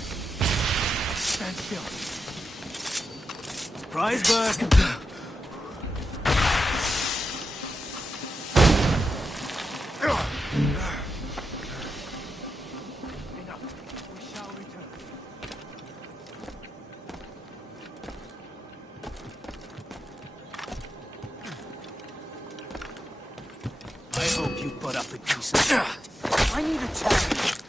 Stand still. Surprise, Burke. I hope you put up a decent fight. I need a challenge.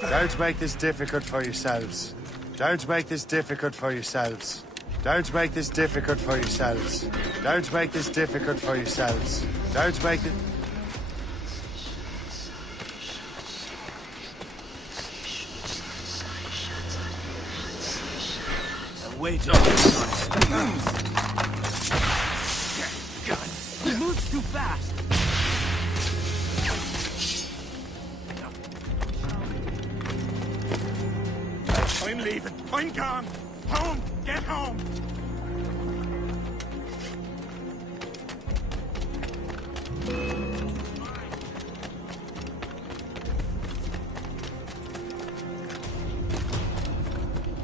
Don't make this difficult for yourselves. Don't make this difficult for yourselves. Don't make this difficult for yourselves. Don't make this difficult for yourselves. Don't make it... Wait. He moves too fast. I'm leaving. I'm gone. Home. Get home.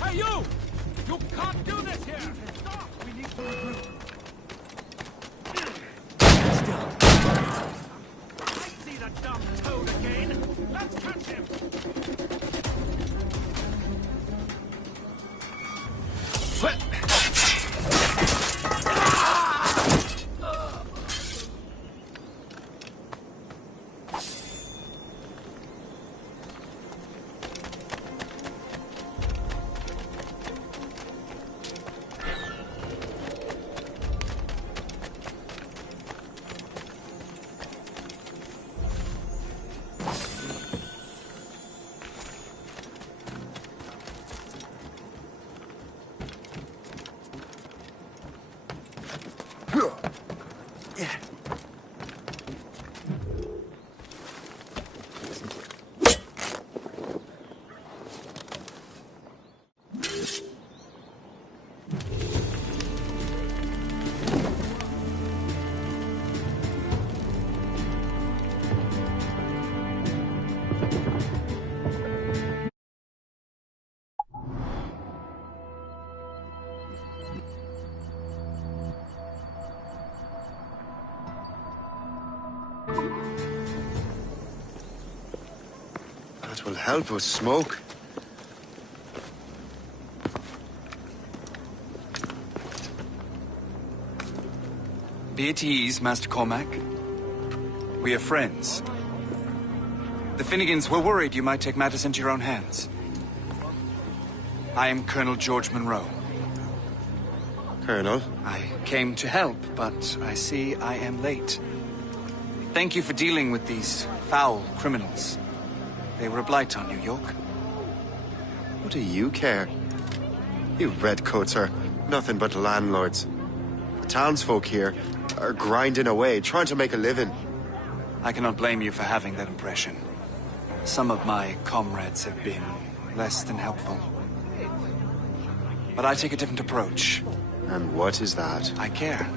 Hey, you! You can't do this here! Stop! We need to regroup. Still. I see the dumb toad again. Let's catch him! 'Twill help us smoke. Be at ease, Master Cormac. We are friends. The Finnegans were worried you might take matters into your own hands. I am Colonel George Monroe. Colonel? I came to help, but I see I am late. Thank you for dealing with these foul criminals. They were a blight on New York. What do you care? You redcoats are nothing but landlords. The townsfolk here are grinding away, trying to make a living. I cannot blame you for having that impression. Some of my comrades have been less than helpful. But I take a different approach. And what is that? I care.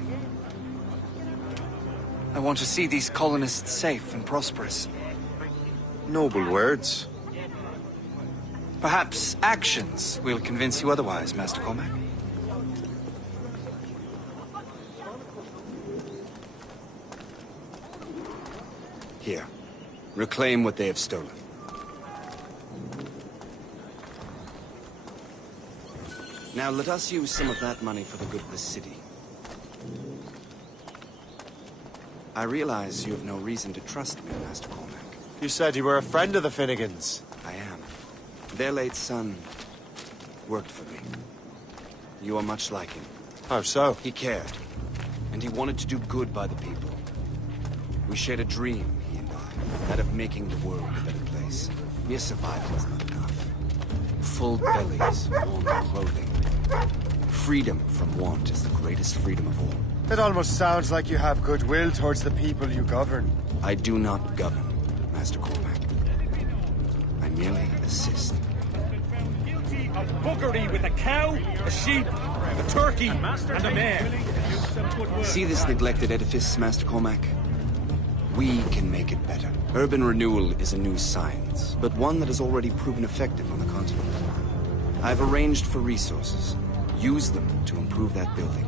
I want to see these colonists safe and prosperous. Noble words. Perhaps actions will convince you otherwise, Master Cormac. Here. Reclaim what they have stolen. Now let us use some of that money for the good of the city. I realize you have no reason to trust me, Master Cormac. You said you were a friend of the Finnegans. I am. Their late son worked for me. You are much like him. How so? He cared, and he wanted to do good by the people. We shared a dream, he and I, that of making the world a better place. Mere survival is not enough. Full bellies, warm clothing. Freedom from want is the greatest freedom of all. It almost sounds like you have goodwill towards the people you govern. I do not govern, Master Cormac. I merely assist. Guilty of buggery with a cow, a sheep, a turkey, and a mare. See this neglected edifice, Master Cormac? We can make it better. Urban renewal is a new science, but one that has already proven effective on the continent. I've arranged for resources. Use them to improve that building.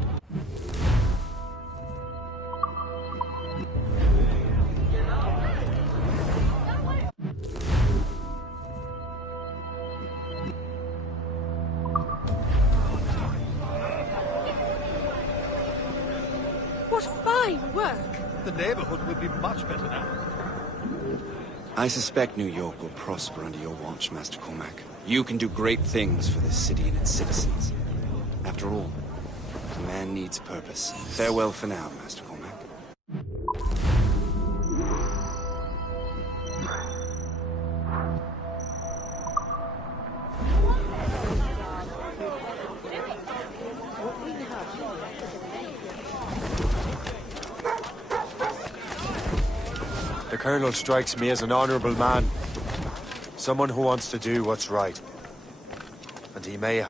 What fine work! The neighborhood will be much better now. I suspect New York will prosper under your watch, Master Cormac. You can do great things for this city and its citizens. After all, a man needs purpose. Farewell for now, Master Cormac. The Colonel strikes me as an honorable man. Someone who wants to do what's right. And he may